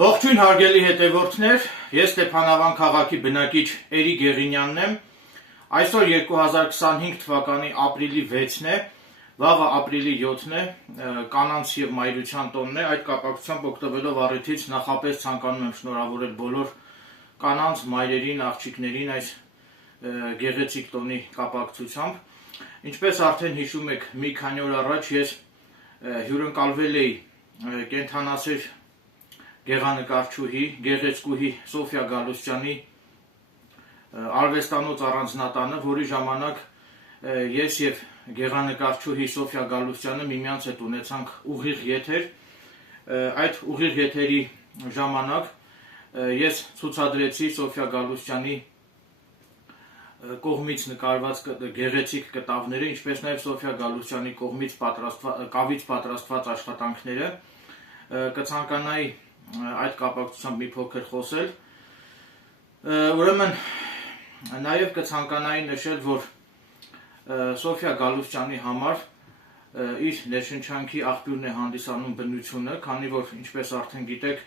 Ողջույն հարգելի հետևորդներ, ես Ստեփանավան քաղաքի բնակիչ Էրիկ Եղինյանն եմ։ Այսօր 2025 թվականի ապրիլի 6-ն է, վաղը ապրիլի 7-ն է, կանանց եւ մայրության տոնն է։ Այդ կապակցությամբ օգտվելով առիթից նախապես ցանկանում եմ շնորհավորել բոլոր կանանց, մայրերին, աղջիկներին այս գեղեցիկ տոնի կապակցությամբ։ Ինչպես արդեն հիշում եք, մի քանի օր առաջ ես հյուրընկալվել էի կենթանասեր գեղանկարչուհի, գեղեցկուհի Սոֆիա Գալուստյանի արվեստանոց առանձնատանը, որի ժամանակ ես եւ գեղանկարչուհի Սոֆիա Գալուստյանը միմյանց հետ ունեցանք ուղիղ եթեր։ Այդ ուղիղ եթերի ժամանակ ես ցուցադրեցի Սոֆիա Գալուստյանի կողմից նկարված գեղեցիկ կտավները, ինչպես նաեւ Սոֆիա Գալուստյանի կողմից կավից պատրաստված աշխատանքները։ Կցանկանայի այդ կապակցությամբ մի փոքր խոսել։ Ուրեմն նաև կցանկանայի նշել, որ Սոֆիա Գալուստյանի համար իր ներշնչանքի աղբյուրն է հանդիսանում բնությունը, քանի որ ինչպես արդեն գիտեք,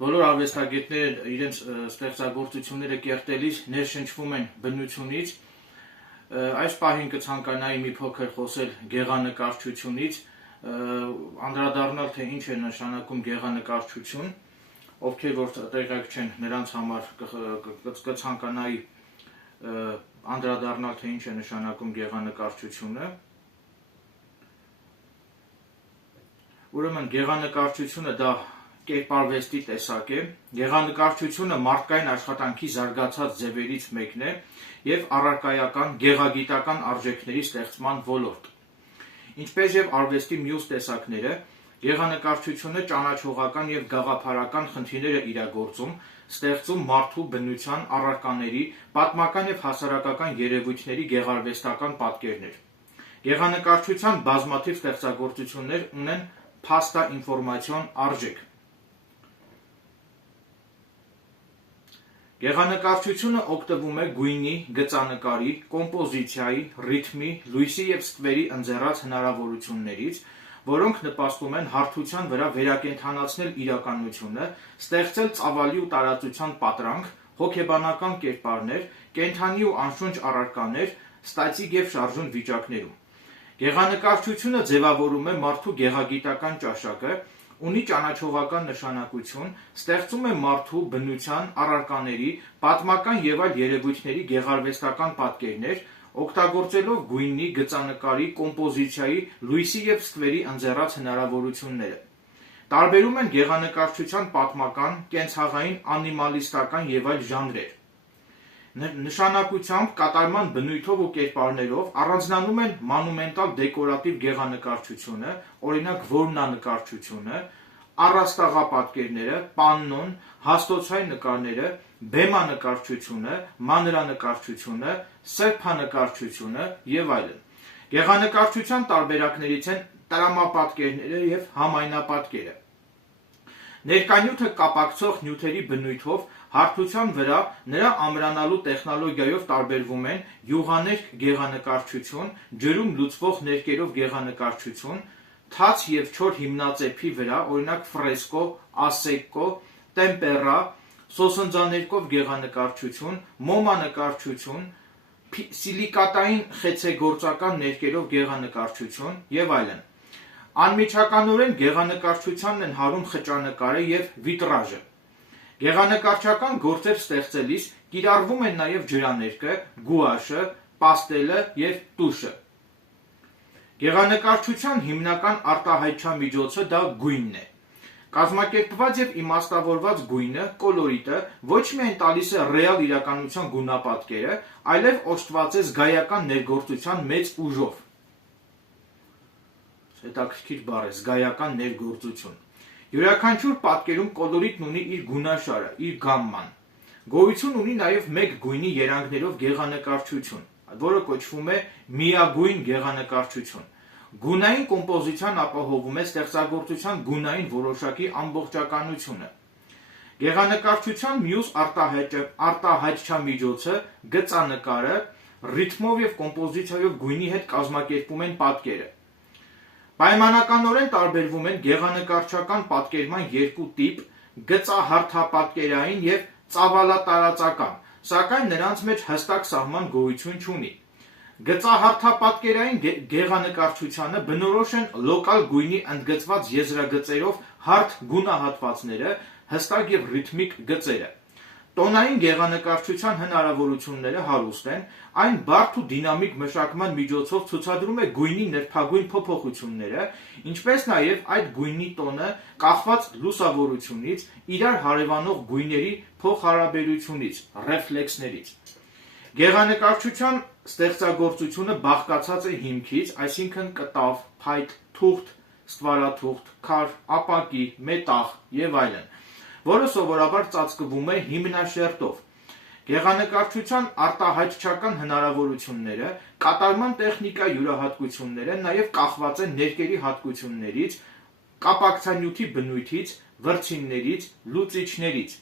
բոլոր արվեստագետները իրենց ստեղծագործությունները կերտելիս ներշնչվում են բնությունից։ Այս պահին կցանկանայի մի փոքր խոսել գեղանկարչությունից, անդրադառնալ թե ինչ է նշանակում գեղանկարչություն, ովքեր որ տեղյակ չեն, նրանց համար կցանկանայի անդրադառնալ թե ինչ է նշանակում գեղանկարչությունը։ Ուրեմն գեղանկարչությունը դա կերպարվեստի տեսակ է։ Գեղանկարչությունը մարդկային աշխատանքի զարգացած ձևերից մեկն է եւ առարկայական գեղագիտական արժեքների ստեղծման ոլորտ։ Ինչպես եւ արվեստի մյուս տեսակները, գեղանկարչությունը ճանաչողական եւ գաղափարական խնդիրներ է իրագործում, ստեղծում մարդու բնության առարկաների, պատմական եւ հասարակական երևույթների գեղարվեստական պատկերներ։ Գեղանկարչության բազմաթիվ ստեղծագործություններ ունեն փաստաինֆորմացիոն արժեք։ Գեղանկարչությունը օգտվում է գույնի, գծանկարի, կոմպոզիցիայի, ռիթմի, լույսի եւ ստվերի ընձեռած հնարավորություններից, որոնք նպաստում են հարթության վրա վերակենդանացնել իրականությունը, ստեղծել ծավալի ու տարածության պատրանք, հոգեբանական կերպարներ, կենդանի ու անշունչ առարկաներ, ստատիկ եւ շարժուն վիճակներում։ Գեղանկարչությունը ձևավորում է մարդու գեղագիտական ճաշակը, ունի ճանաչողական նշանակություն, ստեղծում է մարդու բնության, առարկաների, պատմական եւ այլ երևույթների գեղարվեստական պատկերներ, օգտագործելով գույնի, գծանկարի, կոմպոզիցիայի, լույսի եւ ստվերի ընձեռած հնարավորությունները։ Տարբերում են գեղանկարչության պատմական, կենցաղային, անիմալիստական եւ այլ ժանրեր։ Նշանակությամբ, կատարման բնույթով ու կերպարներով առանձնանում են մանումենտալ դեկորատիվ գեղանկարչությունը, օրինակ որմնանկարչությունը, առաստաղապատկերները, պաննոն, հաստոցային նկարները, բեմանկարչությունը, մանրանկարչությունը, սրբանկարչությունը եւ այլն։ Գեղանկարչության տարբերակներից են տրամապատկերները եւ համայնապատկերը։ Ներկանյութը կապակցող նյութերի բնույթով հարթության վրա նրա ամրանալու տեխնոլոգիայով տարբերվում են յուղաներկ գեղանկարչություն, ջրում լուծվող ներկերով գեղանկարչություն, թաց եւ չոր հիմնածեփի վրա, օրինակ ֆրեսկո, ասեկկո, տեմպերա, սոսնձաներկով գեղանկարչություն, մոմանկարչություն, սիլիկատային խեցեգործական ներկերով գեղանկարչություն եւ այլն։ Անմիջականորեն գեղանկարչությանն են հարում խճանկարը եւ վիտրաժը։ Գեղանկարչական գործեր ստեղծելիս կիրառվում են նաև ջրաներկը, գուաշը, պաստելը եւ տուշը։ Գեղանկարչության հիմնական արտահայտչամիջոցը դա գույնն է։ Կազմակերպված եւ իմաստավորված գույնը, կոլորիտը ոչ միայն տալիս է ռեալ իրականության գունապատկերը, այլև օժտված է զգայական ներգործության մեծ ուժով։ Հետաքրքիր բառ է զգայական ներգործություն։ Յուրաքանչյուր պատկերում կոլորիտն ունի իր գունաշարը, իր գամման։ Գոյություն ունի նաև մեկ գույնի երանգներով գեղանկարչություն, որը կոչվում է միագույն գեղանկարչություն։ Գունային կոմպոզիցիան ապահովում է ստեղծագործության գունային որոշակի ամբողջականությունը։ Գեղանկարչության մյուս արտահայտչամիջոցը գծանկարը, ռիթմով եւ կոմպոզիցիայով գույնի հետ կազմակերպում են պատկերը։ Պայմանականորեն տարբերվում են գեղանկարչական պատկերման երկու տիպ՝ գծահարթապատկերային և ծավալատարածական, սակայն նրանց մեջ հստակ սահման գոյություն չունի։ Գծահարթապատկերային գեղանկարչությանը բնորոշ են լոկալ գույնի ընդգծված եզրագծերով հարթ գունահատվածները, հստակ և ռիթմիկ գծերը։ Տոնային գեղանկարչության հնարավորությունները հարուստ են, այն բարդ ու դինամիկ մշակման միջոցով ցուցադրում է գույնի նրբագույն փոփոխությունները, ինչպես նաև այդ գույնի տոնը կախված լուսավորությունից, իրար հարևանող գույների փոխհարաբերությունից, ռեֆլեքսներից։ Գեղանկարչության ստեղծագործությունը բաղկացած է հիմքից, այսինքն կտավ, փայտ, թուղթ, ստվարաթուղթ, քար, ապակի, մետաղ և այլն, որը սովորաբար ծածկվում է հիմնաշերտով։ Գեղանկարչության արտահայտչական հնարավորությունները, կատարման տեխնիկա յուրահատկությունները նաև կախված են ներկերի հատկություններից, կապակցանյութի բնույթից, վրձիններից, լուծիչներից։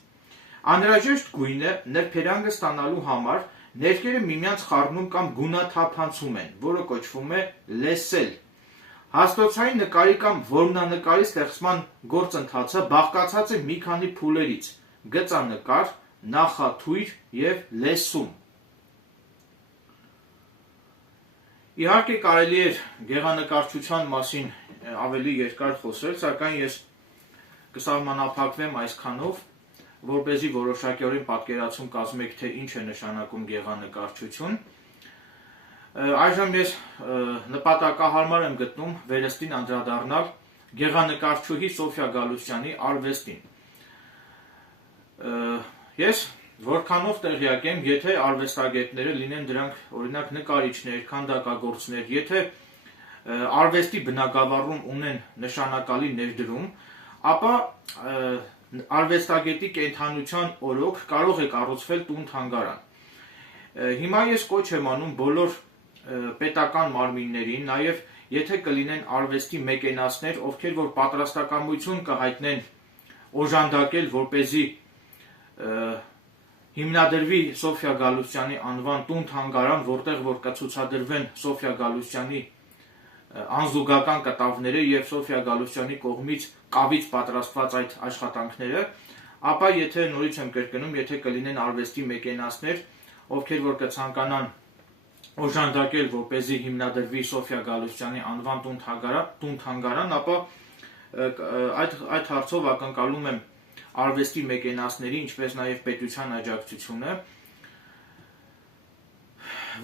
Անհրաժեշտ գույնը նրբերանգը ստանալու համար ներկերը միմյանց խառնում կամ գունաթափանցում են, որը կոչվում է լեսել։ Հաստոցային նկարի կամ որմնանկարի ստեղծման գործընթացը բաղկացած է մի քանի փուլերից՝ գծանկար, նախաթույր և լեսում։ Իհարկե կարելի էր գեղանկարչության մասին ավելի երկար խոսել, սակայն ես կսահմանափակվեմ այսքանով, որպեսզի որոշակիորեն պատկերացում կազմեք, թե ինչ է նշանակում գեղանկարչություն։ Այժմ ես նպատակահարմար եմ գտնում վերստին անդրադառնալ գեղանկարչուհի Սոֆյա Գալուստյանի արվեստին։ Ես որքանով տեղյակ եմ, եթե արվեստագետները լինեն դրանք օրինակ նկարիչներ, քանդակագործներ, եթե արվեստի բնագավառում ունեն նշանակալի ներդրում, ապա արվեստագետի կենդանության օրոք կարող է կառուցվել տուն-թանգարան։ Հիմա ես կոչ եմ անում բոլոր պետական մարմիններին, նաև եթե կլինեն արվեստի մեկենասներ, ովքեր որ պատրաստակամություն կհայտնեն օժանդակել, որպեսզի հիմնադրվի Սոֆյա Գալուստյանի անվան տուն-թանգարան, որտեղ որ կցուցադրվեն Սոֆյա Գալուստյանի անզուգական կտավները և Սոֆյա Գալուստյանի կողմից կավից պատրաստված այդ աշխատանքները, ապա եթե նորից եմ կրկնում, եթե կլինեն արվեստի մեկենասներ, ովքեր որ կցանկանան օժանդակել, որպեսզի հիմնադրվի Սոֆյա Գալուստյանի անվան տուն-թանգարան, ապա այդ հարցով ակնկալում եմ արվեստի մեկենասների, ինչպես նաև պետության աջակցությունը,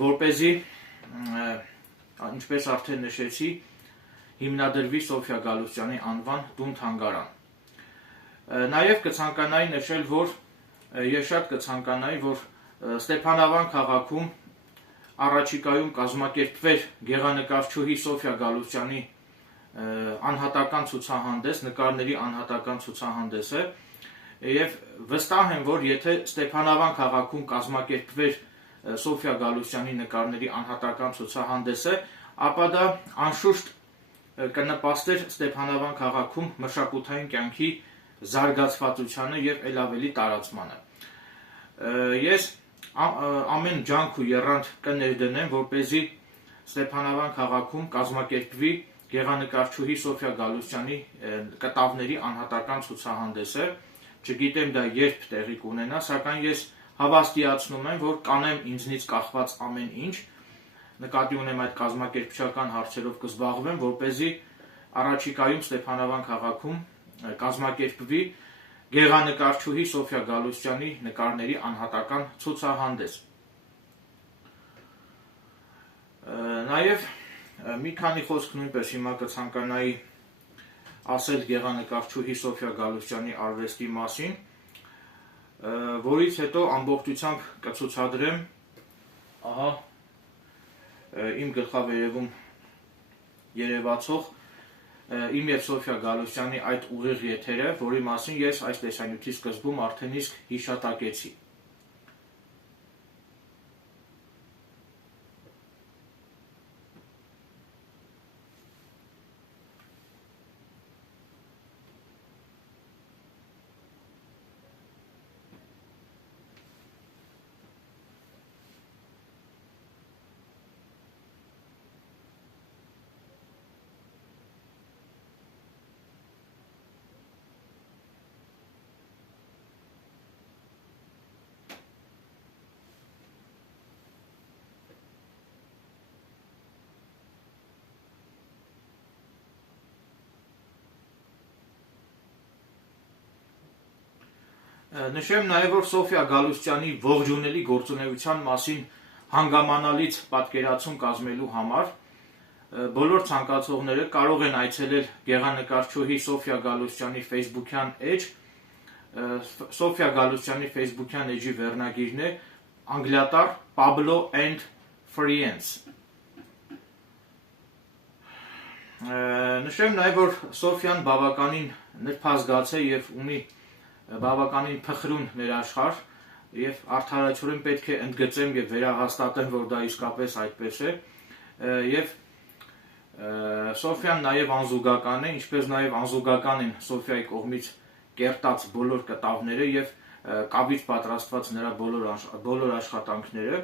որպեսզի, ինչպես արդեն նշեցի, հիմնադրվի Սոֆյա Գալուստյանի անվան տուն-թանգարան։ Նաև կցանկանայի նշել, որ ես շատ կցանկանայի, որ Ստեփանավան քաղաքում առաջիկայում կազմակերպվեր գեղանկարչուհի Սոֆյա Գալուստյանի անհատական ցուցահանդես, նկարների անհատական ցուցահանդեսը, և վստահ եմ, որ եթե Ստեփանավան քաղաքում կազմակերպվեր Սոֆյա Գալուստյանի նկարների անհատական ցուցահանդեսը, ապա դա անշուշտ կնպաստեր Ստեփանավան քաղաքում մշակութային կյանքի զարգացվածությանը և էլ ավելի տարածմանը։ Ես ամեն ջանք ու եռանդ կներդնեմ, որպեսզի Ստեփանավան քաղաքում կազմակերպվի գեղանկարչուհի Սոֆյա Գալուստյանի կտավների անհատական ցուցահանդեսը, չգիտեմ դա երբ տեղի կունենա, սակայն ես հավաստիացնում եմ, որ կանեմ ինձնից կախված ամեն ինչ, նկատի ունեմ այդ կազմակերպչական հարցերով կզբաղվեմ, որպեսզի առաջիկայում Ստեփանավան քաղաքում կազմակերպվի գեղանկարչուհի Սոֆյա Գալուստյանի նկարների անհատական ցուցահանդես։ Նաև մի քանի խոսք նույնպես հիմա կցանկանայի ասել գեղանկարչուհի Սոֆյա Գալուստյանի արվեստի մասին, որից հետո ամբողջությամբ կցուցադրեմ իմ գլխավերևում երևացող իմ և Սոֆյա Գալուստյանի այդ ուղիղ եթերը, որի մասին ես այս տեսանյութի սկզբում արդեն իսկ հիշատակեցի։ Նշեմ նաև, որ Սոֆիա Գալուստյանի ողջունելի գործունեության մասին հանգամանալից պատկերացում կազմելու համար բոլոր ցանկացողները կարող են այցելել գեղանկարչուհի Սոֆիա Գալուստյանի Facebook-յան էջ։ Սոֆիա Գալուստյանի Facebook-յան էջի վերնագիրն է անգլիատար Pablo and Friends։ Նշեմ նաև, որ Սոֆիան բավականին նրբազգաց է եւ ունի բավականին փխրուն ներաշխար եւ արդարացիորեն պետք է ընդգծեմ եւ վերահաստատեմ, որ դա իսկապես այդպես է եւ Սոֆիան նաև անզուգական է, ինչպես նաև անզուգական են Սոֆիայի կողմից կերտած բոլոր կտավները եւ կավից պատրաստված նրա բոլոր աշխատանքները։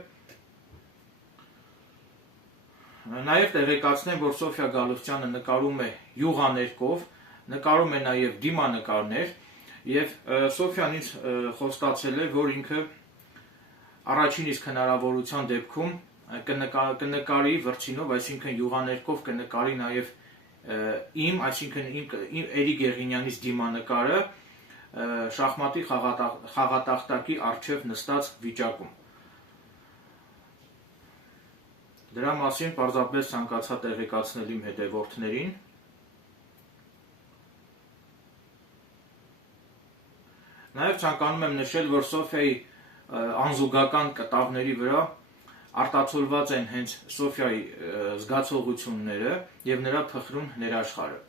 Նաև տեղեկացնեմ, որ Սոֆիա Գալուստյանը նկարում է յուղաներկով, նկարում է նաև դիմանկարներ եւ Սոֆիան ինձ խոստացել է, որ ինքը առաջին իսկ հնարավորության դեպքում կնկարի վրձինով, այսինքն յուղաներկով կնկարի նաև այսինքն իմ Էրիկ Եղինյանից դիմանկարը շախմատի խաղատախտակի առջև նստած վիճակում։ Դրա մասին պարզապես ցանկացա տեղեկացնել իմ հետևորդներին։ Նաև ցանկանում եմ նշել, որ Սոֆիայի անզուգական կտավների վրա արտացոլված են հենց Սոֆիայի զգացողությունները եւ նրա փխրուն ներաշխարը։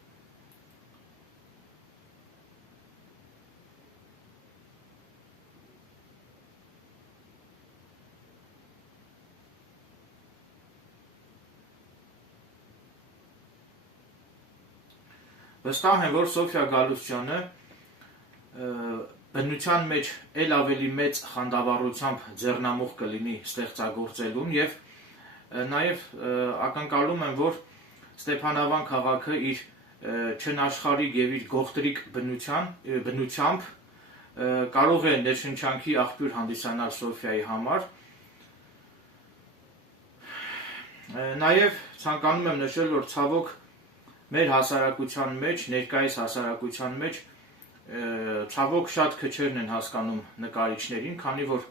Վստահ եմ, որ Սոֆիա Գալուստյանը բնության մեջ ել ավելի մեծ խանդավառությամբ ձեռնամուխ կլինի ստեղծագործելուն եւ նաեւ ակնկալում եմ, որ Ստեփանավան քաղաքը իր չնաշխարհիկ եւ իր գողտրիկ բնությամբ կարող է ներշնչանքի աղբյուր հանդիսանալ Սոֆիայի համար։ Նաեւ ցանկանում եմ նշել, որ ցավոք մեր հասարակության մեջ, ներկայիս հասարակության մեջ ցավոք շատ քչերն են հասկանում նկարիչներին, քանի որ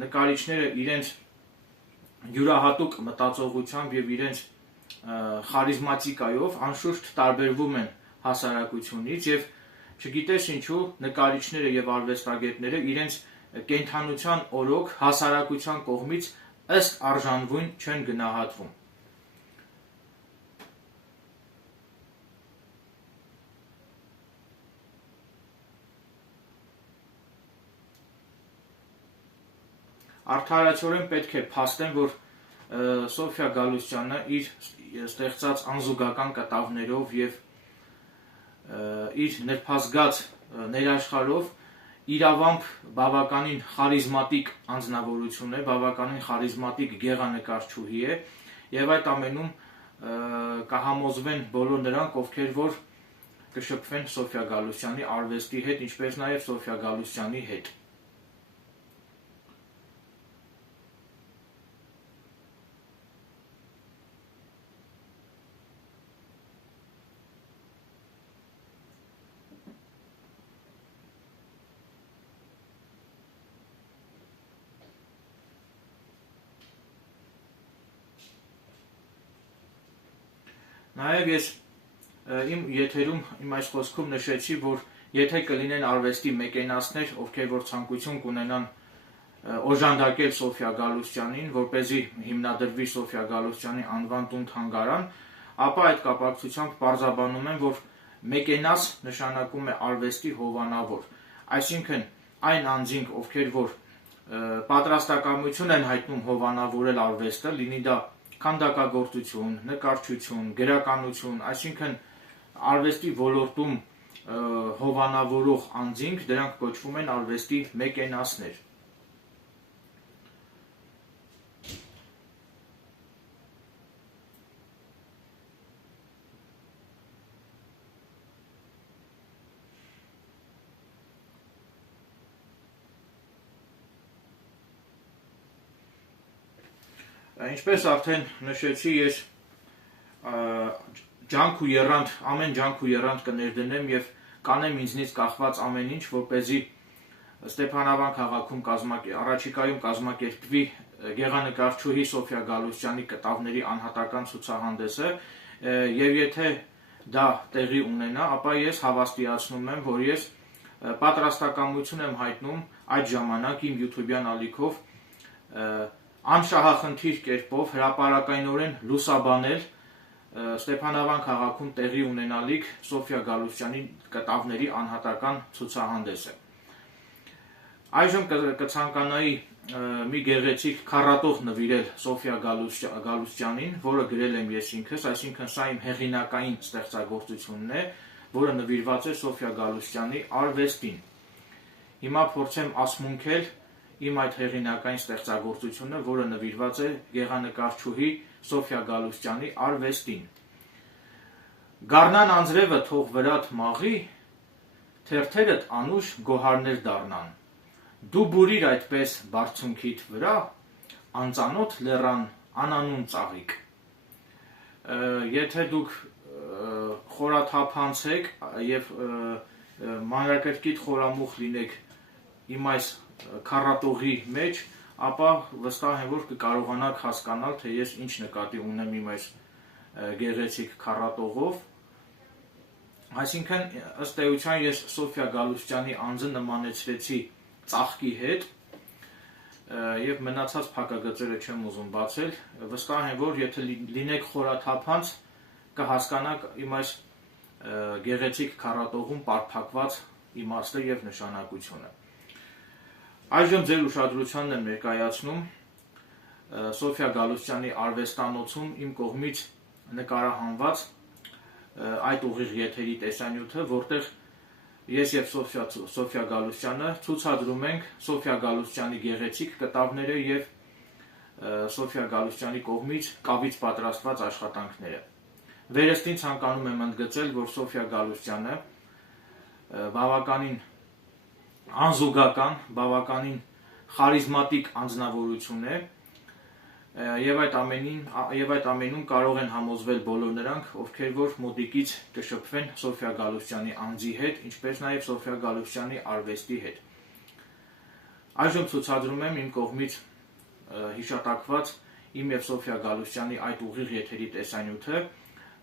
նկարիչները իրենց յուրահատուկ մտածողությամբ եւ իրենց խարիզմատիկայով անշուշտ տարբերվում են հասարակությունից եւ չգիտես ինչու նկարիչները եւ արվեստագետները իրենց կենդանության օրոք հասարակության կողմից ըստ արժանվույն չեն գնահատվում։ Արդարացիորեն պետք է փաստեմ, որ Սոֆիա Գալուստյանը իր ստեղծած անզուգական կտավներով եւ իր նրբազգաց ներաշխարհով իրավամբ բավականին խարիզմատիկ անձնավորություն է, բավականին խարիզմատիկ գեղանկարչուհի է եւ այդ ամենում կհամոզվեն բոլոր նրանք, ովքեր որ կշփվեն Սոֆիա Գալուստյանի արվեստի հետ, ինչպես նաեւ Սոֆիա Գալուստյանի հետ։ Նաև ես իմ եթերում իմ այս խոսքում նշեցի, որ եթե կլինեն արվեստի մեկենասներ, ովքեր որ ցանկություն կունենան օժանդակել Սոֆիա Գալուստյանին, որպեսզի հիմնադրվի Սոֆիա Գալուստյանի անվան տուն-թանգարան, ապա այդ կապակցությամբ պարզաբանում եմ, որ մեկենաս նշանակում է արվեստի հովանավոր, այսինքն այն անձինք, ովքեր որ պատրաստակամություն են հայտնում հովանավորել արվեստը, լինի դա քանդակագործություն, նկարչություն, գրականություն, այսինքն արվեստի ոլորտում հովանավորող անձինք, դրանք կոչվում են արվեստի մեկենասներ։ Ինչպես արդեն նշեցի, ես ջանք ու եռանդ, ամեն ջանք ու եռանդ կներդնեմ եւ կանեմ ինձնից կախված ամեն ինչ, որպեսզի Ստեփանավան քաղաքում առաջիկայում կազմակերպվի գեղանկարչուհի Սոֆիա Գալուստյանի կտավների անհատական ցուցահանդեսը, եւ եթե դա տեղի ունենա, ապա ես հավաստիացնում եմ, որ ես պատրաստակամություն եմ հայտնում այդ ժամանակ իմ YouTube-յան ալիքով անշահախնդիր կերպով հրապարակայնորեն լուսաբանել Ստեփանավան քաղաքում տեղի ունենալիք Սոֆիա Գալուստյանի կտավների անհատական ցուցահանդեսը։ Այժմ կցանկանայի մի գեղեցիկ քառատող նվիրել Սոֆիա Գալուստյանին, որը գրել եմ ես ինքս, այսինքն սա իմ հեղինակային ստեղծագործությունն է, որը նվիրված է Սոֆիա Գալուստյանի արվեստին։ Հիմա փորձեմ ասմունքել իմ այդ հեղինակային ստեղծագործությունը, որը նվիրված է գեղանկարչուհի Սոֆիա Գալուստյանի արվեստին։ Գառնան անձրևը թող վրատ մաղի, թերթերդ անուշ գոհարներ դառնան։ Դու բուրիր այդպես բարձունքիդ վրա, անծանոթ լեռան անանուն ծաղիկ։ Եթե դուք խորաթափանց եք եւ մանրակրկիտ խորամուխ լինեք իմ այս քառատողի մեջ, ապա վստահ եմ, որ կկարողանաք հասկանալ, թե ես ինչ նկատի ունեմ իմ այս գեղեցիկ քառատողով։ Այսինքն ըստ էության ես Սոֆիա Գալուստյանի անձը նմանեցրեցի ծաղկի հետ եւ մնացած փակագծերը չեմ ուզում բացել, վստահ եմ, որ եթե լինեք խորաթափանց կհասկանաք իմ այս գեղեցիկ քառատողում պարփակված իմաստը եւ նշանակությունը։ Այժմ ձեր ուշադրությանն եմ ներկայացնում Սոֆիա Գալուստյանի արվեստանոցում իմ կողմից նկարահանված այդ ուղիղ եթերի տեսանյութը, որտեղ ես եւ Սոֆիա Գալուստյանը ցուցադրում ենք Սոֆիա Գալուստյանի գեղեցիկ կտավները եւ Սոֆիա Գալուստյանի կողմից կավից պատրաստված աշխատանքները։ Վերստին ցանկանում եմ ընդգծել, որ Սոֆիա Գալուստյանը բավականին անզուգական, բավականին խարիզմատիկ անձնավորություն է եւ այդ ամենում կարող են համոզվել բոլոր նրանք, ովքեր որ մոտիկից կշփվեն Սոֆիա Գալուստյանի անձի հետ, ինչպես նաեւ Սոֆիա Գալուստյանի արվեստի հետ։ Այժմ ցուցադրում եմ իմ կողմից հիշատակված իմ եւ Սոֆիա Գալուստյանի այդ ուղիղ եթերի տեսանյութը,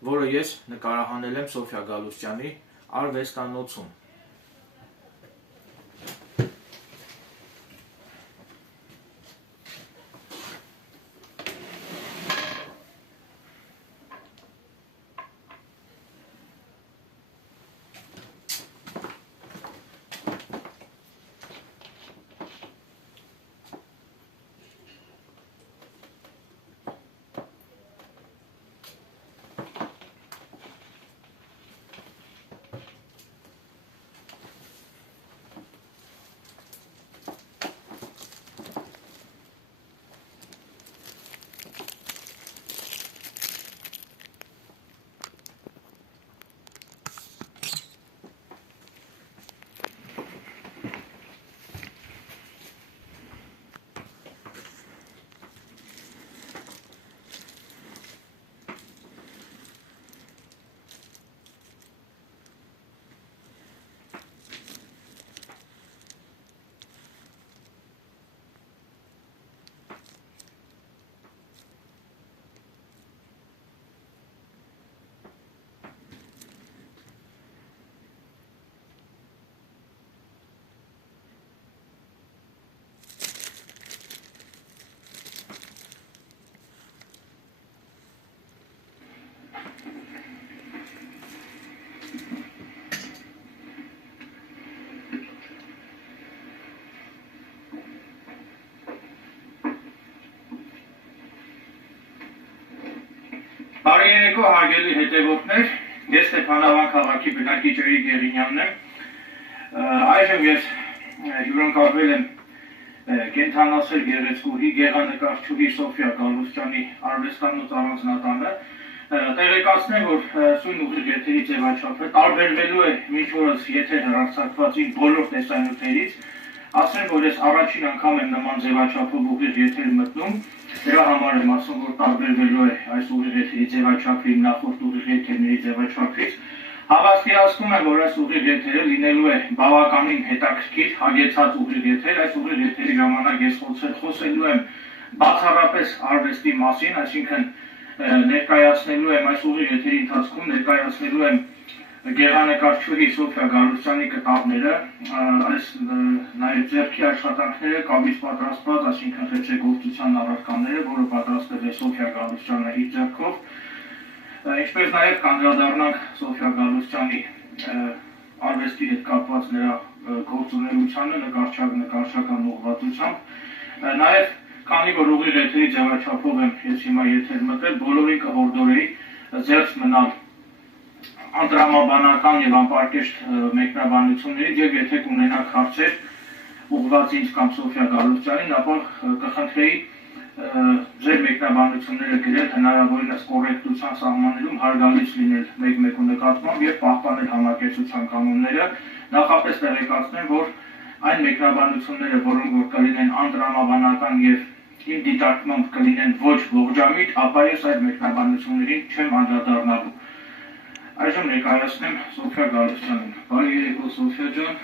որը ես նկարահանել եմ Սոֆիա Գալուստյանի արվեստանոցում։ Բարի երեկո հարգելի հետևորդներ, ես Ստեփանավան քաղաքի բնակիչ Գերինյանն եմ։ Այժմ ես հյուրընկալվել եմ կենթանասեր գեղեցկուհի գեղանկարչուհի Սոֆիա Գալուստյանի արվեստանոց առանձնատանը։ Տեղեկացնեմ, որ սույն ուղիղ եթերի ձևաչափը տարբերվելու է մինչ օրս եթեր հեռարձակված իմ բոլոր տեսանյութերից։ Ասեմ, որ ես առաջին անգամ եմ նման ձևաչափով ուղիղ եթեր մտնում, դրա համար եմ ասում, որ տարբերվելու է այս ուղիղ եթերի ձևաչափը իմ նախորդ ուղիղ եթերների ձևաչափից։ Հավաստիացնում եմ, որ այս ուղիղ եթերը լինելու է բավականին հետաքրքիր, հագեցած ուղիղ եթեր, այս ուղիղ եթերի ժամանակ ես խոսելու եմ բացառապես արվեստի մասին, այսինքն ներկայացնելու եմ այս ուղիղ եթերի ընթացքում ներկայացնելու եմ գեղանկարչուհի Սոֆյա Գալուստյանի կտավները, այս նաև ձեռքի աշխատանքները, կավից պատրաստված, այսինքն խեցեգործության առարկաները, որը պատրաստել է Սոֆյա Գալուստյանը իր ձեռքով, ինչպես նաև կանդրադառնանք Սոֆյա Գալուստյանի արվեստի հետ կապված նրա գործունեությանը, նկարչական ուղղվածությամբ, նաև քանի որ ուղիղ եթերի ձևաչափով եմ ես հիմա եթեր մտել, բոլորին կհորդորեի ձեռք մնալ անդրամաբանական եւ անպարկեշտ մեկնաբանություններից եւ եթե կունենաք հարցեր ուղղված ինձ կամ Սոֆյա Գալուստյանին, ապա կխնդրեի ձեր մեկնաբանությունները գրել հնարավորինս կոռեկտության սահմաններում հարգալից լինել մեկ-մեկու նկատմամբ եւ պահպանել համակեցության կանոնները, նախապես տեղեկացնեմ, որ այն մեկնաբանությունները, որոնք որ կլինեն անդրամաբանական եւ իմ դիտարկմամբ կլինեն ոչ ողջամիտ, ապա ես այդ մեկնաբանություններին չեմ անդրադառնալու։ Այժմ ներկայացնեմ Սոֆյա Գալուստյանին։ Բարի երեկո Սոֆյա ջան։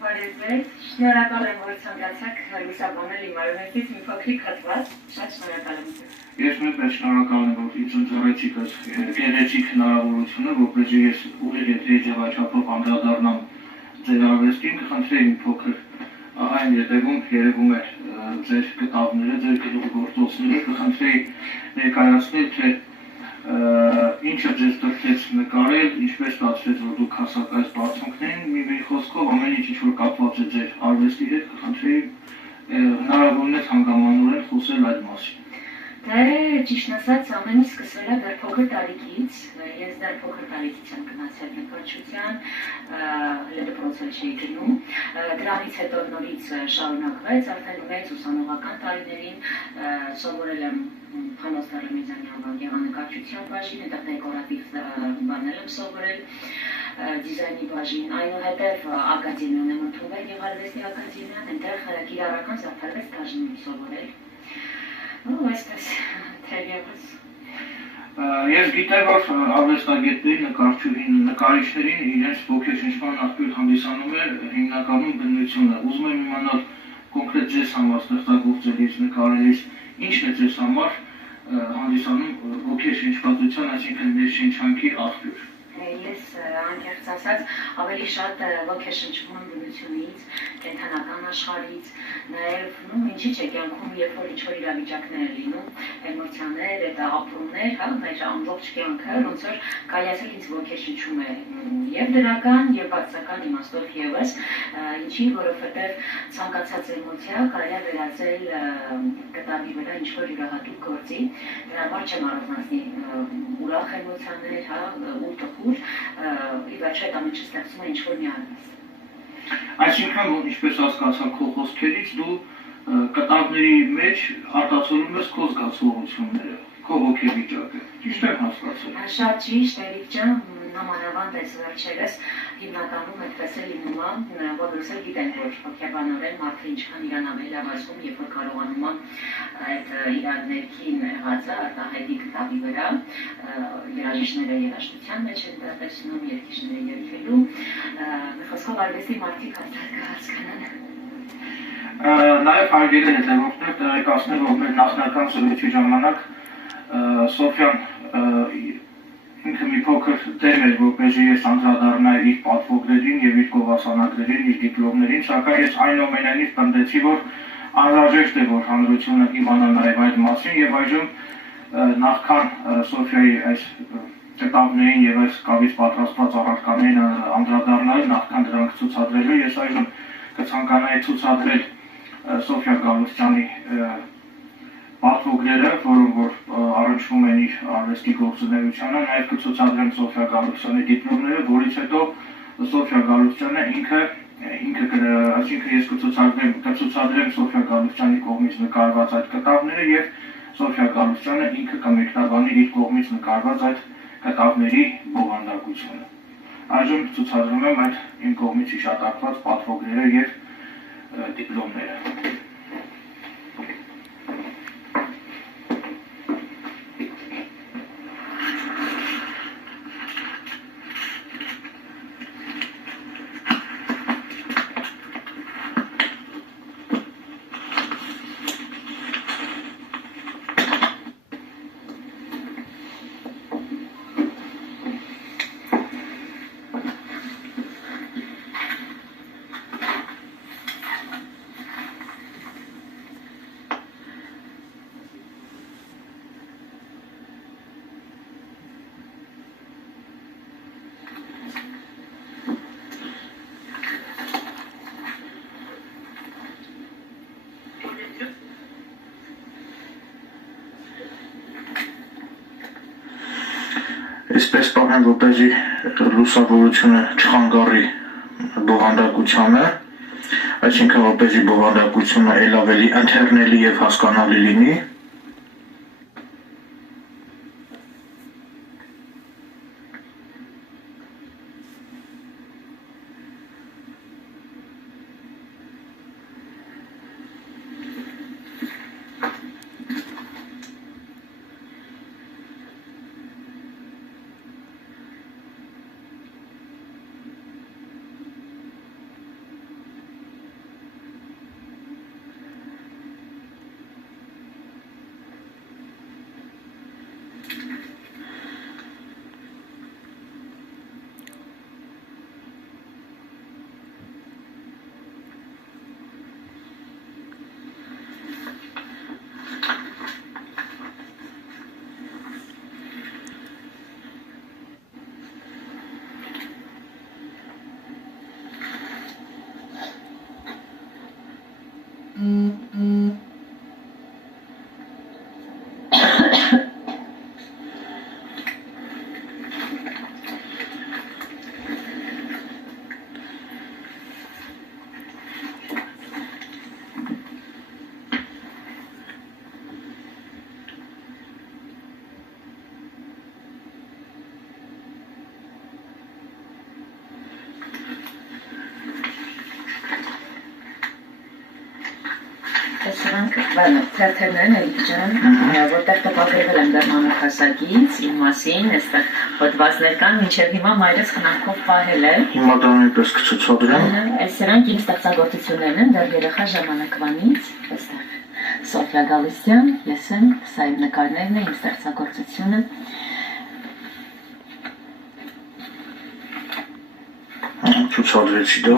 Բարև, շնորհակալ եմ, որ ցանկացաք լուսաբանել իմ արվեստից մի փոքրիկ հատված, շատ շնորհակալ եմ։ Ես նույնպես շնորհակալ եմ, որ ինձ ընձեռեցիք այս գեղեցիկ հնարավորությունը, որպեսզի ես ուղիղ եթերի ձևաչափով անդրադառնամ ձեր արվեստին, կխնդրեի մի փոքր այն ետևում երևում է ձեր կտավները, ձեր գլուխգործոցները, կխնդրեի ներկայացնել, թե ինչը ձեզ տրտեց նկարել, ինչպես ստացվեց, որ դուք հասաք այս բարձունքներին, մի խոսքով ամեն ինչ որ կապված է ձեր արվեստի հետ, կխնդրեի հնարավորինս հանգամանորեն խոսել այդ մասին։ Դե ճիշտ ասած, ամեն ինչ սկսվել է դեռ փոքր տարիքից, ես դեռ փոքր տարիքից եմ գնացել նկարչության, դպրոցել չէի գնում, դրանից հետո նորից շարունակվեց, արդեն մեծ ուսանողական տարիներին սովորել եմ Փանոս Տարեմեզյանի գեղանկարչության բաժին, այդտեղ դեկորատիվ բաներ եմ սովորել, դիզայնի բաժին, այնուհետև ակադեմիան եմ ընդունվել գեղարվեստի ակադեմիան, այնտեղ կիրառական զարդարվեց բաժին եմ սովորել։ Այսպես թերևս։ Ես գիտեմ, որ արվեստագետներին, նկարիչներին իրենց ոգեշնչման աղբյուր հանդիսանում է հիմնականում բնությունը։ Ուզում եմ իմանալ կոնկրետ ձեզ համար ստեղծագործելիս, նկարելիս, ինչն է ձեզ համար հանդիսանում ոգեշնչվածության, այսինքն ներշնչանքի աղբյուր։ Ես անկեղծ ասած ավելի շատ ոգեշնչվում եմ բնությունից, կենդանական աշխարհից, նաև ինչի՞ չէ կյանքում երբ որ ինչ-որ իրավիճակներ են լինում, էմոցիաներ, այդ ապրումներ, հա, մեր ամբողջ կյանքը ոնց որ կայացել ինձ ոգեշնչում է եւ դրական եւ բացական իմաստով եւս, ինչին որովհետեւ ցանկացած էմոցիա կարելի է վերածել կտավի վրա ինչ-որ յուրահատուկ գործի, դրա համար չեմ առանձնացնի ուրախ էմոցիաներ, հա, ու տխուր, ի վերջո այդ ամենը ստեղծում է ինչ-որ մի արվեստ։ Այսինքն, ինչպես հասկացա քո խոսքերից, դու կտավների մեջ արտացոլում ես քո զգացողությունները, քո ոգեվիճակը։ Ճիշտ եմ հասկացել։ Շատ ճիշտ, Էրիկ ջան, նամանավանդ այս վերջերս հիմնականում այդպես է լինում, որոնց էլ գիտեն, որ հոգեբանորեն մարդը ինչքան իրան ամենալավացում, երբ որ կարողանում է այդ իրար ներքին եղածը արտահայտի կտավի վրա, երաժիշտները երաժշտության մեջ են դա տեսնում, երգիչները երգելու, մի խոսքով արվեստի մարդիկ արդար կհասկանան։ Նաև հարգելի հետևորդներ տեղեկացնել, որ մեր նախնական զրույցի ժամանակ Սոֆյան ինքը մի փոքր դեմ էր, որպեսզի ես անդրադառնայի իր պատվոգներին եւ իր գովասանակներին, իր դիպլոմներին, սակայն ես այնուամենայնիվ պնդեցի, որ անհրաժեշտ է, որ հանրությունը իմանա նաև այդ մասին եւ այժմ նախքան Սոֆյայի այս կտավներին եւ այս կավից պատրաստված առարկաներին անդրադառնալ, նախքան դրանք ցուցադրելու, ես այժմ կցանկանայի ցուցադրել Սոֆյա Գալուստյանի պատվոգները, որոնք որ առնչվում են իր արվեստի գործունեությանը, նաև կցուցադրեմ Սոֆյա Գալուստյանի դիպլոմները, որից հետո Սոֆյա Գալուստյանը ինքը այսինքն ես կցուցադրեմ Սոֆյա Գալուստյանի կողմից նկարված այդ կտավները եւ Սոֆյա Գալուստյանը ինքը կմեկնաբանի իր կողմից նկարված այդ կտավների բովանդակությունը։ Այժմ ցուցադրում եմ այդ իմ կողմից հիշատակված պատվոգները եւ դիպլոմները։ Այսպես պահեն, որպեսզի լուսավորությունը չխանգարի բովանդակությանը, այսինքն որպեսզի բովանդակությունը ել ավելի ընթեռնելի եւ հասկանալի լինի, Սրանք թերթերներն էլ ջան, որտեղ տպագրվել են դեռմանուխասագից, իմ մասին, այստեղ հոդվածներ կան, մինչև հիմա մայրս խնամքով պահել է։ Հիմա դա նույնպես կցուցադրեմ։ Այս սրանք իմ ստեղծագործություններն են դեռ երեխա ժամանակվանից, այստեղ Սոֆիա Գալստյան, ես եմ, սա իմ նկարներն է, իմ ստեղծագործությունը։ Ցուցադրեցի դա։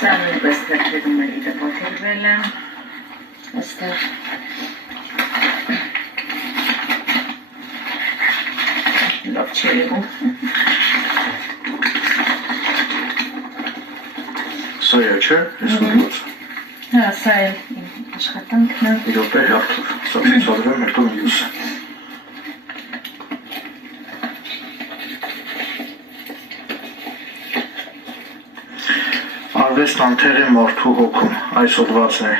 Սա նույնպես թերթերների տպագրվել է։ Այստեղ լավ չի եղում։ Սա է, չէ՞, ես ուզում։ Հա, սա է իմ աշխատանքն է։ Իրոք է հերթով, սա ցուցադրեմ, հետո մյուսը։ Արվեստ անթեղ է մարդու հոգում, այս հոդվածն է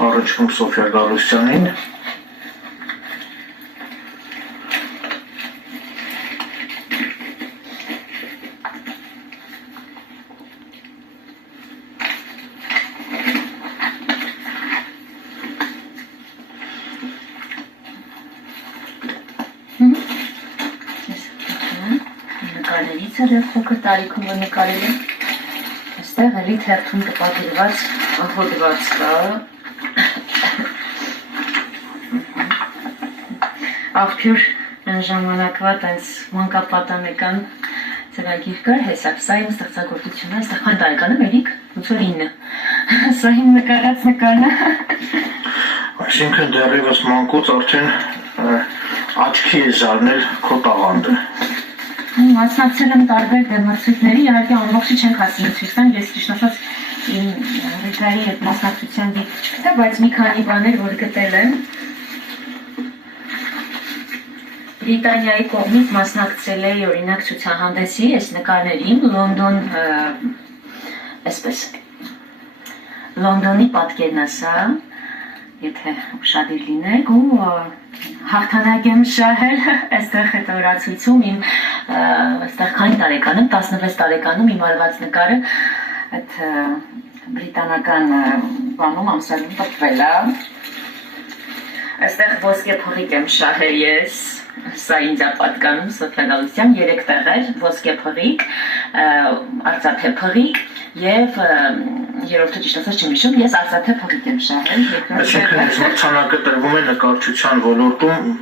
առնչվում Սոֆիա Գալստյանին։ Նկարներից է փոքր տարիքում նկարել է։ Այստեղ էլի թերթում տպագրված հոդված կա։ Աղբյուր ժամանակվա տենց մանկապատանեկան ծրագիր կար, հեսակ, սա իմ ստեղծագործությունը, այստեղ քան տարեկան եմ, երիք, 89։ Սա իմ նկարած նկարն է։ Այսինքն դեռևս մանկուց արդեն աչքի է զարնել քո տաղանդը։ Մասնակցել եմ տարբեր դեմոնստրացիաների, իհարկե ամբողջը չենք հասցնել ցույց տալ, ես ճիշտ ասած իմ ռեգարի հետ մասնակցության դեպք չգտա, բայց մի քանի բաներ որ գտել եմ։ Բրիտանիայի կողմից մասնակցել է օրինակ ցուցահանդեսի այս նկարներին Լոնդոն, այսպես Լոնդոնի պատկերն է սա, եթե ուշադիր լինեք ու հաղթանակ եմ շահել այստեղ հետորացույցում իմ այստեղ քանի տարեկան եմ, 16 տարեկանում իմ արված նկարը այդ բրիտանական բանում ամսալում պատվել է։ Այստեղ ոսկե փղիկ եմ շահել ես, սա ինձ է պատկանում Սոֆիա Գալստյան, 3 տեղեր, ոսկե փղիկ, արծաթե փղիկ եւ երրորդը ճիշտ ասած չեմ հիշում, ես արծաթե փղիկ եմ շահել։ Այսինքն մրցանակը տրվում է նկարչության ոլորտում։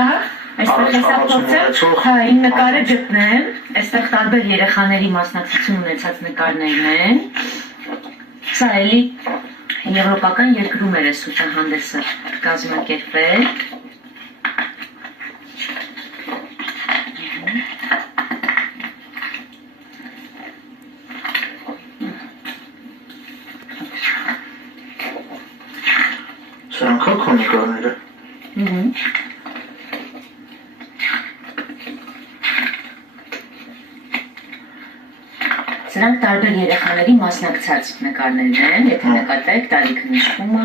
Ահա, այստեղ հեսա փորձել, հա, իմ նկարը գտնեմ, այստեղ տարբեր երեխաների մասնակցություն ունեցած նկարներն են։ Սա էլի եվրոպական երկրում էր այս ցուցահանդեսը կազմակերպել։ Սրանք քո նկարները։ Սրանք տարբեր երեխաների մասնակցած նկարներն են, եթե նկատեք, տարիքը նշվում է։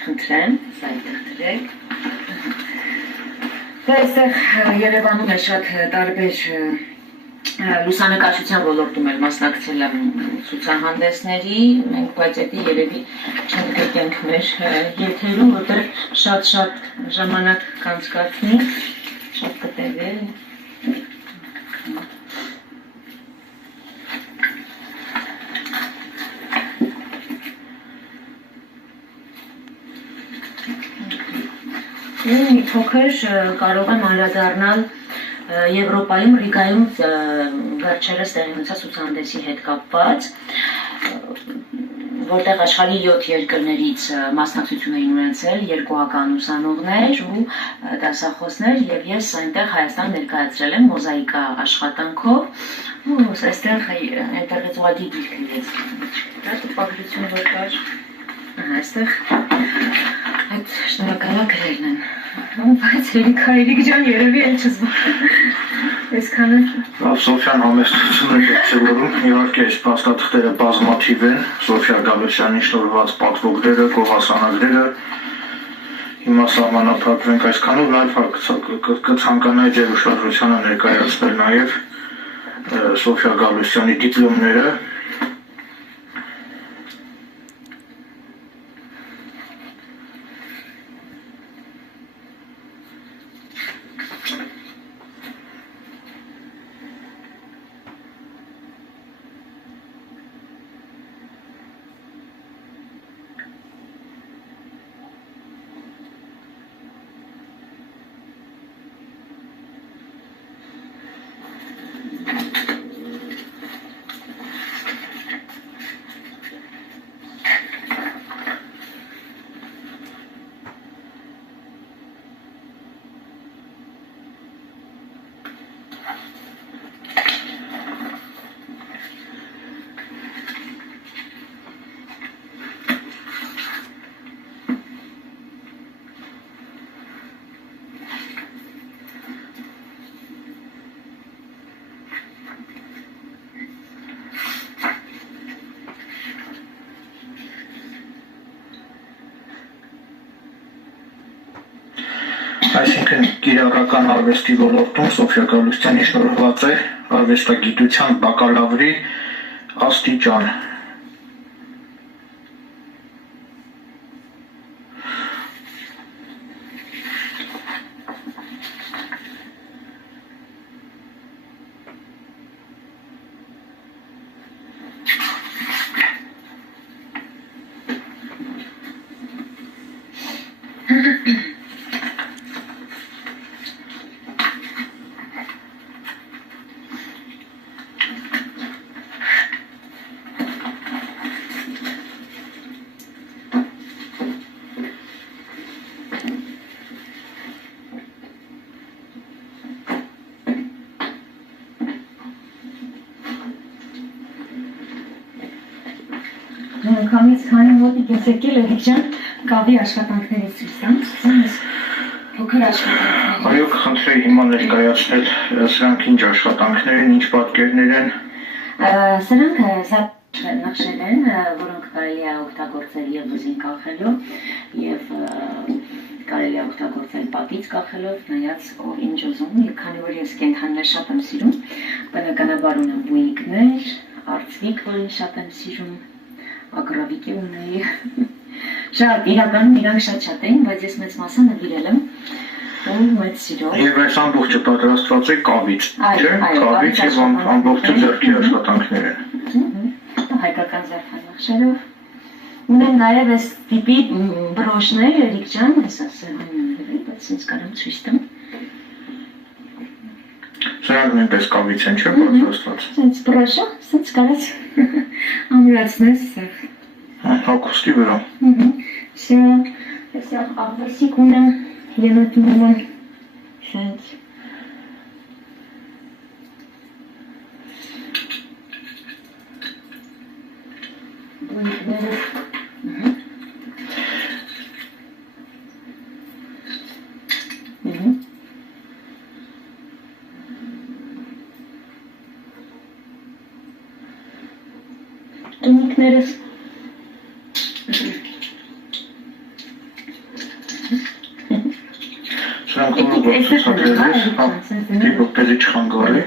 Խնդրեմ, սա այդտեղ դրեք։ Դա այստեղ Երևանում է շատ տարբեր լուսանկարչության ոլորտում էլ մասնակցել եմ ցուցահանդեսների, մենք բայց դա երևի չգտնենք մեր եթերում, որտեղ շատ ժամանակ կանցկացնի, շատ կտևի։ Մի փոքր կարող եմ անդրադառնալ Եվրոպայում, Ռիգայում վերջերս տեղի ունեցած ցուցահանդեսի հետ կապված, որտեղ աշխարհի 7 երկրներից մասնակցություն էին ունեցել երկուական ուսանողներ ու դասախոսներ, եւ ես այնտեղ Հայաստան ներկայացրել եմ մոզաիկա աշխատանքով, ու այստեղ այնտեղից ուղղակի դիրք ես։ Դա տպագրություն որ կար, այստեղ այդ շնորհակալագրերն են։ Բայց Երիք ջան երևի էլ չզբաղ։ Այսքանը։ Սոֆյան համեստությունը դեպսևորում, իհարկե այս փաստաթղթերը բազմաթիվ են, Սոֆյա Գալուսյանի շնորհված պատվոգները, գովասանագրերը, հիմա սահմանափակվենք այսքանով, նաև կցանկանայի ձեր ուշադրությանը ներկայացնել նաև Սոֆյա Գալուսյանի դիպլոմները, այսինքն կիրառական արվեստի ոլորտում Սոֆյա Գալուստյանի շնորհված է արվեստագիտության բակալավրի աստիճան։ Քանից քանի մոտիկ ես եկել Երիք ջան, կավի աշխատանքներից ցույց տամ, փոքր աշխատանքներ։ Այո, կխնդրեի հիմա ներկայացնել սրանք ինչ աշխատանքներ են, ինչ պատկերներ են։ Սրանք նախշեր են, որոնք կարելի է օգտագործել եւ ուզին կախելով եւ կարելի է օգտագործել պատից կախելով, նայած ով ինչ ուզում, եւ քանի որ ես կենթանիներ շատ եմ սիրում, բնականաբար ունեմ բույնիկներ, արծվիկ, որին շատ եմ սիրում, ագրավիկի ունեի, շատ, իրականում իրանք շատ էին, բայց ես մեծ մասը նվիրել եմ ու մեծ սիրով։ Եվ այս ամբողջը պատրաստված է կավից, չէ՞, կավից եւ ամբողջը ձեռքի աշխատանքներ են։ Հայկական զարդանախշերով։ Ունեմ նաև այս տիպի բրոշներ, Երիք ջան, այս ասեղանները, բայց ինձ կարամ ցույց տամ։ Սրանք նույնպես կավից են, չէ՞, պատրաստված։ Սենց բրոշը, սենց կարած ամրացնես սեղ։ Հագուստի վրա։ Всё, ես աղվեսիկ ունեմ, ենոտնում եմ, սենց։ Բույնքները։ եղիկներս։ Որպեսզի չխանգարի։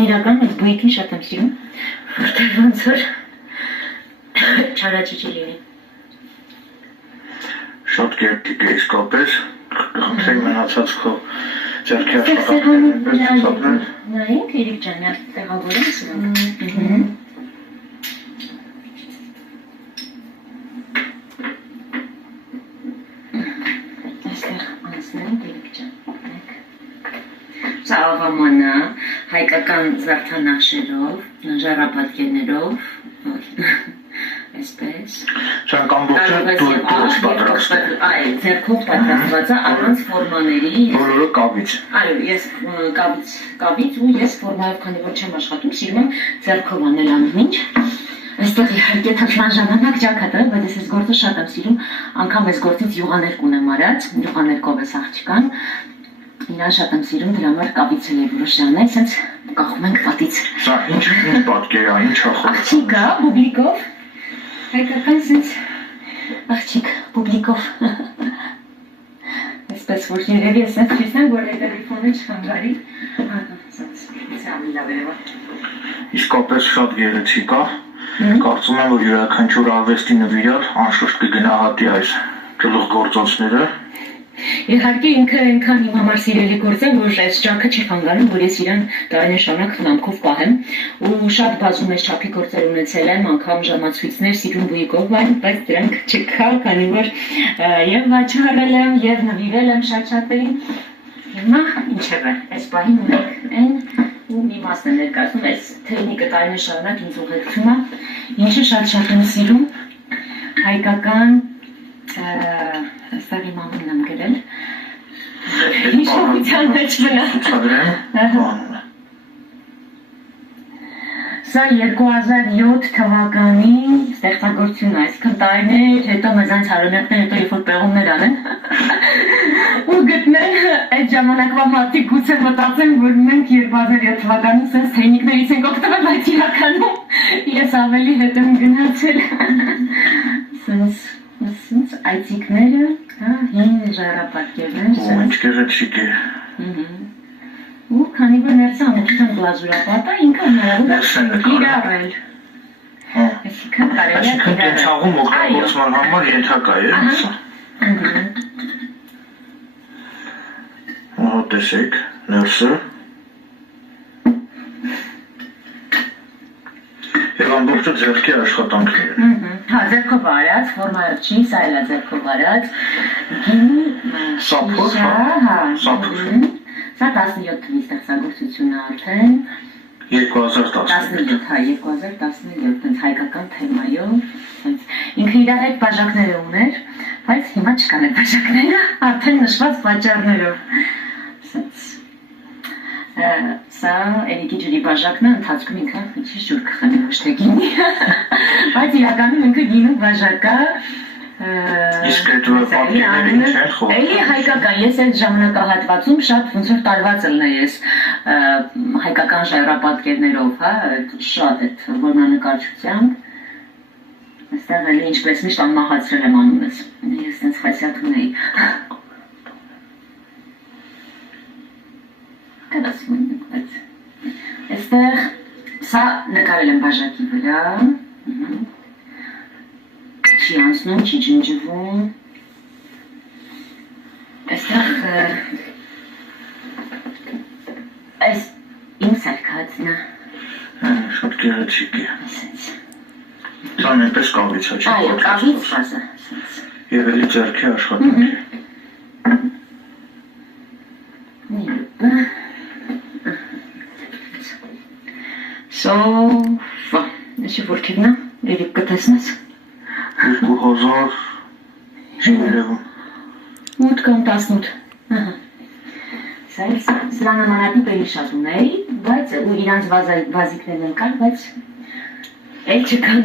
Իրական ես բույքին շատ եմ սիրում, որտեղ ոնց որ չարաճճի լինի։ Շատ գերտիկ է իսկապես, խնդրեմ մնացած քո ձեռքի աշխատանքներն պես ցուցաբերել։ Նայենք Երիկ ջան, միած տեղավորեմ սրանք։ Սա աղամանը հայկական զարդանախշերով, ժառապատկերներով, այսպես։ Սրանք ամբողջը դու ես պատրաստել։ Այո, ձեռքով պատրաստված է առանց ֆորմաների։ Բոլորը կավից։ Այո, ես կավից ու ես ֆորմայով, քանի որ չեմ աշխատում, սիրում եմ ձեռքով անել ամեն ինչ։ Այստեղ իհարկե թափման ժամանակ ջակատ է, բայց ես այս գործը շատ եմ սիրում, անգամ այս գործից յուղաներկ ունեմ արած, յուղաներկով էս աղջկան։ Իրան շատ եմ սիրում, դրա համար կավից է եւ որոշանն է, սենց կախում ենք պատից։ Սա ինչ պատկեր է, ինչ ախորդ։ Աղջիկ է, բուբլիկով։ Հայկական սենց աղջիկ, բուբլիկով։ Այսպես որ երևի է սենց չիսնեմ, որ հետևիֆոնը չխանգարի։ Սենց, ավելի լավ է։ Իսկապես շատ գեղեցիկ է։ Կարծում եմ, որ յուրաքանչյուր արվեստի նվիրյալ անշուշտ կգնահատի այս գլուխգործոցները։ Իհարկե ինքը այնքան իմ համար սիրելի գործ է, որ այս ճակը չի խանգարում, որ ես իրան տարիներ շարունակ խնամքով պահեմ ու շատ բազում այս չափի գործեր ունեցել եմ, անգամ ժամացույցներ սիրուն բույկով, բայց դրանք չկա, քանի որ եւ վաճառել եմ, եւ նվիրել եմ շատ-շատերին։ Հիմա ինչևէ, այս պահին ունենք այն ու մի մասն է ներկայացնում, այս տեխնիկը տարիներ շարունակ ինձ ուղեկցում է, ինչը շատ-շատ եմ սիրում, հայկական Այստեղ իմ անունն եմ գրել, հիշողության մեջ մնա։ Սա 2007 թվականի ստեղծագործություն է, այսքան տարիներ հետո մեզանց հարյուրամյակներ հետո երբ որ պեղումներ անեն ու գտնեն այդ ժամանակվա մարդիկ գուցե մտածեն, որ մենք 2007 թվականին սենց թեյնիկներից ենք օգտվել, բայց իրականում ես ավելի հետ եմ գնացել սենց այցիկները, հին ժառապատկերներ, Ու ինչ գեղեցիկ է։ ու քանի որ ներսը ամբողջությամբ գլազուրապատ է, ինքը հնարավոր է կիրառել։ Այսինքն կարելի է Այսինքն կենցաղում օգտագործման համար ենթակա է, սա։ Ահա տեսեք, ներսը։ Եվ ամբողջը ձեռքի աշխատանքներ են։ Հա, ձեռքով արած, ֆորմայով չի, սա էլ է ձեռքով արած։ Սափոր, հա, սափոր։ Սա 17 թվի ստեղծագործություն է արդեն։ 2017, հա, 2017, տենց հայկական թեմայով, ինքը իր հետ բաժակները ուներ, բայց հիմա չկան այդ բաժակները, արդեն նշված վաճառներով։ Սա Էրիկի ջրի բաժակն է, ընթացքում ինքը ինչի ջուր կխմի, ոչ թե գինի, բայց իրականում ինքը գինու բաժակ է։ Իսկ այդ պատկերները ինչ են խորհրդում։ Էլի հայկական, ես այդ ժամանակահատվածում շատ ոնց որ տարված ելնե ես հայկական ժայռապատկերներով, հա, շատ այդ որմնանկարչությամբ։ Այստեղ էլի ինչպես միշտ անմահացրել եմ անունս, ես տենց խասյատ ունեի։ Կդասում եմ, բայց այստեղ սա նկարել եմ բաժակի վրա, չի անցնում, չի ջնջվում, այստեղ այս իմ սարքածն է։ Շատ գեղեցիկ է։ Սա նույնպես կավից է, չի։ Այո, կավից ֆազա։ Եվ էլի ձեռքի աշխատանք է։ Սոֆա, նշի որքիվն է, երիք կտեսնես։ 2000 չի երևում։ 8 կամ 18, սրա նմանատիպ էի շատ ունեի, բայց ու իրանց վազիկներն են կար, բայց էլ չկան։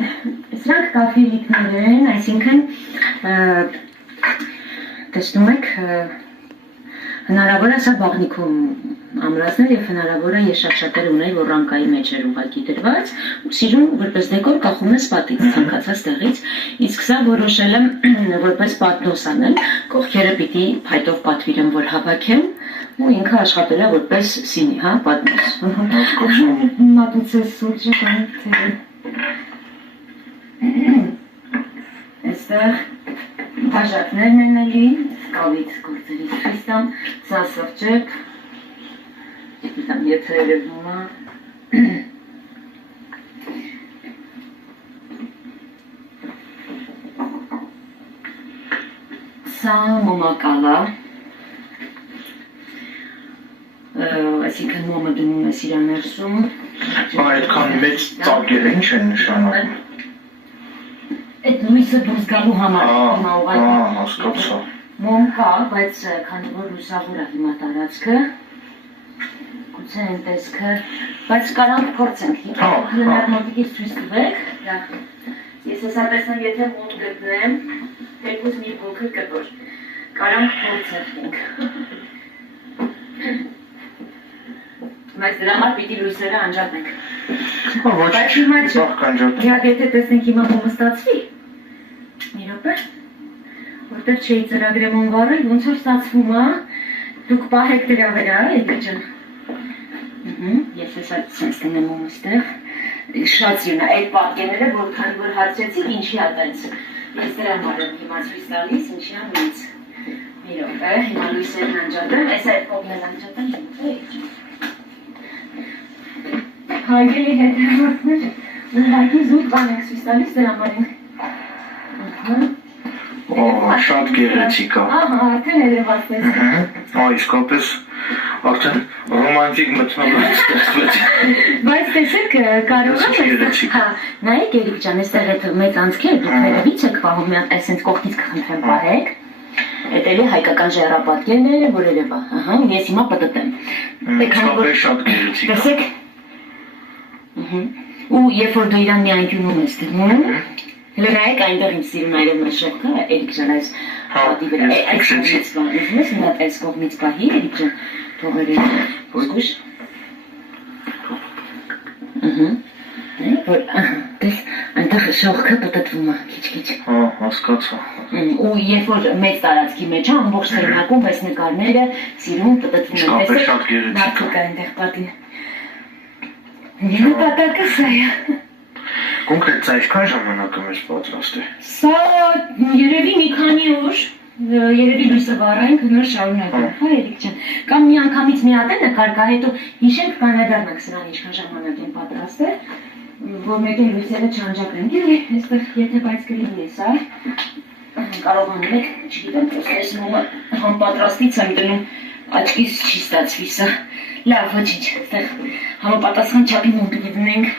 Սրանք կաֆիրիկներ են, այսինքն տեսնում եք Հնարավոր է սա բաղնիքում ամրացնել եւ հնարավոր է ես շատ-շատեր ունեի, որ ռանկայի մեջ էր ուղղակի դրված, ու սիրուն որպես դեկոր կախում ես պատից ցանկացած տեղից, իսկ սա որոշել եմ որպես պատնոս անել, կողքերը պիտի փայտով պատվիրեմ, որ հավաքեմ, ու ինքը աշխատել է որպես սինի, հա, պատնոս։ Մատուցես սուրճը կանցել։ Այստեղ բաժակներն են էլի, կավից գործերից խիստամ, սա սրճեփ, Tam եթե երևում է սա մոմակալա այսինքն մոմը դնում ես իր ներսում այդքան մեծ ծակերը ինչ են նշանակում այդ լույսը դուրս գալու համար հասկացա մոմ կա, բայց քանի որ լուսավոր է հիմա տարածքը Գուցե են տեսքը, բայց կարանք փորձենք, հնարմատիկից ցույց տվեք, ես հեսա տեսնեմ, եթե մոտ գտնեմ, թեկուզ մի փոքր կտոր, կարանք փորձենք, բայց դրա համար պիտի լույսերը անջատենք, բայց հիմա եթե տեսնենք հիմա մոմը ստացվի, մի րոպե, որտեղ չէի ծրագրեմում վառել, ոնց որ ստացվում է, դուք պահեք դրա վրա, եկի ջան Ես ես այդ սենց տնեմ ոմստեղ, շատ սիրուն է, այդ պատկեները, որ քանի որ հարցեցիք, ինչի ատենց, ես դրա մարեմ հիմա ցույց տալիս, ինչի ամից, մի րոպե, հիմա լույսերն անջատեմ, ես այդ կողմն անջատեմ, հարգելի հետևորդներ, ուղղակի զուտ բան եք ցույց տալիս դրա մարին, շատ գեղեցիկ է, արդեն երևաց տեսք, իսկապես Արդեն ռոմանտիկ մթնոլորտ ստեղծվեց։ Բայց տեսեք, կարող եմ նայեք Երիկ ջան, այստեղ այդ մեծ անցքերը դուք վերևից եք պահում, մի հատ այսենց կողքից կխնդրեմ պահեք։ Այդ էլի հայկական ժայռապատկերները, որ երևա, ես հիմա պտտեմ։ Իսկապես շատ գեղեցիկ է։ Տեսեք։ Ու երբ որ դու իրան մի անկյունում ես դնում, հələ նայեք այնտեղ իմ սիրուն այրում է շողքը, Երիկ ջան, այս պատի վրա, այս կողմից պահի, հիմա այս կողմից պահի, Երիկ ջան, թողերը զգուշ։ Տես, այնտեղ շողքը պտտվում է, քիչ-քիչ։ Հասկացա։ Ու երբ որ մեծ տարածքի մեջ է, ամբողջ սերնակում այս նկարները սիրուն պտտվում են, իսկապես շատ գեղեցիկ է։ մարդիկ այնտեղ պատին։ Նպատակը սա է։ Կոնկրետ սա ինչքան ժամանակ է պատրաստ է։ Սա երևի մի քանի օր, երևի լույսը վառենք, նոր շարունակենք, հա Երիկ ջան։ Կամ մի անգամից մի հատ է նկարկա, հետո հիշենք կանադառնանք սրան ինչքան ժամանակ են պատրաստ է, որ մեկին լույսերը չանջակենք, էլի, այստեղ եթե բայց կլինի է սա, կարողանում եք, չգիտեմ, այս մոմը համապատրաստից եմ դնում, աչքից չի ստացվի սա, լավ, ոչինչ, այստեղ համապատասխան չափի մոմ պիտի դնենք,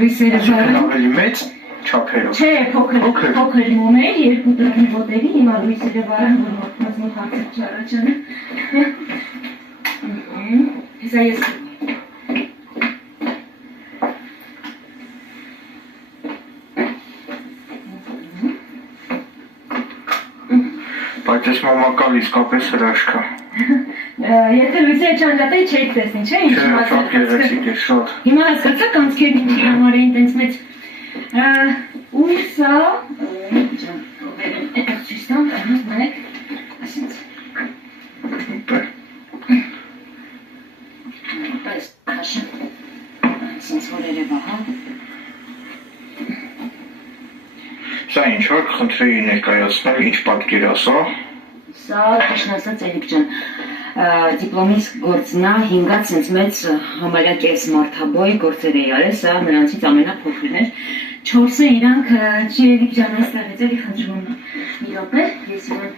լույսերը վառենք։ Ավելի մեծ չափերով։ Չէ, փոքր մոմ է, երկու տրոմի ոտերի, հիմա լույսերը վառան, որ մոտ հարցեր չառաջանը։ Հեսա ես Բայց ես մոմակալ իսկապես հրաշք է։ Եթե լույսերը չանջատեի չէիք տեսնի, չէ՞, ինչ շատ գեղեցիկ է, շատ։ Հիմա հասկացաք անցքերն ինչի համար էին տենց մեծ ու սա այդտեղ ցույց տամ, նայեք, ասենց պես քաշեմ, ասենց որ երևա, հա։ Սա ինչ որ խնդրեի ներկայացնել, ինչ պատկեր է սա։ Սա ճիշտ ասած Երիկ ջան, դիպլոմիս գործն է, հինգած սենց մեծ համարյա կես մարդաբոյ գործեր էի արել, սա նրանցից ամենափոքրն էր։ Չորսը իրանք Երիկ ջան այստեղից էլի խնդրում մի րոպե, ես իրան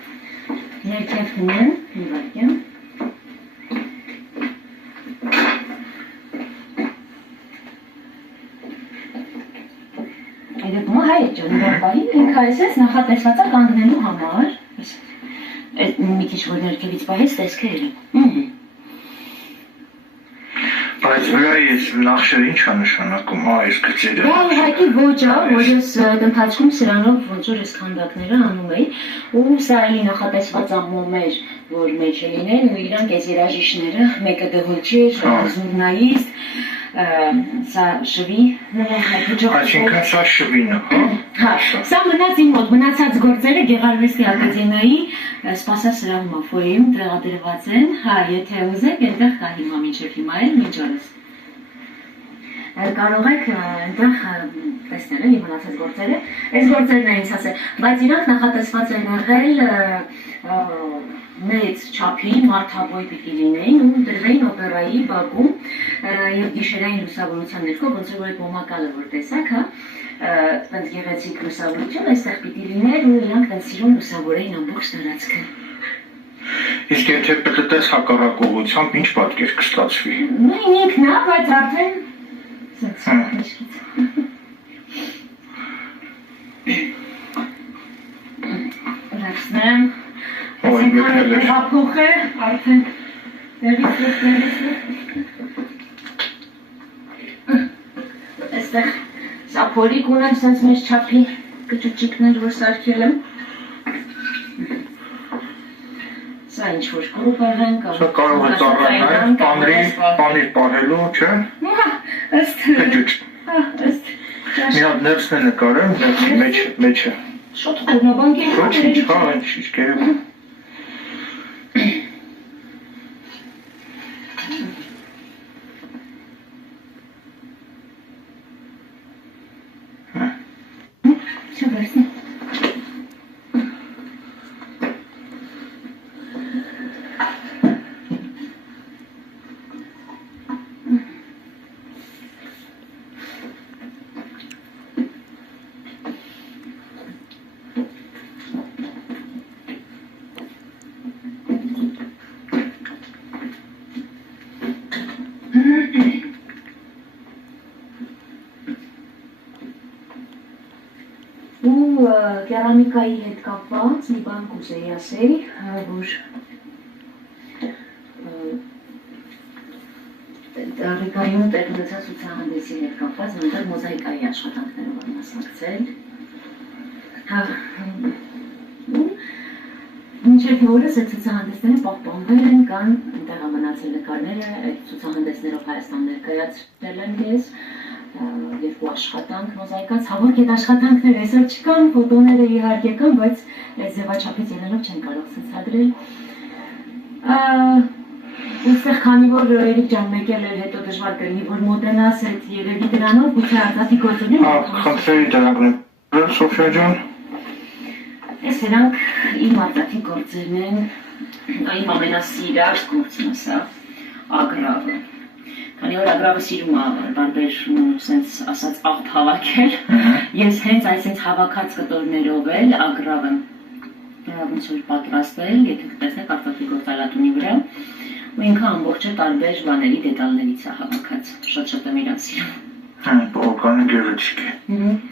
ներքև դնեմ, մի վայրկյան։ Այդեպում հայ ջան, բարբարին ինքը այսպես նախատեսված է կանգնելու համար։ Այդ մի քիչ որ ներքևից պահես տեսքը էլի։ Բայց վրա ես նախշերը ինչ է նշանակում, այս գծերը։ Դա ուղղակի ոչ է, որ ես այդ ընթացքում սրանով ոնց որ այս քանդակները անում էի, ու սա էլի նախատեսված ամոմ էր, որ մեջ լինեն, ու իրանք այս երաժիշտները, մեկը դղոջի էր, զուրնայիստ, սա շվի, Այսինքն սա շվին է, հա։ Սա մնաց իմ մոտ, մնացած գործերը Գեղարվեստի ակադեմիայի սպասասրահում ֆոյեում տեղադրված են, հա, եթե ուզեք, այնտեղ կա հիմա մինչև հիմա էլ մինչ օրս։ Կարող եք այնտեղ տեսնել էլի մնացած գործերը, այս գործերն են ինձ ասել, բայց իրանք նախատեսված են եղել մեծ չափի մարդաբույր պիտի լինեին ու դրվեին օպերայի բակում եւ գիշերային լուսավորության ներքո, ոնց որ այդ մոմակալը որ տեսակ, հա, այնց գեղեցիկ լուսավորություն այստեղ պիտի լիներ ու իրանք տենց սիրուն լուսավորեին ամբողջ տարածքը։ Իսկ եթե պետք հակառակ ուղղությամբ ինչ պատկեր կստացվի։ Նույն ինքն է, բայց արդեն Ռացնեմ, այսինքան հապոխ է, արդեն այստեղ սա փորիկ ունեմ, սենց մեծ չափի կճուճիկներ, որ սարքել եմ Սա ինչ-որ գրուպ եղեն կամ Սա կարող է ծառայել պանիր պարելու, չէ։ Ըստ Մի հատ ներսն է նկարել, մեջը Շատ խորնաբանք է Ոչ, հա, ինչ կերում Չվերսնի Կերամիկայի հետ կապված մի բան կուզեի ասել, որ Ռիկայում տեղ ունեցած ցուցահանդեսի հետ կապված այնտեղ մոզաիկայի աշխատանքներով եմ մասնակցել։ Մինչև օրս այդ ցուցահանդեսները պահպանվել են, կան այնտեղ մնացել նկարները, այդ ցուցահանդեսներով Հայաստան ներկայացրել եմ ես երկու աշխատանք մոզաիկած, հավոք այդ աշխատանքները այսօր չկան, ֆոտոները իհարկե կան, բայց այս ձևաչափից ելնելով չեն կարող ցուցադրել։ Այստեղ քանի որ Էրիկ ջան եկել էր, հետո դժվար կլինի որ մոտենաս այդ երևի դրանով, գուցե արծաթի գործերին։ Խնդրեի դրանք Սոֆիա ջան։ Այս նրանք իմ արծաթի գործերն են, իմ ամենասիրած գործն է սա, ագրավը։ Քանի որ ագրավը սիրում է բարբեր սենց ասած աղտ հավաքել, ես հենց այսինքն հավաքած կտորներով էլ ագրավը ոնց որ պատրաստել, եթե կտեսնեք արծաթի գործալատունի վրա, ու ինքը ամբողջը տարբեր բաների դետալներից է հավաքած, շատ եմ իրան սիրում։ Բողոքանը գեղեցիկ է։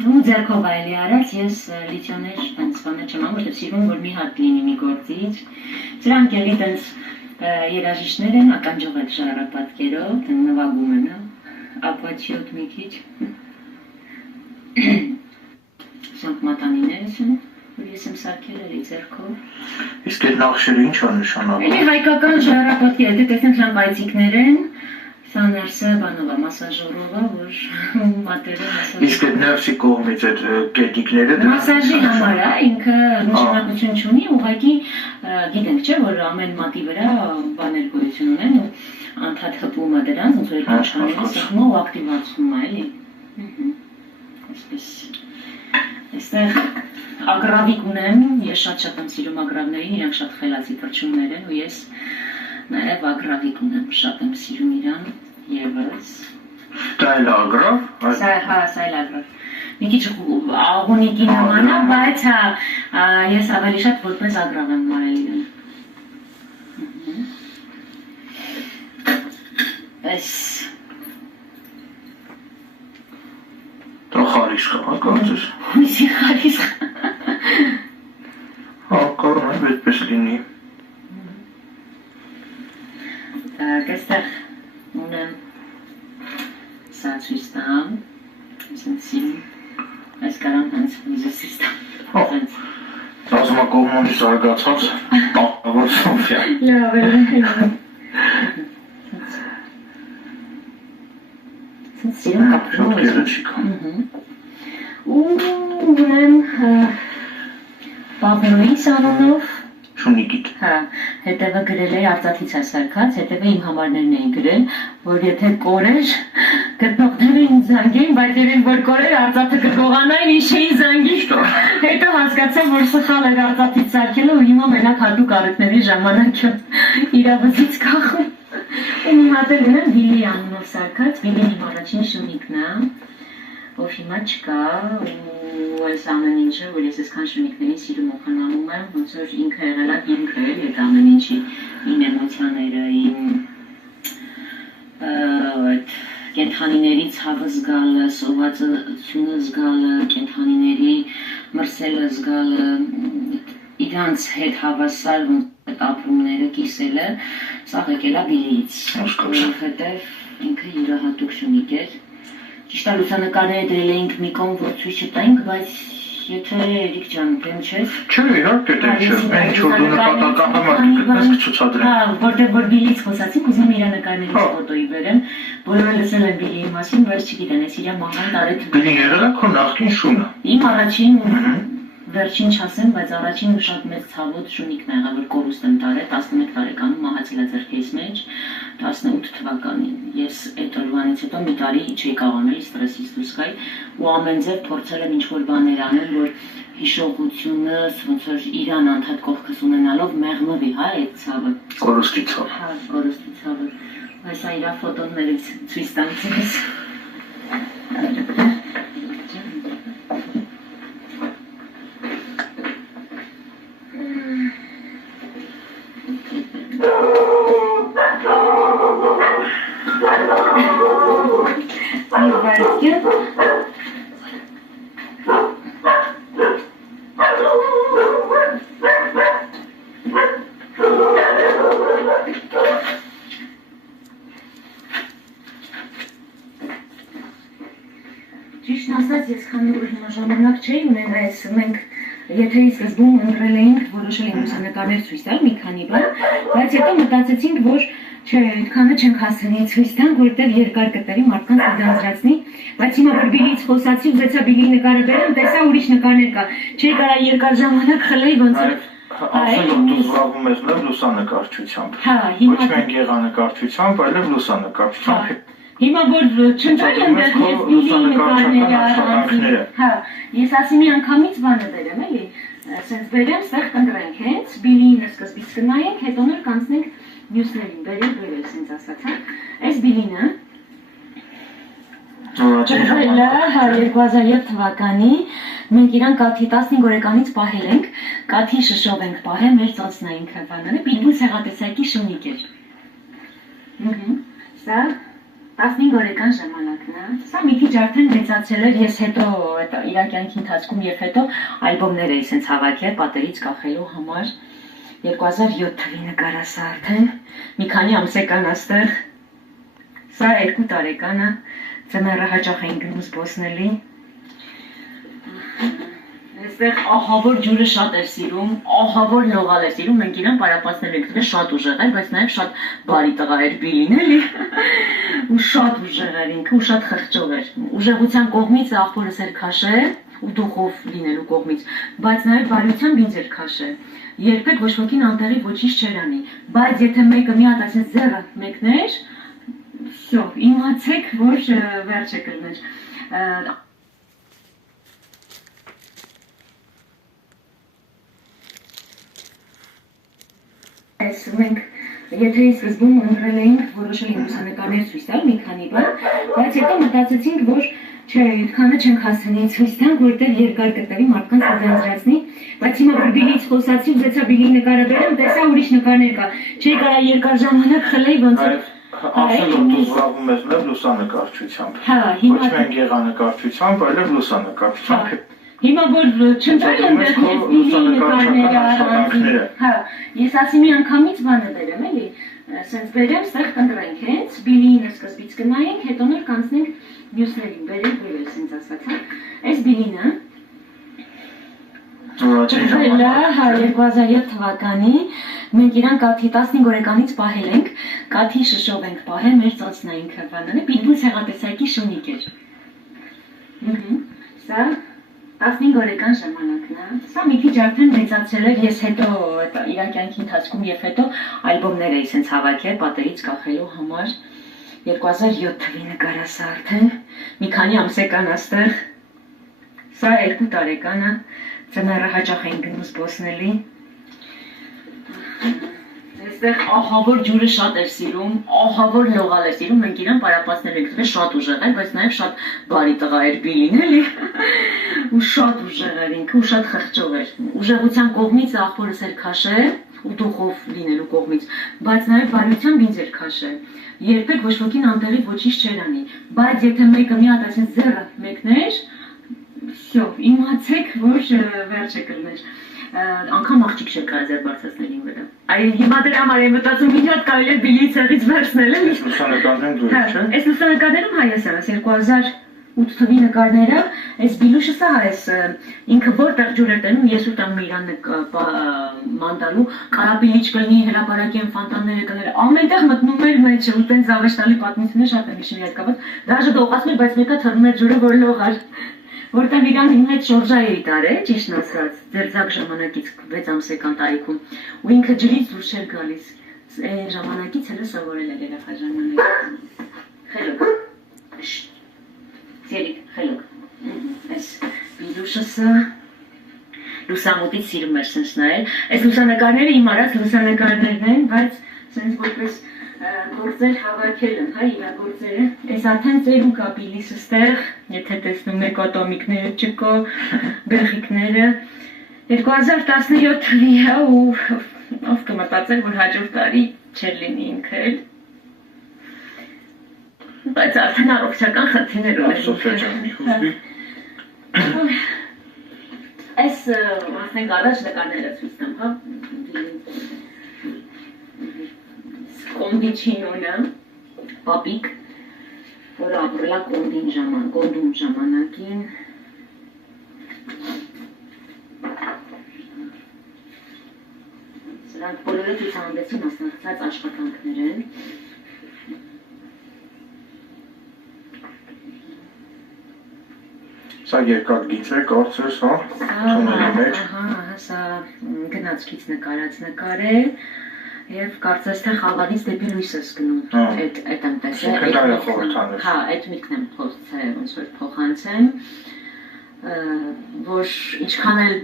Ու ձեռքով այլի արած ես լիցիոներ տենց բաներ չեմ անում, որտեղ սիրում որ մի հատ լինի մի գործից։ Սրանք էլի տենց երաժիշտներ են ականջով այդ ժառապատկերով, նվագում են, ապաչիոտ մի քիչ։ Սրանք մատանիներս են, որ ես եմ սարքել էլի ձեռքով։ Իսկ այդ նախշերը ինչ է նշանակում։ Էլի հայկական ժառապատկեր, եթե տեսնենք սրանք այցիկներ են, սա ներսը բանով է, մասաժորով է, որ մատերը մասաժ։ Իսկ այդ ներսի կողմից այդ կետիկները Մասաժի համար է, ինքը նշանակություն չունի, ուղղակի գիտենք չէ, որ ամեն մատի վրա բաներ գոյություն ունեն ու անդադ հպում է դրանց, ոնց որ իշխանները սխմում ու ակտիվացում է, էլի։ Այսպես։ Այստեղ ագրավիկ ունեմ, ես շատ եմ սիրում ագրավներին, իրանք շատ խելացի թռչուններ են ու ես նաև ագրավիկ ունեմ, շատ եմ սիրում իրան եւս։ Դա էլ ագրավ։ Սա էլ ագրավ։ Մի քիչ աղունիկի նման է, բայց ես ավելի շատ որպես ագրավ եմ մարել իրան։ Այս Դա խարիսխ է, կարծես։ Հույսի խարիսխ։ Հա, կարող է այդպես լինի։ Այստեղ ունեմ կողմոնի զարգացած տաղավար Սոֆիա։ Լավ է։ Սիրուն կապրում Շատ գեղեցիկ է։ Ունեմ Պապնոյիս անունով Շունիկիտ։ Հա, հետևը գրել է արծաթից հասարքած, հետևը իմ համարներն էին գրել, որ եթե կորեր, գտնողները ինձ զանգեին, բայց երեն որ կորեր, արծաթը կգողանային, ինչ էին զանգի, հետո հասկացեմ, որ սխալ էր արծաթից սարքելը ու հիմա մենակ հատուկ առիթների ժամանակ իրավզից կախում։ Ու մի մատել ունեմ Վիլի անունով սարքած, Վիլին իմ առաջին շունիկն է, ով հիմա չկա, ու այս ամեն ինչը, որ ես այսքան շունիկներին սիրում ու խնամում եմ, ոնց որ ինքը եղել է հիմքը էլ, այդ ամեն ինչի իմ էմոցիաները, իմ կենդանիների ցավը զգալը, սովածությունը զգալը, կենդանիների մրսելը զգալը, իրանց հետ հավասար այդ ապրումները կիսելը, սա եկել է Վիլիից, որովհետև ինքը յուրահատուկ շունիկ էր։ Ճիշտ է լուսանկարները դրել էինք մի կողմ, որ ցույց չտայինք, բայց եթե Էրիկ ջան, դեմ չես։ Չէ, իհարկե դեմ չես, մենք ինչ որ դու նպատակահարմար գտնես կցուցադրենք։ Հա, որտեղ որ Վիլից խոսացիք, ուզում իրա նկարներից ֆոտոյի վերեմ, բոլորը լսել են Վիլիի մասին, բայց չգիտեն, այս իրա մահան տարեթ։ Վիլին եղել է քո նախկին շունը։ Իմ առաջին վերջին չասեմ, բայց առաջին շատ մեծ ցավոտ շունիկն ա եղել, որ կորուստ եմ տարել, 11 տարեկանում մահացել է ձեռքերից մեջ, 18 թվականին։ Ես այդ օրվանից հետո մի տարի չէի կարողանում ստրեսից դուրս գալ ու ամեն ձև փորձել եմ ինչ-որ բաներ անել, որ հիշողությունս, ոնց որ իրան անդադ կողքս ունենալով մեղմվի, հա, այդ ցավը։ Կորուստի ցավ։ Հա, կորուստի ցավը։ Այս իրա ֆոտոներից ցույց տամ ձեզ։ Ճիշտն ասած, ես քանի որ հիմա ժամանակ չէի ունեն այս մենք եթե սկզբում ընտրել էինք որոշել էինք լուսանկարներ ցույց տալ մի քանի բան, բայց հետո մտածեցինք, որ չէ, այդքանը չենք հասցնի ցույց տանք, որովհետև երկար կտևի մարդկանց դանձրացնի, բայց հիմա որ Բիլից խոսացի, ուզեցա Բիլի նկարը բերեմ, տեսա ուրիշ նկարներ կա, չէի կարա երկար ժամանակ խլեի ոնց որ ասել որ դու զբաղվում ես նաև լուսանկարչությամբ։ Հա, հիմա ոչ միայն գեղանկարչությամբ, այլև լուսանկարչությամբ։ Հիմա որ չընտրել եմ դեռ ես Բիլի նկարները առանձին, հա, ես ասի մի անգամից բանը բերեմ, էլի, ասենց բերեմ, ստեղ կընտրենք հենց, Բիլին սկզբից կնայենք, հետո նոր կանցնենք մյուսներին, բերել, ասենց ասած, հա, այս Բիլինը Ջրվել է 2007 թվականի, մենք իրան կաթի 15 օրեկանից պահել ենք, կաթի շշով ենք պահել, մեր ծոցնային քվանանը, պիտուլ սեղատեսակի շունիկ էր։ Սա 15 օրեկան ժամանակն է, սա մի քիչ արդեն մեծացել էր, ես հետո իրա կյանքի ընթացքում և հետո ալբոմներ էի սենց հավաքել պատերից կախելու համար, 2007 թվի նկարա սա արդեն, մի քանի ամսեկան աստեղ, սա 2 տարեկանը, ծնարը հաճախ էին գնում զբոսնելի, այստեղ ահավոր ջուրը շատ էր սիրում, ահավոր լողալ էր սիրում, մենք իրան պարապացնել ենք տվել շատ ուժեղ էր, բայց նաև շատ բարի տղա էր Բիլին էլի, ու շատ ուժեղ էր ինքը, ու շատ խղճով էր, ուժեղության կողմից աղբորս էր քաշել, ու դուխով լինելու կողմից, բայց նաև բարյությամբ ինձ էր քաշել, երբեք ոչ ոքին անտեղի ոչինչ չէր անի, բայց եթե մեկը մի հատ ասես ձեռը մեկներ, всё, իմացեք, որ վերջ է կլներ։ Այս մենք եթե սկզբում ընտրել էինք որոշել էինք լուսանկարներ ցույց տալ մի քանի բան, բայց հետո մտածեցինք, որ չէ, այդքանը չենք հասցնի ցույց տանք, որովհետև երկար կտևի մարդկանց դանձրացնի, բայց հիմա որ Բիլից խոսացի, ուզեցա Բիլի նկարը բերեմ, տեսա ուրիշ նկարներ կա, չէի կարա երկար ժամանակ խլեի ոնց որ ասել որ դու զբաղվում ես նաև լուսանկարչությամբ։ Ոչ միայն գեղանկարչությամբ, այլև լուսանկարչությամբ։ Հիմա որ չընտրել եմ դեռ ես Բիլի նկարները առանձին, հա, ես ասի մի անգամից բանը բերեմ, էլի, ասենց բերեմ, ստեղ կընտրենք հենց, Բիլին սկզբից կնայենք, հետո նոր կանցնենք մյուսներին, բերել, ասենց ասած, հա, այս Բիլինը Ուրացի Հա 2007 թվականի մենք իրան կաթի 15 օրեկանից պահել ենք, կաթի շշով ենք պահել մեր ծոցնային քրվանանը, պիտբուլ ցեղատեսակի շունիկ էր։ Սա 15 օրեկան ժամանակն է։ Սա մի քիչ արդեն մեծացել էր, ես հետո իր կյանքի ընթացքում եւ հետո ալբոմներ էի սենց հավաքել պատերից կախելու համար։ 2007 թվի նկար է սա արդեն, մի քանի ամսեկան աստեղ։ Սա 2 տարեկան է, ծները հաճախ էին գնում զբոսնելի։ Այստեղ ահավոր ջուրը շատ էր սիրում, ահավոր լողալ էր սիրում, մենք իրան պարապացնել ենք տվել շատ ուժեղ էր, բայց նաև շատ բարի տղա էր Բիլին, էլի։ Ու շատ ուժեղ էր ինքը, ու շատ խղճով էր։ Ուժեղության կողմից աղբորս էր քաշել, ու դուխով լինելու կողմից, բայց նաև բարությամբ ինձ էր քաշել։ Երբեք ոչ ոքին անտեղի ոչինչ չէր անի, բայց եթե մեկը մի հատ այսպես ձեռը մեկներ, всё, իմացեք, որ վերջը կլներ։ Անգամ աղջիկ չէր կարա ձեր բարձրացնել իմ վրա։ Այ հիմա դրա համար եմ մտածում մի հատ կարելի է Բիլիի ցեղից վերցնել եմ։ Լուսանկարներն դու ես, չէ՞։ Այս լուսանկարներում հայ եմ, 2008 թվի նկարները, այս Բիլուշը սա այս ինքը որտեղ ջուր էր տանում, ես ուտամ իրան մանդալու, կարապիլիչ կլինի, հրապարակեն ֆանտանները կներ, ամենտեղ մտնում էր մեջը, ու տենց զավեշտալի պատմություններ շատ եմ հիշում հետկապած, դաժե դողացում էր, բայց մեկը թռնում էր ջուրը, որ լողար։ Որտեղ իրան իմ հետ շորժա էի տարել, ճիշտն ասած, ձերձակ ժամանակից 6 ամսեկան տարիքում, ու ինքը ջրից դուրս էր գալիս, այն ժամանակից հենց սովորել էր երեխա ժամանակից։ Խելոք։ Ձերիկ, խելոք։ Այս Բիլուշը սա լուսամուտից սիրում էր սենց նայել։ Այս լուսանկարները իմ արած լուսանկարներն են, բայց սենց որպես գործեր հավաքել եմ, հա, իրա գործերը։ Այս արդեն ծերուկ է Բիլիս ստեղ, եթե տեսնում եք ատոմիկները չկա, գլխիկները։ 2017 թվի է ու ով կմտածեր, որ հաջորդ տարի չէր լինի ինքը էլ։ Բայց արդեն առողջական խնդիրներ ուներ։ Այս արդեն առաջ նկարները ցույց տամ, հա։ Կոնդիչինոնը, պապիկ, որ ապրելա կոնդում ժամանակին, սրանք բոլորը ցուցահանդեսի մասնակցած աշխատանքներ են։ Սա երկաթգիծ է, կարծես, հա, թունելի մեջ։ Ահա, սա գնացքից նկարած նկար է։ Եվ կարծես թե խավարից դեպի լույս ես գնում, այդ եմ տեսել, հա, այդ միտքն եմ փորձել, ոնց որ փոխանցեմ, որ ինչքան էլ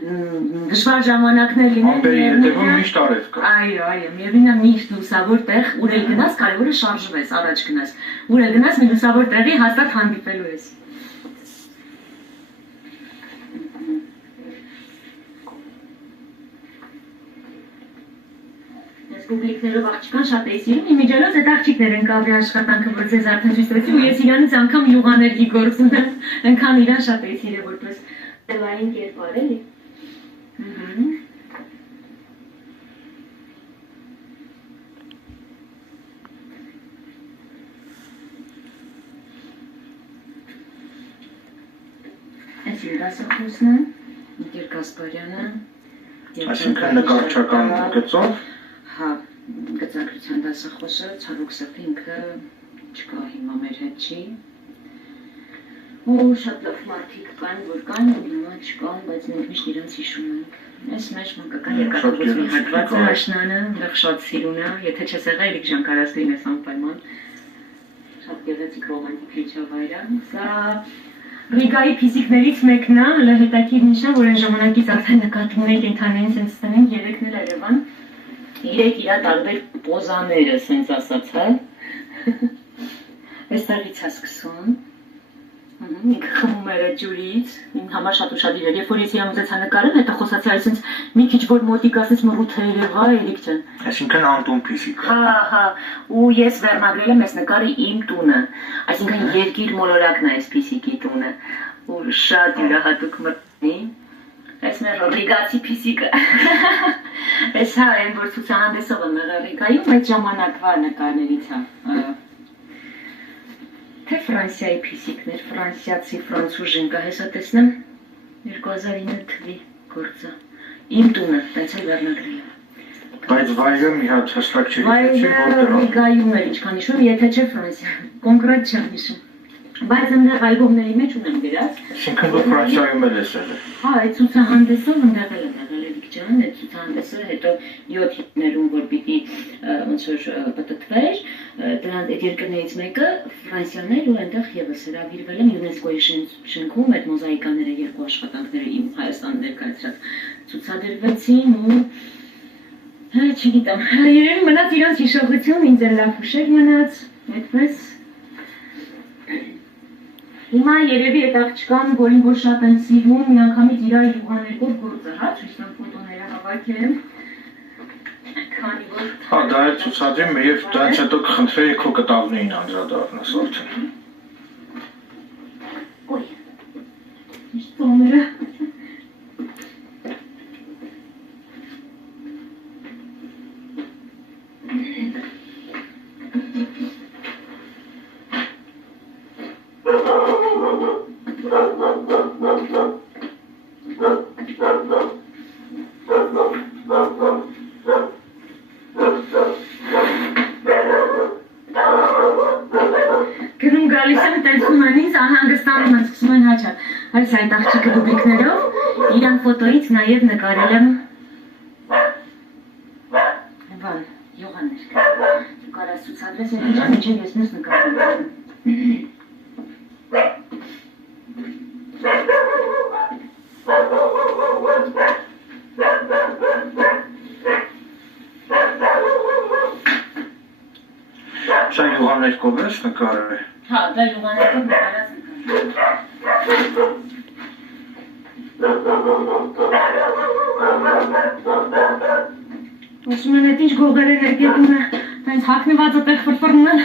դժվար ժամանակներ լինեն, ամպերի հետևում միշտ արև կա։ Այո, միևնույն է միշտ լուսավոր տեղ, ուր էլ գնաս, կարևորը շարժվես, առաջ գնաս, ուր էլ գնաս, մի լուսավոր տեղի հաստատ հանդիպելու ես։ Գուգլիկներով աղջկան շատ էի սիրում, իմիջիալոց այդ աղջիկներ են կավրի աշխատանքը, որ ձեզ արդեն ցույց տվեցի, ու ես իրանից անգամ յուղաների գործում եմ, այնքան իրան շատ էի սիրել որպես տևային կերպար, էլի։ Այս երասախոսն է, Միկել Կասպարյանը։ Այսինքն նկարչական գծով։ Հա, գծագրության դասախոսը, ցավոք սրտի ինքը չկա հիմա մեր հետ չի։ Ու շատ լավ մարդիկ կան, որ կան, ու հիմա չկան, բայց մենք միշտ իրենց հիշում ենք։ Այս մեջ մանկական երկաթգծի հատվածը աշնանը, դեռ շատ սիրուն է, եթե չես եղել Էրիկ Ժանկարասի մեզ անպայման։ Շատ գեղեցիկ ռոմանտիկ միջավայր է։ Սա Ռիգայի ֆիզիկներից մեկն է, հələ հետաքրքիր նշան, որ այն ժամանակից արդեն նկատում ենք ընդհանրեն սենց տնեն 3-ն էլ Երևան։ 3 իրա տարբեր պոզաները, սենց ասած, հա։ Այստեղից է սկսում։ Ինքը խմում էր այդ ջուրից, ինձ համար շատ ուշադիր էր, երբ որ ես իրան ուզեցա նկարել, հետո խոսացի այ սենց մի քիչ որ մոտիկ ասես մռութ երևա, Էրիկ ջան։ Այսինքն անտուն ֆիզիկա։ Հա, ու ես վերնագրել եմ այս նկարի իմ տունը, այսինքն երկիր մոլորակն է այս ֆիզիկի տունը, ու շատ յուրահատուկ մտնի։ Այս մեր ռիգացի ֆիզիկը։ Այս հա, այն որ ցուցահանդեսով եմ եղել Ռիգայում, այդ ժամանակվա նկարներից է։ Թե Ֆրանսիայի ֆիզիկներ, ֆրանսիացի ֆրանսուժեն կա, հեսա տեսնեմ 2009 թվի գործը։ Իմ տունը, բայց էլ վերնագրել է։ Բայց վայրը մի հատ հստակ չի Վայրը Ռիգայում էր, ինչքան հիշում, եթե չէ Ֆրանսիա, կոնկրետ չեմ հիշում։ Բայց այնտեղ ալբոմների մեջ ունեմ գրած։ Այսինքն դու Ֆրանսիայում ես եղել։ Հա, այդ ցուցահանդեսով ընդեղել եմ եղել Էրիկ ջան, այդ ցուցահանդեսը հետո 7-ներում որ պիտի ոնց որ պատտվեր, դրանց այդ երկրներից մեկը Ֆրանսիան էր ու այնտեղ եւս հրավիրվել եմ ՅՈՒՆԵՍԿՕ-ի շենքում այդ մոզաիկաները երկու աշխատանքները իմ Հայաստան ներկայացրած ցուցադրվեցին ու չգիտեմ, երևի մնաց իրենց հիշողություն, ինձ էլ լավ հուշեր մնաց, այդպես։ Հիմա երևի այդ աղջկան, որին որ շատ են սիրում, մի անգամից իրա յուղաներկով գործը, հա, ցույցն ֆոտոները հավաքեմ, քանի որ… Հա, դա է ցուցադրեմ եւ դրանից հետո կխնդրեի քո կտավներին անդրադառնաս արդեն։ Ոյ, ինչ տոները… Գնում գալիս եմ տեսնում են ինձ, անհանգստանում են, սկսում են հաչալ։ Այս այդ աղջիկը դուբլիկներով, իրան ֆոտոից նաև նկարել եմ Վան, յուղաներ։ Դու կարաս ցուցադրես այդ իրան, ինչև ես մեզ նկարել եմ։ Սա յուղաներկով ես նկարել։ Հա, դա յուղաներկով նկարած նկարել։ Ոսում են էտ ինչ գողեր են երկետում է, հենց հակնված ատեղ ֆրֆրնում են։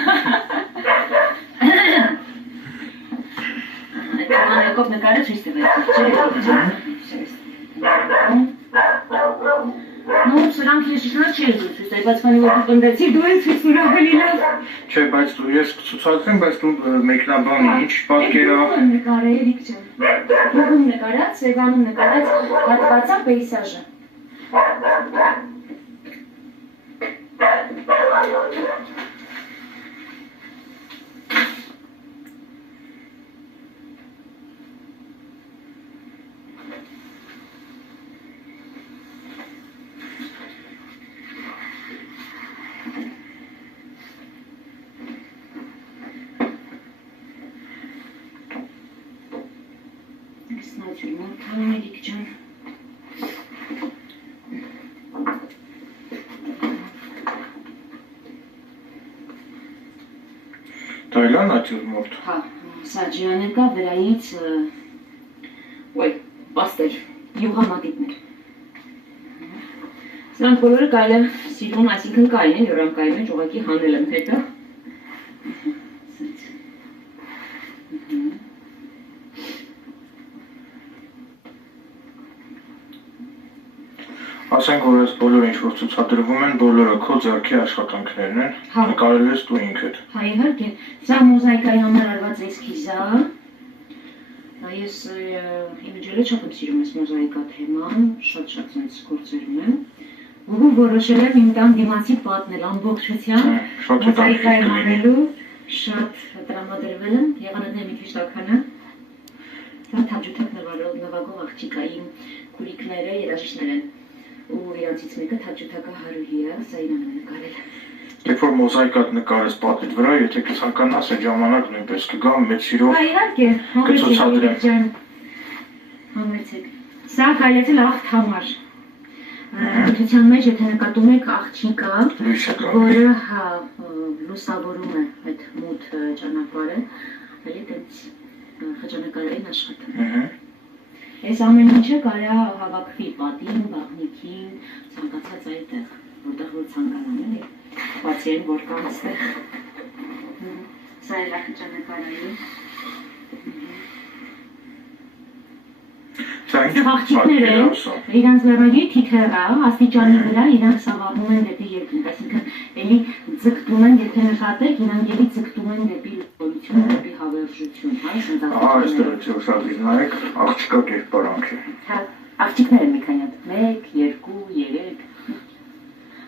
Այդ յուղաներկով նկարը չույս տվեց, Ну, սրանք ես իշխանած չի ես ցույց տալիս, բայց քանի որ դու տնտեցի, դու ես ցույց տուր ավելի լավ։ Չէ, բայց դու ես կցուցադրեմ, բայց դու մեկնաբանի ինչ պատկերա։ Նկարել Էրիկ ջան։ Յուղում նկարած, Սևանում նկարած, հատվածա պեյսաժը։ Смотрим, Էրիկ ջան։ Դա նատյուրմորտ։ Հա, սա ջրանեկա վրայից ոյ, պաստել, յուղամատիտներ։ Սրանք բոլորը կարել եմ սիրուն, այսինքն կային են, յորամկայի մեջ ուղղակի հանել եմ հետո։ Ասենք որ այս բոլորը ինչ որ ցուցադրվում են, բոլորը քո ձեռքի աշխատանքներն են, նկարել ես դու ինքդ։ Հա, իհարկե, սա մոզաիկայի համար արված էսքիզ է։ Ես իմիջիալը շատ եմ սիրում ես մոզաիկա թեման, շատ sense գործեր ունեմ։ Ու որոշել եմ իմ տան դիմացի պատնել ամբողջությամբ, մոզաիկայի անելու, շատ տրամադրվել եմ, եղանատների մի քիչ տաքանա։ Դա թաջութակ նվագող աղջիկա իմ քուրիկները երաժիշտներ են։ Ու իրանցից մեկը թաջութակա հարուհի է, սա իրան է նկարել։ Երբ որ մոզաիկատ նկարես պատիդ վրա, եթե կցանկանաս այդ ժամանակ նույնպես կգամ մեծ սիրով։ Հա, իհարկե, համեցեք։ Սա կարելի աղթ համար։ Գիտության մեջ եթե նկատում եք աղջիկա, որը հա լուսավորում է այդ մութ ճանապարհը, այլ դից խճանկարային աշխատում։ Այս ամեն ինչը կարա հավաքվի պատին, բաղնիքին, ցանկացած այդտեղ, որտեղ որ ցանկանան, էլի, բացի այն, որ կան այստեղ։ Սա էլ է խճանկարային։ Աղջիկներ են, իրանց վերնագի թիթեռա, աստիճանի վրա իրանք սավառնում են դեպի երկինք, այսինքն էլի ձգտում են, եթե նկատեք, իրանք էլի ձգտում են դեպի լուսավորություն, դեպի հավերժություն, հա, այստեղ չէ, շատ նայեք, աղջկա կերպարանք է։ Հա։ Աղջիկներ են մի քանի հատ։ 1, 2, 3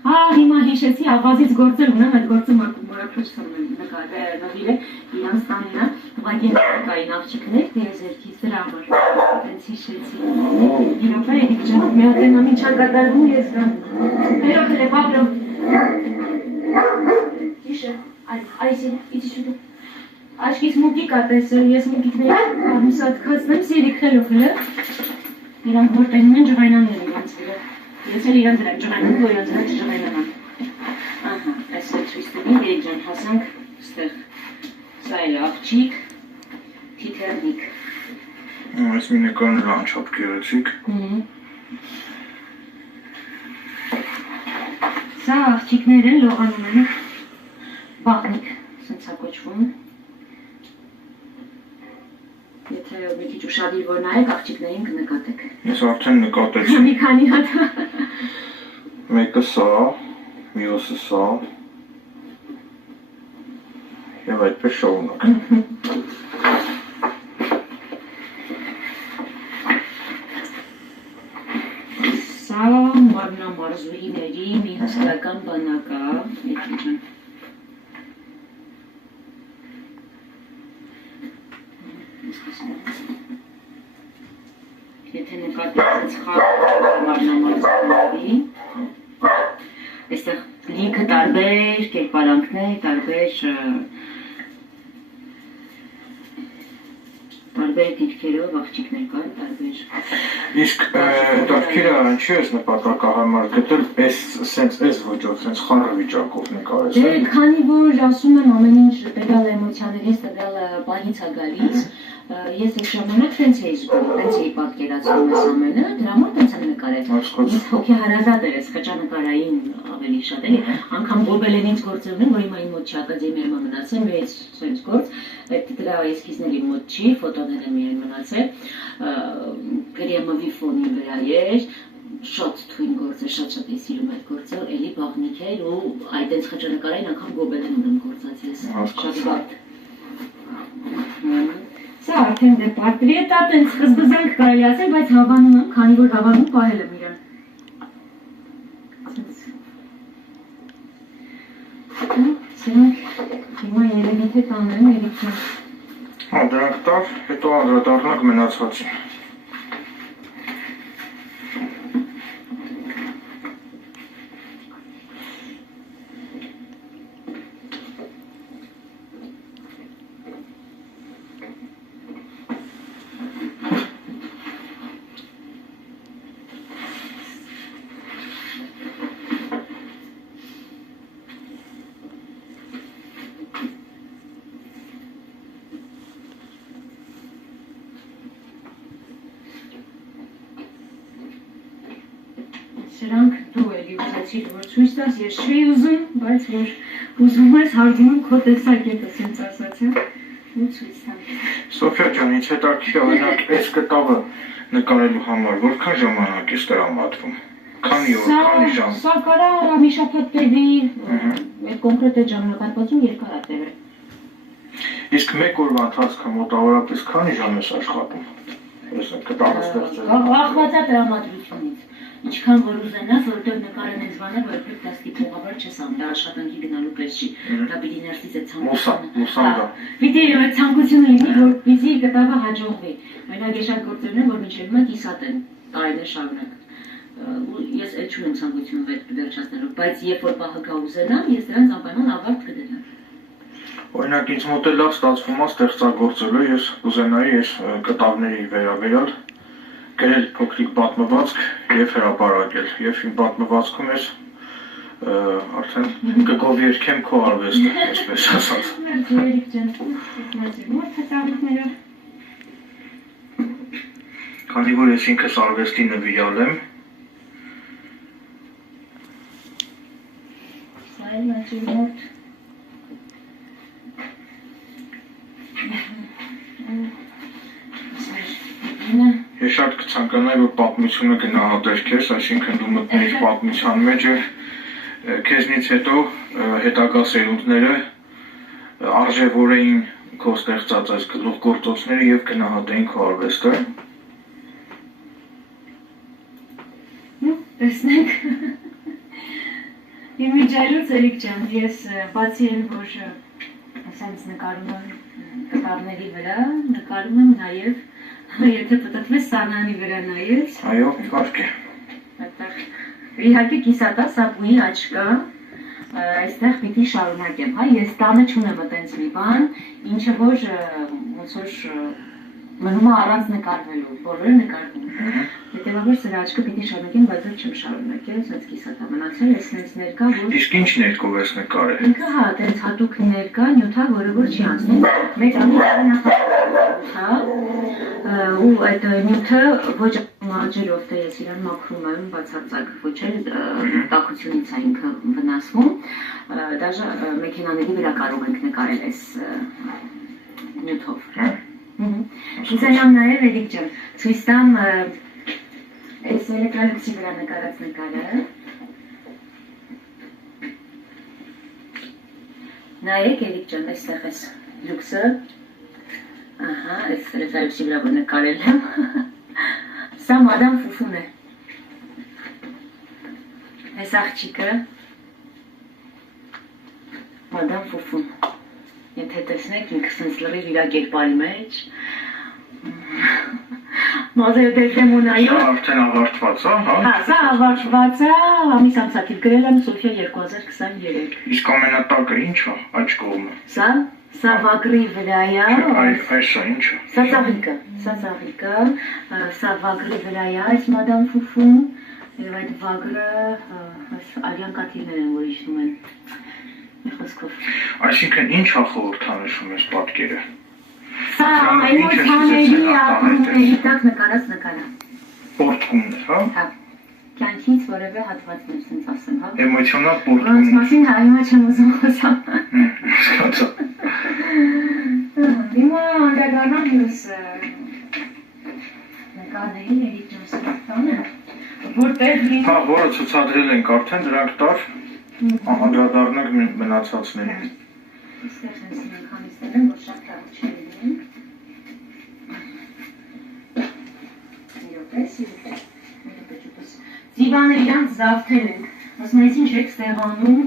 հիմա հիշեցի աղազից գործեր ունեմ, այդ գործը մորակրուչ նվիրել իրանց տանինա, ուղղակի կային աղջիկներ, դերեզերքից դրա համար, այդպես հիշեցի։ Իրոք է, եք ջան, մի հատ են ամին չան կատարվում ես գամ։ Իրոք է, Պաբլո։ Իշը, այսին, իցի շուտը։ Աշկից մուկի կատեսը, ես մուկիկների կարմուսատքացնեմ, սիրի քելով հլը։ Իրանք որ տենում են ջղայնաններ իրանց վրա։ Ես էլ իրանց դրակ ջղայնում, որ իրանց դրակ ջղայնանան։ Ահա, այս է ցույց տվին, երեք ջան հասանք ստեղ։ Սա էլ աղջիկ, թիթեռնիկ։ Այս մի նկարն էլ անչափ գեղեցիկ։ Սա աղջիկներ են լողանում են, բաղնիկ, սենց է կոչվում։ Եթե մի քիչ ուշադիր որ նայեք, աղջիկներին կնկատեք։ Ես արդեն նկատեցի։ Մի քանի հատ։ Մեկը սա, մյուսը սա։ Եվ այդպես շարունակ։ Սա մարմնամարզուհիների մի հսկայական բանակ է, եկի ջան։ Եթե նկատեցից խաղ մարմնամարզուհիների, այստեղ լիքը տարբեր կերպարանքներ, տարբեր դիրքերով աղջիկներ կան, տարբեր։ Իսկ դարքերը ինչի ես նպատակահարմար գտել այս ոճով, սենց խառը վիճակով նկարես։ Դե քանի որ ասում եմ ամեն ինչ տվյալ էմոցիաներից, տվյալ պահից է գալիս, ես այդ ժամանակ տենց էի զգում, տենց էի պատկերացնում այս ամենը, դրա համար տենց եմ նկարել։ Ես հոգեհարազատ էր, սկաճանկարային ավելի շատ էլի, անգամ գոբելենից գործերն են, որ հիմա իմ մոտ չի, ակադեմիայում մնացել, մեծ սենց գործ, այդ դրա էսքիզն էլ իմ մոտ չի, ֆոտոները միայն մնացել, գրիամովի ֆոնի վրա էր, շատ թույն գործ է, շատ է սիրում այդ գործը, էլի բաղնիկ էր ու այդ այդ խճանկարային անգամ գոբելեն ունեմ գործած ես, շատ վատ։ Սա արդեն դե պարտրետ է, տենց սկզբզանք կարելի ասել, բայց հավանում եմ, քանի որ հավանում պահել եմ իրան։ Սրանք հիմա երևի թե տանել եմ երիք չեմ։ Հա, դրանք տար, հետո անդրադառնանք մնացածին։ Սրանք դու էլի ուզեցիր, որ ցույց տաս, ես չէի ուզում, բայց որ ուզում ես հարգում եմ քո տեսակետը, սենց ասած, ու ցույց տամ։ Սոֆիա ջան, ինձ հետաքրքիր է, օրինակ, այս կտավը նկարելու համար որքան ժամանակ է տրամադրվում։ Քանի օր, քանի ժամ։ Սա կարա մի շաբաթ տևի, այդ կոնկրետ այդ ժամանակահատվածում երկար է տևել։ Իսկ մեկ օրվա ընթացքում մոտավորապես քանի ժամ ես աշխատում։ Ես կտավը ստեղծել։ Ախված է տրամադրությունից։ Ինչքան որ ուզենաս, որովհետև նկարեն այս բանը, որ երբեք դաստիճողաբար չես անում, դա աշխատանքի գնալու պես չի, դա պիտի ներսից այդ ցանկությունը։ Պիտի այդ ցանկությունը լինի, որպեսզի կտավը հաջողվի։ Մենակ ես շատ գործերն են, որ մինչև հիմա կիսատ են տարիներ շարունակ։ Ես այդ չունեմ ցանկություն վերջացնելու, բայց երբ որ պահը կա ուզենամ, ես դրանց անպայման ավարտ կդնեմ։ Օրինակ ինձ մոտ է լավ ստացվում է ստեղծագործելու, ես կուզենայի այս կտավների վերաբերյալ գրել փոքրիկ պատմվածք եւ հրապարակել եւ իմ պատմվածքում ես արդեն կգովերքեմ քո արվեստը, այսպես ասած։ Քանի որ ես ինքս արվեստի նվիրյալ եմ, Ես շատ կցանկանայի, որ պատմությունը գնահատեր քեզ, այսինքն դու մտնեիր պատմության մեջ եւ քեզնից հետո հետագա սերունդները արժևորեին քո ստեղծած այս գլուխգործոցները եւ գնահատեին քո արվեստը։ տեսնենք։ Իմիջայլուց Էրիկ ջան, ես բացի այն, որ ասենց նկարում եմ տղաների վրա, նկարում եմ նաև եթե պատտվես սանանի վրա նայես։ Այո, իհարկե։ Իհարկե կիսատա սապուի աչկա, այստեղ պիտի շարունակեմ, հա, ես տանը չունեմ այտենց մի բան, ինչը որ ոնց որ մնում է առանց նկարվելու, բոլորը նկարվում են։ Հետևաբար սրա աչքը պիտի շարունակեմ, բայց ոչ չեմ շարունակել, ասենց կիսատա մնացել, ես նենց ներկա, որ Իսկ ինչ ներկով ես նկարել։ ինքը հա, այտենց հատուկ ներկա, նյութա, որը որ չի անցնում։ Մեկ ամիս նախ, հա, ու այդ նյութը ոչ մաջերով թե ես իրան մաքրում եմ բացարձակ, ոչ էլ տաքությունից է ինքը վնասվում, դաժե մեքենաների վրա կարող ենք նկարել այս նյութով։ Ինձանամ նաև Էրիկ ջան, ցույց տամ այս էլեկտրալյուքսի վրա նկարած նկարը։ Նայեք Էրիկ ջան, այստեղ էս լյուքսը։ Ահա, այս էլեկտրալյուքսի վրա որ նկարել եմ։ Սա մադամ Ֆուֆուն է։ Այս աղջիկը մադամ Ֆուֆուն։ Եթե տեսնեք, ինքը սենց լրիվ իր կերպարի մեջ։ Մազերը դեպեմ ունայով։ Սա արդեն ավարտված է, հա։ Հա, սա ավարտված է, ամիս ամսաթիվ գրել եմ Սոֆիա 2023։ Իսկ ամենատակը ինչ է, աջ կողմը։ Սա վագրի վրա է։ Այսա ինչ է։ Սա ծաղիկը, սա վագրի վրա է, այս մադամ Ֆուֆուն, եւ այդ վագրը արյան կաթիլներ են, որ իջնում են։ Այսինքն ինչ է խորհրդանշում այս պատկերը։ Սա էմոցիաների ակումբների տակ նկարած նկարը։ Պորտկումն է, հա։ Հա։ Կյանքից որևէ հատվածներ sense ասեմ, հա։ Էմոցիոնալ Ոնց պորտկում։ մասին հա հիմա չեմ ուզում խոսամ։ Հասկացա։ Հիմա անդրադառնամ մյուս նկարների Էրիկ Ջոնսոնը, որտեղ Հա, որը ցուցադրել ենք արդեն դրանք տար անդրադառնանք մնացածներին։ Այստեղ sense մեխանիզմներ են, որ շատ լավ չեն։ Ձիվանը իրանց զավթել են, ասում ես ինչ եք ստեղանում,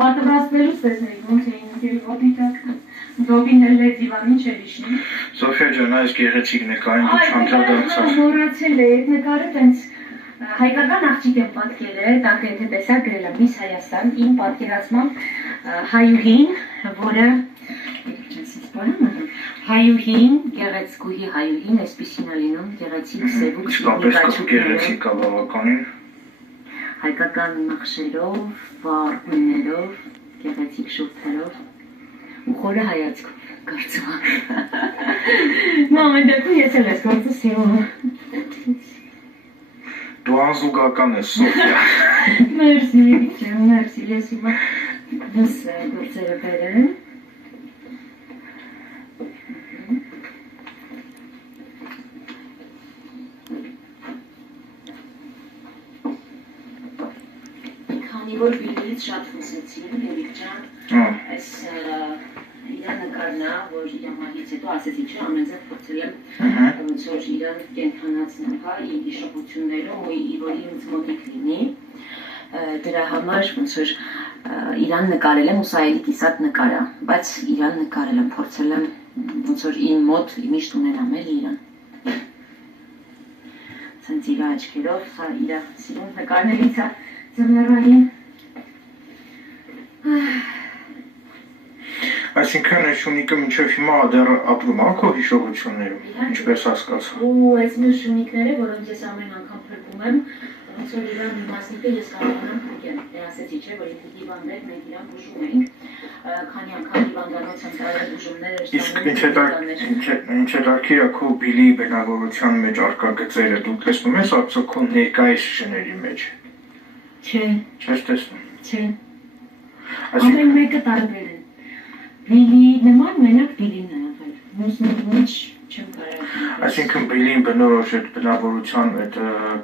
պատրաստելուց տեսնեք, ոնց էին ընկել ոտի տակ, դոբինել է ձիվանին չէր իշնում։ Սոֆիա ջան, այս գեղեցիկ նկարին դու չանդրադարձար։ Մոռացել է, այդ նկարը տենց հայկական աղջիկ եմ պատկերել, տակ եթե տեսակ գրել եմ Միս Հայաստան, իմ պատկերացմամբ հայուհին, որը հայուհին, գեղեցկուհի հայուհին, այսպիսին է լինում, գեղեցիկ սևուկ Իսկապես գեղեցիկ է բավականին։ հայկական նախշերով, վառ գույներով, գեղեցիկ շուրթերով ու խորը հայացքով, կարծում եմ։ Մամեն դեպքում ես էլ ես գործը սիրում եմ։ Դու անզուգական ես, Սոֆիա։ Մերսի, մերսի, ես հիմա դուս գործերը բերեմ։ Որ բիլից շատ խոսեցին, Էրիկ ջան, այս իրան նկարն է, որ իրամահից հետո ասեցի չէ, ամենձև փորձել եմ ոնց որ իրան կենթանացնել, հա, իր հիշողություններում ու որ ինձ մոտիկ լինի, դրա համար ոնց որ իրան նկարել եմ ու սա էլի կիսատ նկար է, բայց իրան նկարել եմ, փորձել եմ ոնց որ ին մոտ միշտ ունենամ էլի իրան։ Սենց իր աչքերով, սա իր սիրուն նկարներից է ձմեռային։ Այսինքն այս շունիկը մինչև հիմա դեռ ապրում է քո հիշողություններում, ինչպես հասկացա։ Ու այս մյուս շունիկները, որոնց ես ամեն անգամ փրկում եմ, ոնց որ իրան մի մասնիկը ես կարողանամ փրկել։ Դե ասեցի չէ, որ ինքը դիվաններ մենք իրան բուժում էինք, քանի անգամ դիվանանոց են տարել բուժումներ։ Իսկ ինչ հետաքրքիր է քո բիլի բնավորության մեջ առկա գծերը, դու տեսնում ես արդյոք քո ներկայիս շների մեջ։ Չէ։ Չես տեսնում։ Չէ։ Ամեն մեկը տարբեր է։ Բիլի նման մենակ բիլին է եղել։ Մյուսների մեջ չեմ կարող։ Այսինքն բիլին բնորոշ այդ բնավորության այդ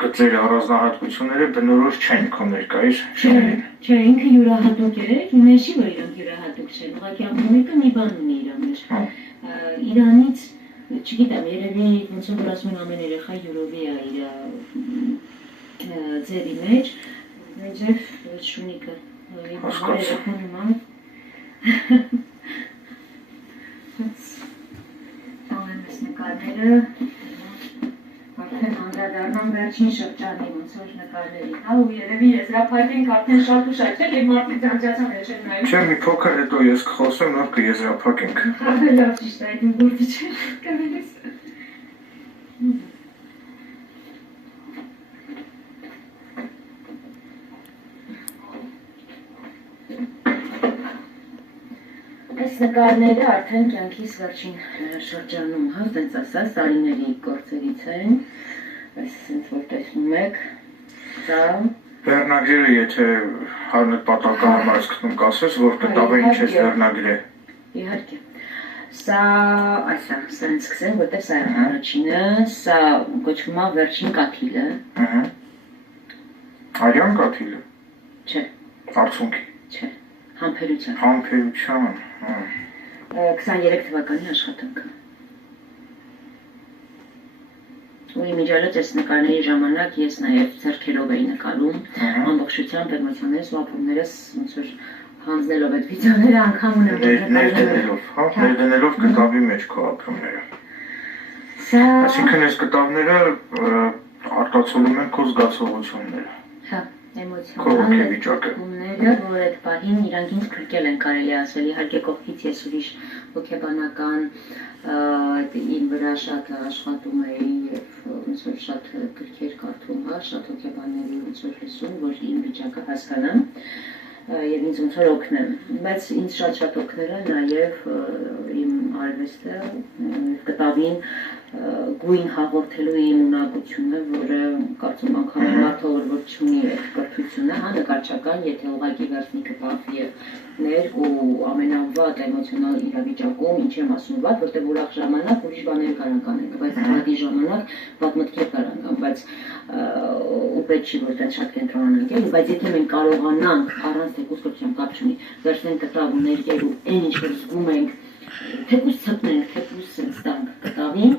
գծերը, առանձնահատկությունները բնորոշ չեն քո ներկայիս շներին։ Չէ, ինքը յուրահատուկ է, իներշի որ իրանք յուրահատուկ չեն, ուղղակի ամեն մեկը մի բան ունի իր մեջ։ Իրանից, չգիտեմ, երևի ոնց որ ասում են ամեն երեխա յուրովի է իր ձերի մեջ, մեջև շունիկը Հասկացա։ Տանեմ ես նկարները, արդեն հանդրադառնամ վերջին շրջանի ոնց որ նկարների, հա ու երևի եզրափակենք արդեն շատ ուշ չէ, եւ մարդիկ ձանձրացան էլ չեն նայում։ Չէ, մի փոքր հետո ես կխոսեմ, նոր կեզրափակենք։ Լավ ճիշտ է, այդ գործի չէ, կներես։ Այս նկարները արդեն կյանքիս վերջին շրջանում, հա, տենց ասած, տարիների գործերից են, այս սենց որ տեսնում եք, սա Վերնագրերը, եթե հարնպատական համար սկտում կասես, որ կտավը ինչ ես վերնագրե։ Իհարկե, սա, այսա, սենց սկսեմ, որտեղ սա է առաջինը, սա կոչվում է վերջին կաթիլը։ Արյան կաթիլը։ Չէ, Արցունքի։ չէ, համբերության։ Համբերության, 23 թվականի աշխատանքը։ Ու իմիջիալոց այս նկարների ժամանակ ես նաև ձեռքերով էի նկարում, ամբողջությամբ էմոցիաներս ու ապրումներս ոնց որ հանձնելով այդ վիդեոները անգամ ունեմ ներդնելով, հա, ներդնելով կտավի մեջ քո ապրումները։ Այսինքն այս կտավները արտացոլում են քո զգացողությունները։ Հա, էմոցիոնալները, որ այդ պահին իրանք ինձ փրկել են, կարելի ասել, իհարկե կողքից ես ուրիշ հոգեբանական իմ վրա շատ աշխատում էի եւ ոնց որ շատ գրքեր կարդում, հա, շատ հոգեբանների ոնց որ լսում, որ իմ վիճակը հասկանամ եւ ինձ ոնց որ օգնեմ, բայց ինձ շատ օգնել է նաեւ իմ արվեստը կտավին գույն հաղորդելու իմ ունակությունը, որը կարծում անգամ մարդը որ չունի այդ կրթությունը, հա, նկարչական, եթե ուղղակի վերցնի կտավ եւ ներ ու ամենավատ էմոցիոնալ իրավիճակում, ինչ եմ ասում վատ, որտեղ ուրախ ժամանակ ուրիշ բաներ կարող անենք, բայց դրադի ժամանակ վատ մտքեր կարող անենք, բայց ու պետք չի որ դա շատ կենտրոնանանք, էլի, բայց եթե մենք կարողանանք առանց թեկուզ կրթության կապ չունի, վերցնենք կտավ ու ներկեր ու այն ինչ որ զգում ենք թեկուզ ցտնենք, թեկուզ ստանք կտավին,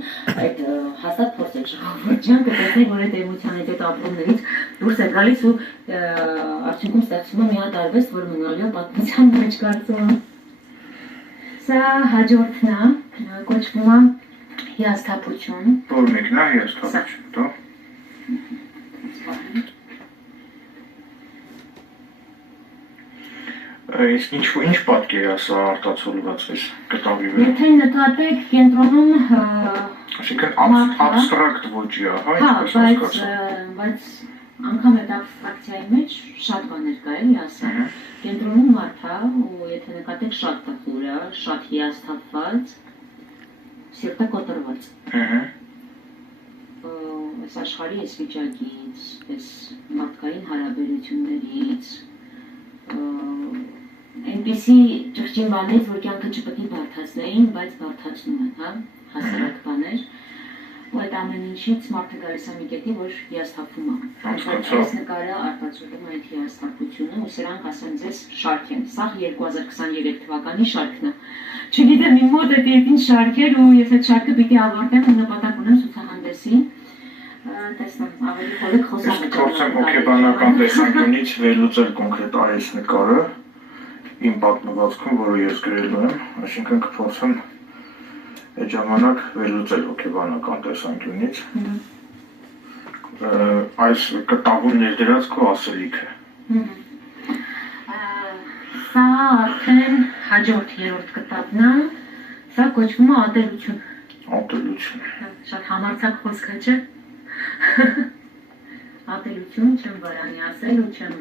այդ հաստատ փորձեք շահավոր ջան, կտեսնեք, որ այդ էմոցիաներից, այդ ապրումներից դուրս է գալիս ու արդյունքում ստեղծվում է մի հատ արվեստ, որը մնալու է պատմության մեջ կարծում եմ։ Սա հաջորդն է, կոչվում է հիասթափություն։ Որ մեկն է հիասթափություն, դա։ Իսկ ինչ պատկեր է սա արտացոլված էս կտավի վրա։ Եթե նկատեք կենտրոնում Այսինքն abstract ոճի է, հա, ինչպես հասկացա։ Բայց անգամ այդ abstract-ի մեջ շատ բաներ կա, էլի ասեմ։ Կենտրոնում մարդ է, ու եթե նկատեք շատ տխուր է, շատ հիասթափված, սիրտը կոտրված։ Այս աշխարհի այս վիճակից, այս մարդկային հարաբերություններից այնպիսի ճղճին բաներից, որ կյանքը չպետք է բարդացնեին, բայց բարդացնում են, հա, հասարակ բաներ, ու այդ ամեն ինչից մարդը գալիս է մի կետի, որ հիասթափվում է։ Այս նկարը արտացոլում է այդ հիասթափությունը, ու սրանք ասեմ ձեզ շարք են։ Սա 2023 թվականի շարքն է։ Չգիտեմ իմ մոտ այդ ինչ շարք էր, ու ես այդ շարքը պիտի ավարտեմ ու նպատակ ունեմ ցուցահանդեսին։ Տեսնեմ, ավելի խորիկ խոսակ։ Փորձեմ հոգեբանական տեսանկյունից վերլուծել կոնկրետ այս նկարը իմ պատմվածքում, որը ես գրել եմ, այսինքն կփորձեմ այդ ժամանակ վերլուծել հոգեբանական տեսանկյունից այս կտավում ներդրած քո ասելիքը։ Սա արդեն հաջորդ երրորդ կտավն է, սա կոչվում է ատելություն։ Ատելություն։ Շատ համարձակ խոսք է, չէ՞։ Ատելություն չեմ վարանի ասել ու չեմ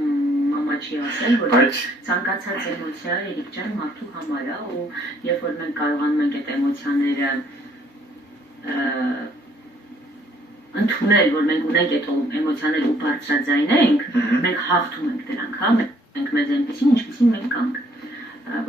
մամաչի ասել, որ ցանկացած էմոցիա երիկ ջան մարդու համար է ու երբ որ մենք կարողանում ենք այդ էմոցիաները ընդունել, որ մենք ունենք այդ էմոցիաները ու բարձրաձայնենք, մենք հաղթում ենք դրանք, հա, մենք մեզ այնպեսին, ինչպեսին մենք կանք,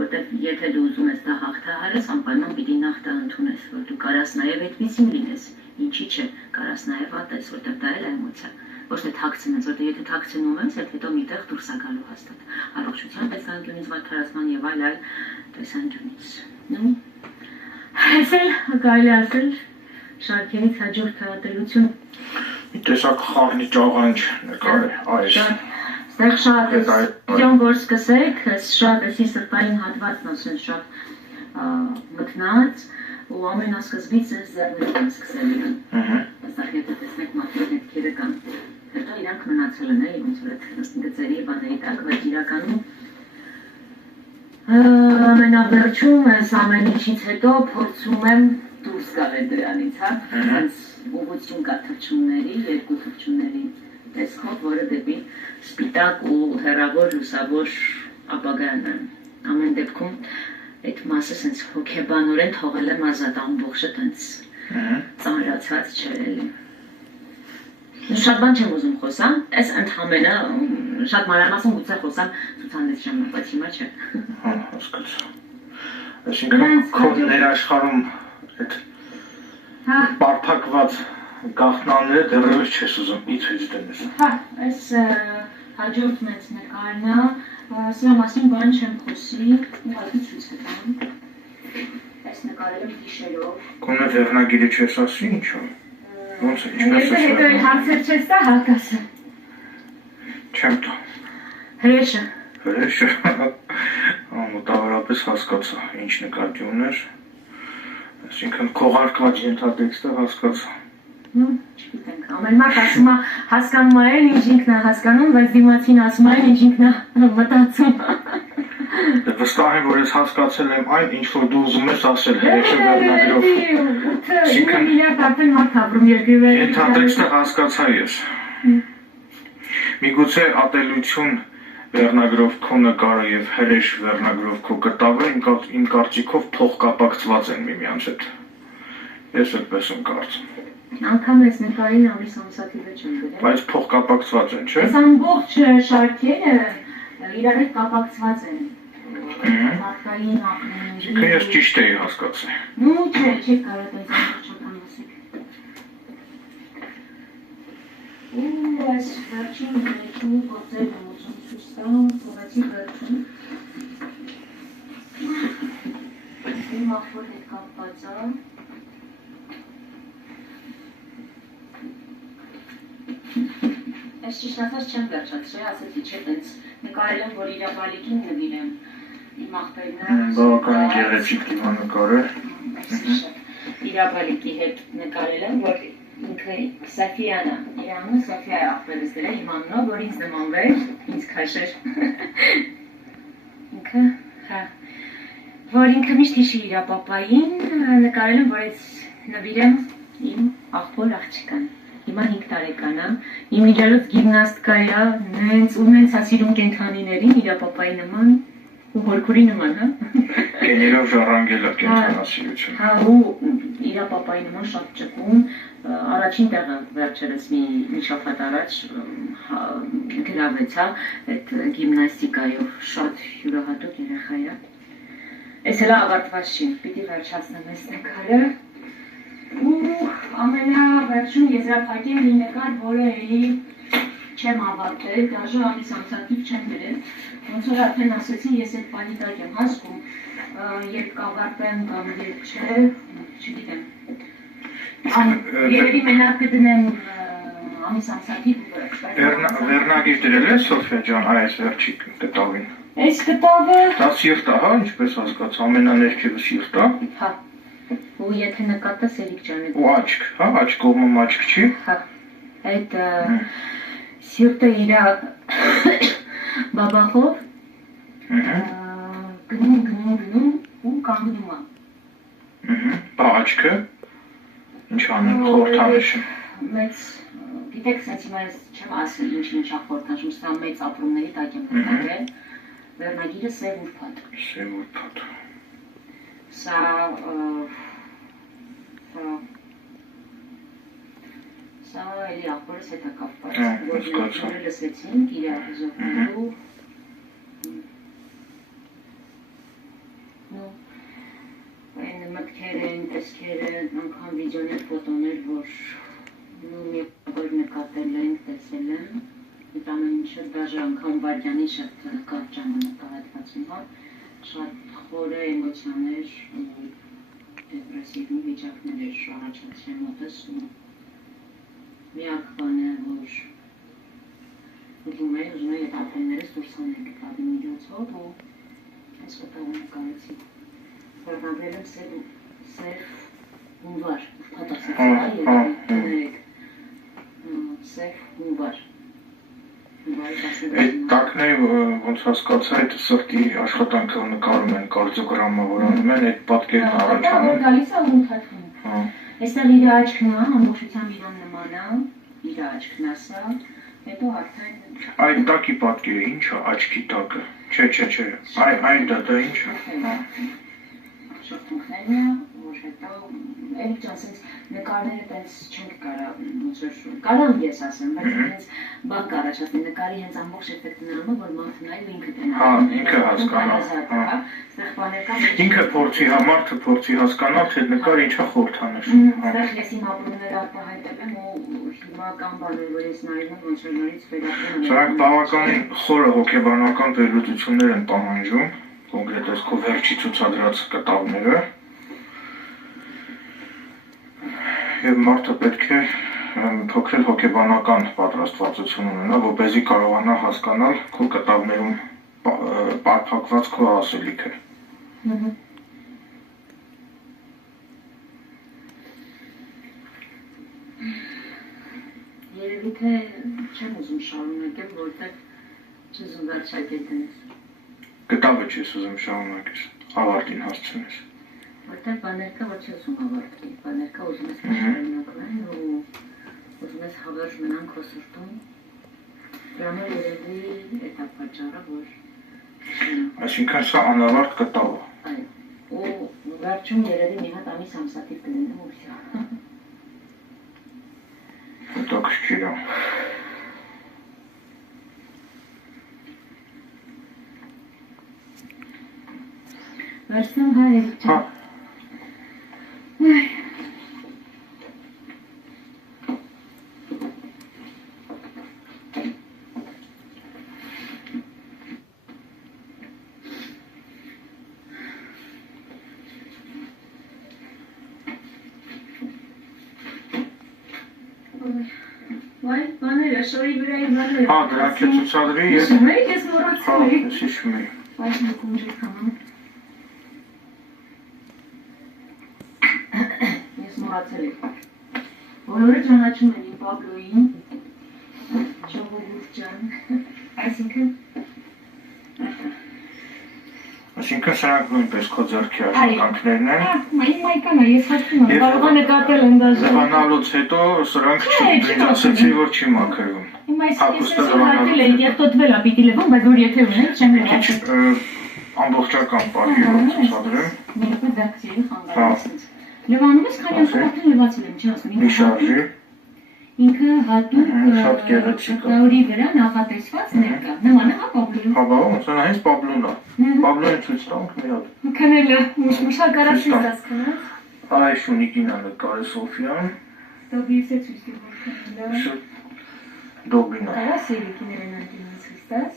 որտեղ եթե դու ուզում ես դա հաղթահարես, անպայման պիտի նախ դա ընդունես, որ դու կարաս նաև այդպեսին լինես, ինչի՞ չէ, կարաս նաև ատես, որտեղ դա էլ է էմոցիա։ Ոչ թե թաքցնես, որտեղ եթե թաքցնում ես, այդ հետո միտեղ դուրս է գալու հաստատ։ Առողջության տեսանկյունից, վատթարացման եւ այլ տեսանկյունից։ Նու։ Այսել կարելի ասել շարքերից հաջորդը ատելություն։ Տեսակ խաղնի ճաղանջ նկարել այս Ստեղ շատ դյոն որ սկսեք, շատ էսի սրտային հատվածն ասեն շատ մտնած ու ամենասկզբից ես ձեռներն սկսել իրան Աստեղ եթե տեսնեք մարդիկ հետքերը կան հետո իրանք մնացել են ոնց որ այդ գծերի բաների տակ բայց իրականում ամենավերջում ես ամեն ինչից հետո փորձում եմ դուրս գալ դրանից հա ուղղություն կա թռչունների, երկու թռչունների տեսքով, որը դեպի սպիտակ ու հեռավոր լուսավոր ապագան են։ Ամեն դեպքում այդ մասը սենց հոգեբանորեն թողել եմ ազատ ամբողջը տենց ծանրացած չէ էլի։ Շատ բան չեմ ուզում խոսամ, այս ընդհանրը շատ մանրամասն գուցե խոսամ ցուցանից չեմ, բայց հիմա չէ։ Հա, հասկացա։ Այսինքն քո ներաշխարհում այդ Բարփակված գաղտնանները դեռևս չես ուզում իցույց դնես։ Հա, այս հաջորդ մեծ նկարն է, սրա մասին բան չեմ խոսի, ուղղակի ցույց կտամ։ Այս նկարել եմ գիշերով։ Գոնե վերնագիրը չես ասի ինչու։ Ոնց է, ինչպես ես հետո հարցեր չես տա, հակ ասեմ։ Չեմ տա։ Հրեշը։ Հրեշը։ Մոտավորապես հասկացա, ինչ նկատի ուներ։ Այսինքն քողարկված ենթատեքստը հասկացա։ Ну, չգիտենք, ամեն մարդ ասում է հասկանում է ինչ ինքն է հասկանում, բայց դիմացին ասում է ինչ ինքն է մտածում։ Վստահ եմ, որ ես հասկացել եմ այն, ինչ որ դու ուզում ես ասել հրեշը վերնագրով։ Ենթատեքստը հասկացա ես։ Միգուցե ատելություն վերնագրով քո նկարը եւ հրեշ վերնագրով քո կտավը իմ կարծիքով փոխկապակցված են միմյանց հետ։ Ես այդպես եմ կարծում։ Անգամ ես նկարին ամիս ամսաթիվը չեմ գրել։ Բայց փոխկապակցված են, չէ՞։ Այս ամբողջ շարքերը իրար հետ կապակցված են։ Մարդկային ապրում։ Քան ես ճիշտ էի հասկացել։ Ну, չէ, չի կարող այս ամբողջական ասել։ Ու այս վերջին գործերը ուզում ցույց տամ, փոխեցի վերջին։ Իմ ախոր հետ կապված է։ Այս ճիշտ ասած չեմ վերջացրել, ասեցի չէ, տենց նկարել եմ, որ իրա բալիկին նվիրեմ իմ ախպերն է։ Բավական գեղեցիկ դիմանկար է։ Իրա բալիկի հետ նկարել եմ, որ ինքը Սոֆիան է, իր անունը Սոֆիա է ախպերս դրել, իմ անունով, որ ինձ նմանվեր, ինձ քաշեր։ Ինքը, հա, որ ինքը միշտ հիշի իրա պապային, նկարել եմ, որ այս նվիրեմ իմ ախպոր աղջկան։ Հիմա 5 տարեկան է, իմ իրարոց գիմնաստկա է, նենց ու նենց հասիրում կենթանիներին, իրա պապայի նման, ու հորքուրի նման, հա։ Գեներով ժառանգել է կենթանասիրություն։ Հա, ու իրա պապայի նման շատ ճկուն, առաջին տեղը վերջերս մի շաբաթ առաջ գրավեցա այդ գիմնաստիկայով շատ յուրահատուկ երեխա է։ Այս հելա ավարտված չի, պիտի վերջացնեմ այս նկարը։ Ու ամենավերջում եզրափակեմ մի նկար, որը չեմ ավարտել, դաժե ամիս ամսաթիվ չեմ գրել, ոնց որ արդեն ասեցի, ես այդ բանի տակ եմ հասկում, երբ կավարտեմ կամ երբ չէ, չգիտեմ։ Երևի մենակ կդնեմ ամիս ամսաթիվ ու վերջ։ Վերնագիր դրել է Սոֆիա ջան, այս վերջի կտավին։ Այս կտավը… Դա սիրտ է, հա, ինչպես հասկաց, ամենաներքևը սիրտ է։ Հա, ու եթե նկատես Էրիկ ջանը։ Ու աչք, հա, աչք կողմում աչք չի։ Հա, այդ սիրտը իրա բաբախով գնում ու կանգնում է։ Բա աչքը, ինչ անում, խորհրդանշում։ Մեծ, գիտեք, սենց հիմա ես չեմ ասել ինչ խորհրդանշում, սա մեծ ապրումների տակ եմ նկատել, վերնագիրը սև ուրբաթ։ Սև ուրբաթ։ Սա էլի ախորս հետ է կապված, որ լսեցինք իրար զոհնելու, այն մտքեր են, տեսքեր են, անգամ վիդեոներ, ֆոտոներ, որ մի որ նկատել ենք, տեսել եմ, այդ ամեն ինչը դաժե անգամ վարյանի շատ կարճ ժամանակահատված հիմա, շատ խորը էմոցիաներ ու դեպրեսիվ վիճակներ էր առաջացրել մոտս ու միակ բանը, որ ուզում է այդ ափերներս դուրս անել կտավի միջոցով ու այս կտավը նկարեցի։ Բեռնաբել եմ սև հունվար, պատասխանեցի երեք սև հունվար։ Այդ տակն է, ոնց հասկացա, այդ սրտի աշխատանքը նկարում են, կարծոգրամավորանում են, այդ պատկերն առաջանում։ Դա գալիս է ու թարգում։ Այստեղ իր աչքն է, ամբողջությամբ իրան նման է, իր աչքն է սա, հետո արդեն Այդ տակի պատկերը ինչ է, աչքի տակը։ Չէ, այն դա ինչ է։ Շրթունքներն է, որ հետո Էլիկ ջան, սենց նկարները տենց չենք կարա, կարամ ես ասեմ, բայց հենց բակ առաջացնի, նկարի հենց ամբողջ էֆեկտը նրանում է, որ մարդը նայ ու ինքը տենա։ Ինքը հասկանա։ Ինքը փորձի համարդը փորձի հասկանալ, թե նկար ինչա խորհրդանշում։ Ստեղ ես իմ ապրումները արտահայտել եմ ու հիմա կան բաներ, որ ես նայում եմ ոնցերներից վերապրում եմ։ Սրանք բավականին խորը հոգեբանական վերլուծություններ են պահանջում, կոնկրետ այս քո վերջի ցուցադրած կտավները։ Եվ մարդը պետք է փոքր հոգեբանական պատրաստվածություն ունենա, որպեսզի կարողանա հասկանալ քո կտավներում պարփակված քո ասելիքը։ Երևի թե չեմ ուզում շարունակել, որտեղ չես ուզում վերջակել դնես։ Կտավը չես ուզում շարունակես, ավարտին հասցնես։ Որտեղ բաներ կա, որ չես ուզում ավարտել, բաներ կա ուզում ես շարունակել ու ուզում ես հավերժ մնան քո սրտում։ Դրան էլ երևի էդ է պատճառը, որ Այսինքն սա անավարտ կտավ է։ այո, ու վերջում երևի մի հատ ամիս ամսաթիվ կլինեմ ու վсё։ Հետաքրքիր է։ Վերցնեմ հա Էլիկ ջան։ Վայ, բաները, շորի վրայի բաները։ Հա, դրանք է ցուցադրի եւ Հիշում եք, ես մոռացել էի։ Ես հիշում եմ։ Այս մեկում ջրքանում։ Ես մոռացել էի։ Բոլորը ճանաչում են իմ Պաբլոյին, ժողովուրդ ջան, Այսինքն սրանք նույնպես քո ձեռքի աշխատանքներն են։ Իմ մայկանա, ես հաշվում եմ, կարող է նկատել են դաժան։ Լվանալուց հետո սրանք ասեցի, որ չի մաքրվում։ Իմ այս հարկել է, երթոտվել է պիտի լվում, բայց որ եթե ունենք, չեմ լվացել։ Ամբողջական պարքերով ցուցադրեմ։ Երկու դակցիերի խանգարեցինց։ Լվանում ես քանի անգամ արդեն լվացել եմ, չի ասում։ Մի շարժի։ Ինքը հատուկ կտորի վրա նախատեսված ներկա։ Նման է հա Պաբլոյին։ Հա, բա ոնց է, հենց Պաբլոն է։ Պաբլոյին ցույց տանք մի հատ։ Քնելը, մուշակարացի դասքնած։ Այ Շունիկին է նկարը Սոֆիան։ Դոբիս է ցույց տվել քնելը։ Դոբինա։ Կարա սերիկիներն անկին ցույց տաս։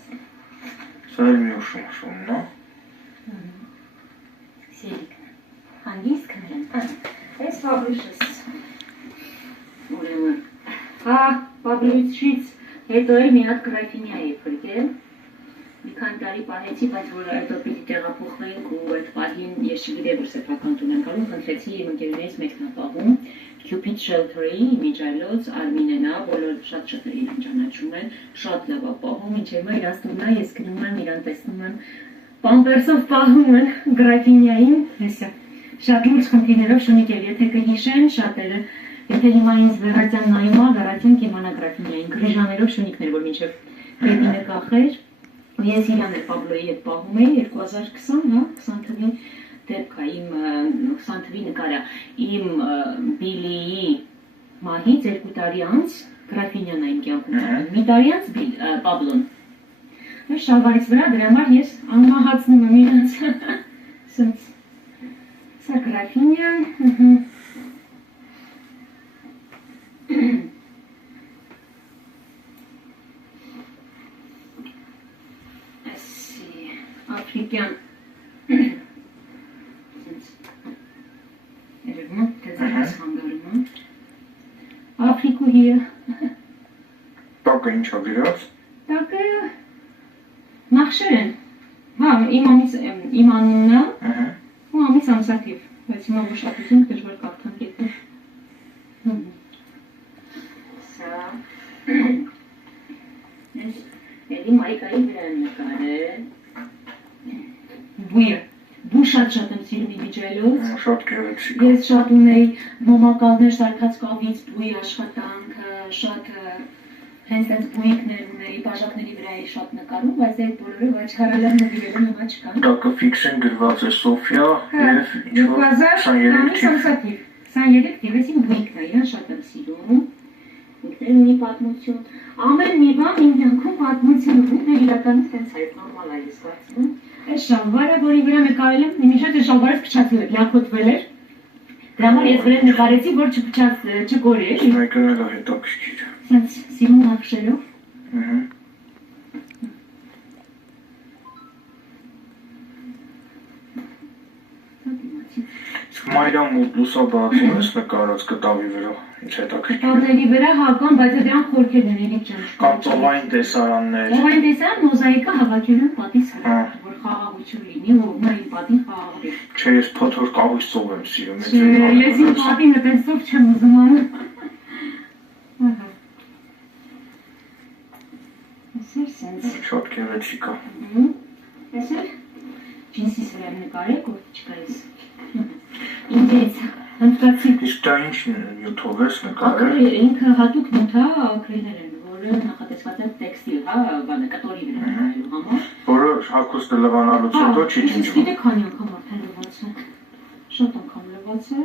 Սա էլ մի շունն է։ Սերիկն։ Հանգիստ քնելն։ Այս Պաբլոյից։ Ուրեմն հա, Պաբլոյից հետո էլ մի հատ գրաֆինիա է փրկել։ Մի քանի տարի պահեցի, բայց որ հետո պիտի տեղափոխվենք ու այդ պահին ես չգիտեի, որ սեփական տուն եմ գալու, խնդրեցի իմ ընկերներից մեկն է պահում, Cupid Shelter-ի միջայլոց Արմինեն է, բոլոր շատ իրեն ճանաչում են, շատ լավ է պահում, ինչ հիմա իրաց տունն է, ես գնում եմ, իրան տեսնում եմ, պամպերսով պահում են գրաֆինիային, հեսա, շատ լուրջ խնդիրներով Շունիկ էր, եթե կհիշեն շատերը, եթե հիմա ինձ վերացյան նայումա, վերացյան կիմանա գրաֆինիային, գրիժաներով Շունիկներ, որ մինչև պետինը կախեր, ես իրան էլ Պաբլոյի հետ պահում էի 2020, հա, 20 թվի դեպքա, իմ 20 թվի նկարա, իմ Բիլիի մահից 2 տարի անց գրաֆինյան այն կյանքում տանում, մի տարի անց Պաբլոն։ Այս շալվարից վրա դրա համար ես անմահացնում եմ իրանց, սենց, սա գրաֆինյան, African Afriku hier ինչա գրած։ Տակը նախշեր են։ Հա, իմ անունն է, ու ամիս ամսաթիվ, բայց հիմա ուշադրություն դժվար կարդամ գետներ։ Սա Էլի Մարիկայի վրա են նկարել։ Բույը, բու շատ եմ սիրում իդիջայլոց։ Շատ գեղեցիկ։ Ես շատ ունեի մոմակալներ սարքած կավից բույի աշխատանքը, շատ հենց այդ բույիկներ ունեի, բաժակների վրա էի շատ նկարում, բայց այդ բոլորը վաչարալան նվիրել հիմա չկան։ Տակը ֆիքսեն գրված է Սոֆիա և ինչ-որ 2023 թիվ, ես իմ բույիկն է, իրան շատ եմ սիրում։ Ինքներ ունի պատմություն, ամեն մի բան իմ կյանքում պատմություն ունի, իրականում տենց այդ նորմալ է ես կարծում։ Այս շալվարը, որի վրա նկարել եմ, նույնիսկ այդ շալվարը փչացել էր, լակոտվել էր։ Դրա համար ես վրան նկարեցի, որ չկորի։ Մեկը էլ է հետաքրքիր։ Սենց սիրում նախշերով։ Մայրան ու լուսաբացում ես նկարած կտավի վրա, ինչ հետաքրքիր։ Կտավների վրա հական, բայց դրանք խորքեր են, էլի չեմ։ Կամ ծովային տեսարաններ։ Ծովային տեսարան մոզաիկա հավաքել են պատի սրա, որ խաղաղություն լինի, ու նա իմ պատին խաղաղ է։ Չէ, ես փոթոր կավից ծով եմ սիրում։ Ես իմ պատին նպես ծով չեմ ուզում անում։ Այսեր սենց։ Շատ գեղեցիկ է։ Այսեր ջինսիս վրա նկարել, որ չկա ես։ Ինձ հնդկացի։ Իսկ դա ինչ նյութով ես նկարել։ Ինքը հատուկ նյութա ակրիլներ են, որը նախատեսված է տեքստիլ, հա, բանը կտորի վրա նկարելու համար։ Որը հագուստը լվանալուց հետո չի ջնջվում։ Իսկ գիտեք քանի անգամ արդեն լվաց է։ Շատ անգամ լվաց է։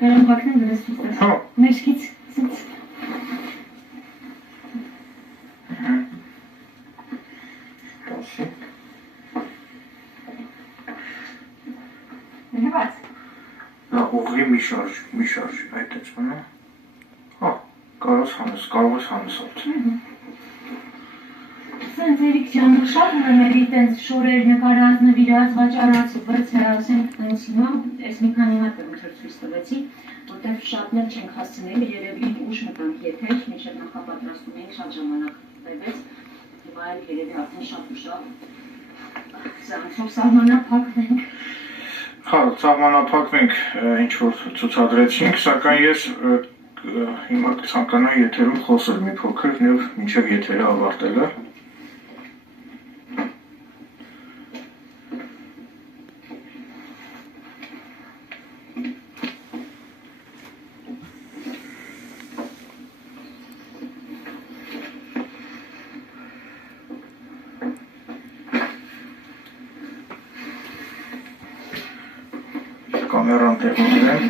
Կարամ բակնեմ դրս ցույց տալ։ Մեջքից ցույց։ Լվաց։ Դա ուղղի մի շարժ, այդ էս բանը։ Հա, կարող ես հանեսալ։ Սենց Էրիկ ջան, շատ ունեմ էլի տենց շորեր նկարած, նվիրած, վաճառած, բայց ասենք տենց հիմա, ես մի քանի հատ եմ ցույց տվեցի, որտեղ շատներ չենք հասցնել, երևի ուշ մտանք եթեր, մինչև նախապատրաստում էինք, շատ ժամանակ տևեց, հիմա էլ երևի արդեն շատ ուշ սրանցով սահմանափակվենք։ Հա, սահմանափակվենք ինչ-որ ցուցադրեցինք, սակայն ես հիմա կցանկանայի եթերում խոսել մի փոքր, մինչև եթերը ավարտելը։ Կամերան տեղում եմ։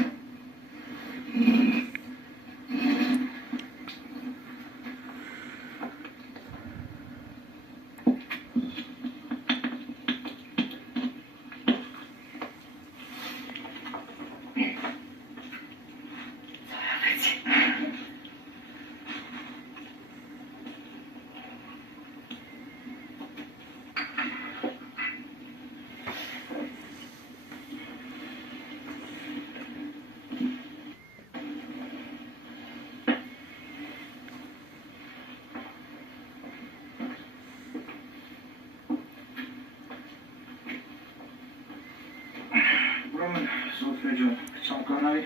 Սոֆիա ջան, ցանկանայի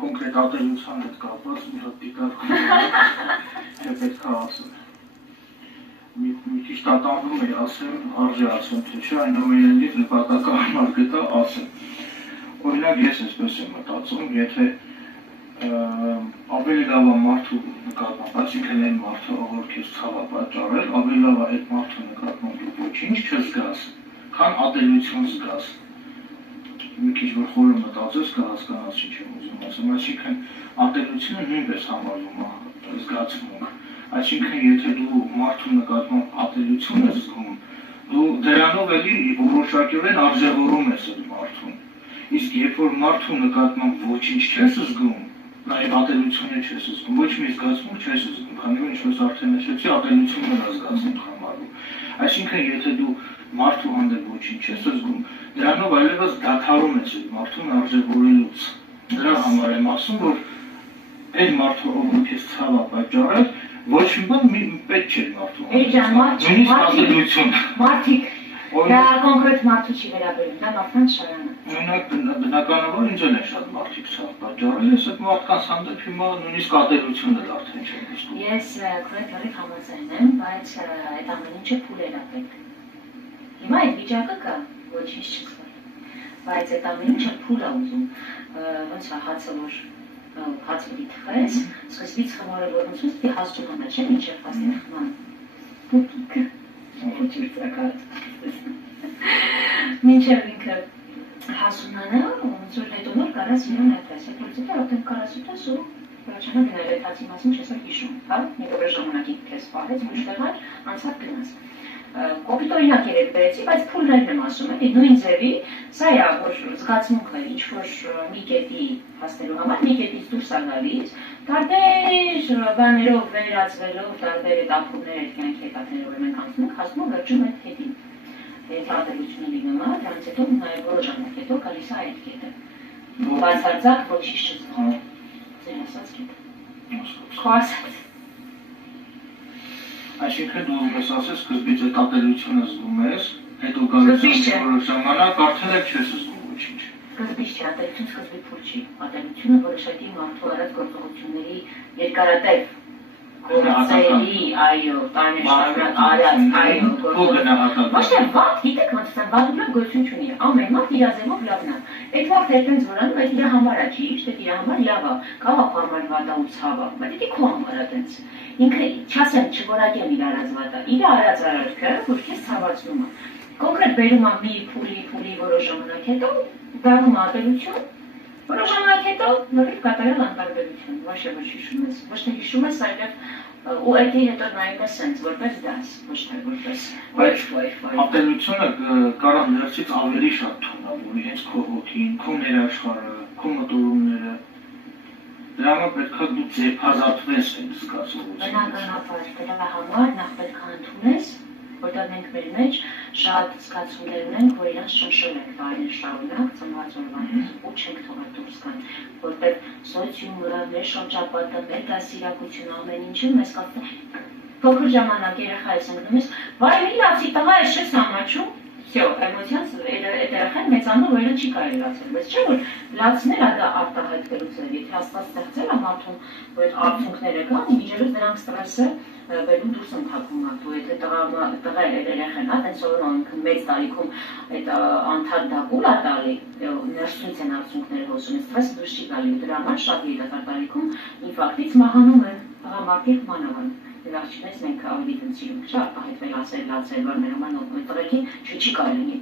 կոնկրետ ատելության հետ կապված մի հատ դիտարկում է պետք է ասեմ։ Մի քիչ տատանվում էի ասեմ, արժե ասեմ, թե չէ, այնուամենայնիվ նպատակահարմար գտա ասեմ։ Օրինակ ես այսպես եմ մտածում, եթե ավելի լավ է մարդու նկատմամբ, այսինքն այն մարդը, ով քեզ ցավ է պատճառել, ավելի լավ է այդ մարդու նկատմամբ դու ոչինչ չզգաս, քան ատելություն զգաս։ Մի քիչ որ խորը մտածես կհասկանաս ինչ եմ ուզում ասեմ, այսինքն ատելությունը նույնպես համարվում է զգացմունք, այսինքն եթե դու մարդու նկատմամբ ատելություն ես զգում, դու դրանով էլի որոշակիորեն արժևորում ես այդ մարդուն, իսկ երբ որ մարդու նկատմամբ ոչինչ չես զգում, նաև ատելությունը չես զգում, ոչ մի զգացմունք չես զգում, քանի որ ինչպես արդեն նշեցի, ատելությունը նա զգացմունք համարվում, այսինքն եթե դու մարդու հանդեպ ոչինչ չես զգում, դրանով այլևս դադարում ես այդ մարդուն արժևորելուց, Դրա համար եմ ասում, որ այն մարդու ով քեզ ցավ է պատճառել, ոչ մի բան պետք չէ մարդու։ Էջան, մարդիկ, դա կոնկրետ մարդու չի վերաբերում, դա մարդկանց շարանը։ Բնականաբար ինձ էլ է շատ մարդիկ ցավ պատճառել, ես այդ մարդկանց հանդեպ հիմա նույնիսկ ատելություն էլ արդեն չեմ զգում։ Ես քրոջ լրիվ համաձայն եմ, բայց այդ ամեն ինչը փուլեր է պետք։ Հիմա այդ վիճակը կա, ոչինչ չսկսել։ Բայց այդ ամեն ինչը փուլ է ուզում, ոնց է հացը որ հացը դիթխես, սկզբից խմորը որ ոնց է հասցում համա չէ, մինչև հասնի խման։ Պուտիկը, ոչինչ ցակած։ Մինչև ինքը հասունանա, ոնց որ հետո նոր կարաս իրան այդպես, այդ որից արդեն կարաս ուտես ու վերջանա գնել այդ հացի մասին չես հիշում, հա, մի որոշ ժամանակին քեզ սպառեց, միշտ անցած գնաց։ Կոպիտ օրինակ երեք բերեցի, բայց փուլներն եմ ասում, էլի նույն ձևի, սա է, որ զգացմունքը ինչ-որ մի կետի հասնելու համար, մի կետից դուրս է գալիս, տարբեր բաներով վերացվելով, տարբեր էտապներ այդ կյանքի էտապներով ենք անցնում, հասնում վերջում այդ հետին։ Եթե ատելությունը լինում է, դրանից հետո նաև որոշ ժամանակ հետո գալիս է այդ կետը։ Բացարձակ ոչինչ չզգում։ Ձեր ասած կետը։ Քո ասած։ Այսինքն դու ես ասես սկզբից այդ ատելությունը զգում ես, հետո գալիս է որոշ ժամանակ արդեն էլ չես զգում ոչինչ։ Սկզբից չի, ատելություն սկզբի փուլ չի։ Ատելությունը որոշակի մարդու արած գործողությունների երկարատև գործերի, այո, տարիներ շարունակ արած, այո, գործողություններ։ Ոչ թե վատ, գիտեք ոնց է, վատուլը գոյություն չունի։ Ամեն մարդ իր ձևով լավն է։ Այդ վաղը այդպես որանում, այդ իր համար է, ճիշտ, այդ իր համար լավ է։ Կարող է համար վատա ու ցավ է, բայց դա քո համար է այդպես։ Ինքը չասեմ, չորակեմ իր արած վատը, իր արած արարքը, որ քեզ ցավացնում է։ Կոնկրետ բերում է մի փուլի որոշ ժամանակ հետո, դառնում է ատելություն, որոշ ժամանակ հետո նորից կատարյալ անտարբերություն, ոչ թե հիշում ես, ոչ թե հիշում ես, այլև ու այդ հետո նայում ես sense, որպես դաս, ոչ թե որպես Բայց ատելությունը կարող ներսից ավելի շատ թունավորի, հենց քո հոգին, քո ներաշխարհը, քո մտորումները։ Դրա համար պետք է դու ձեփազատվես այդ զգացողությունից։ Բնականաբար դրա համար նախ պետք է ընդունես, որտեղ մենք մեր մեջ շատ զգացումներ ունենք, որ իրանց շնշել ենք տարիներ շարունակ, ծնված օրվանից ու չենք թողել դուրս գան, որտեղ սոցիումը, մեր շրջապատը, մեր դասիրակությունը, ամեն ինչը մեզ կապում է։ Փոքր ժամանակ երեխա ես ընկնում, վայ մի լացի տղա ես չես ամաչում, всё, էմոցիաս այդ երեխան մեծանում վերը չի կարելի լացել, բայց չէ որ լացնելը դա արտահայտվելու ձև, եթե հաստատ ստեղծել է մարդուն, որ այդ արդյունքները կան, միջելուց դրանք ստրեսը բերում դուրս են թափում մարդու, եթե տղա երեխան է, տենց սովորում մեծ տարիքում այդ անդադ դակուլ է տալի, ներսից են արդյունքները հոսում, ստրեսը դուրս չի գալի, դրա համար շատ երիտասարդ տարիքում ինֆարկտից մահանում են տղամարդիկ մանավանդ։ Վերջինս մենք ավելի դնցիում չէ, արտահայտվել ասել, որ մեր համար տղեկին չի կարելի։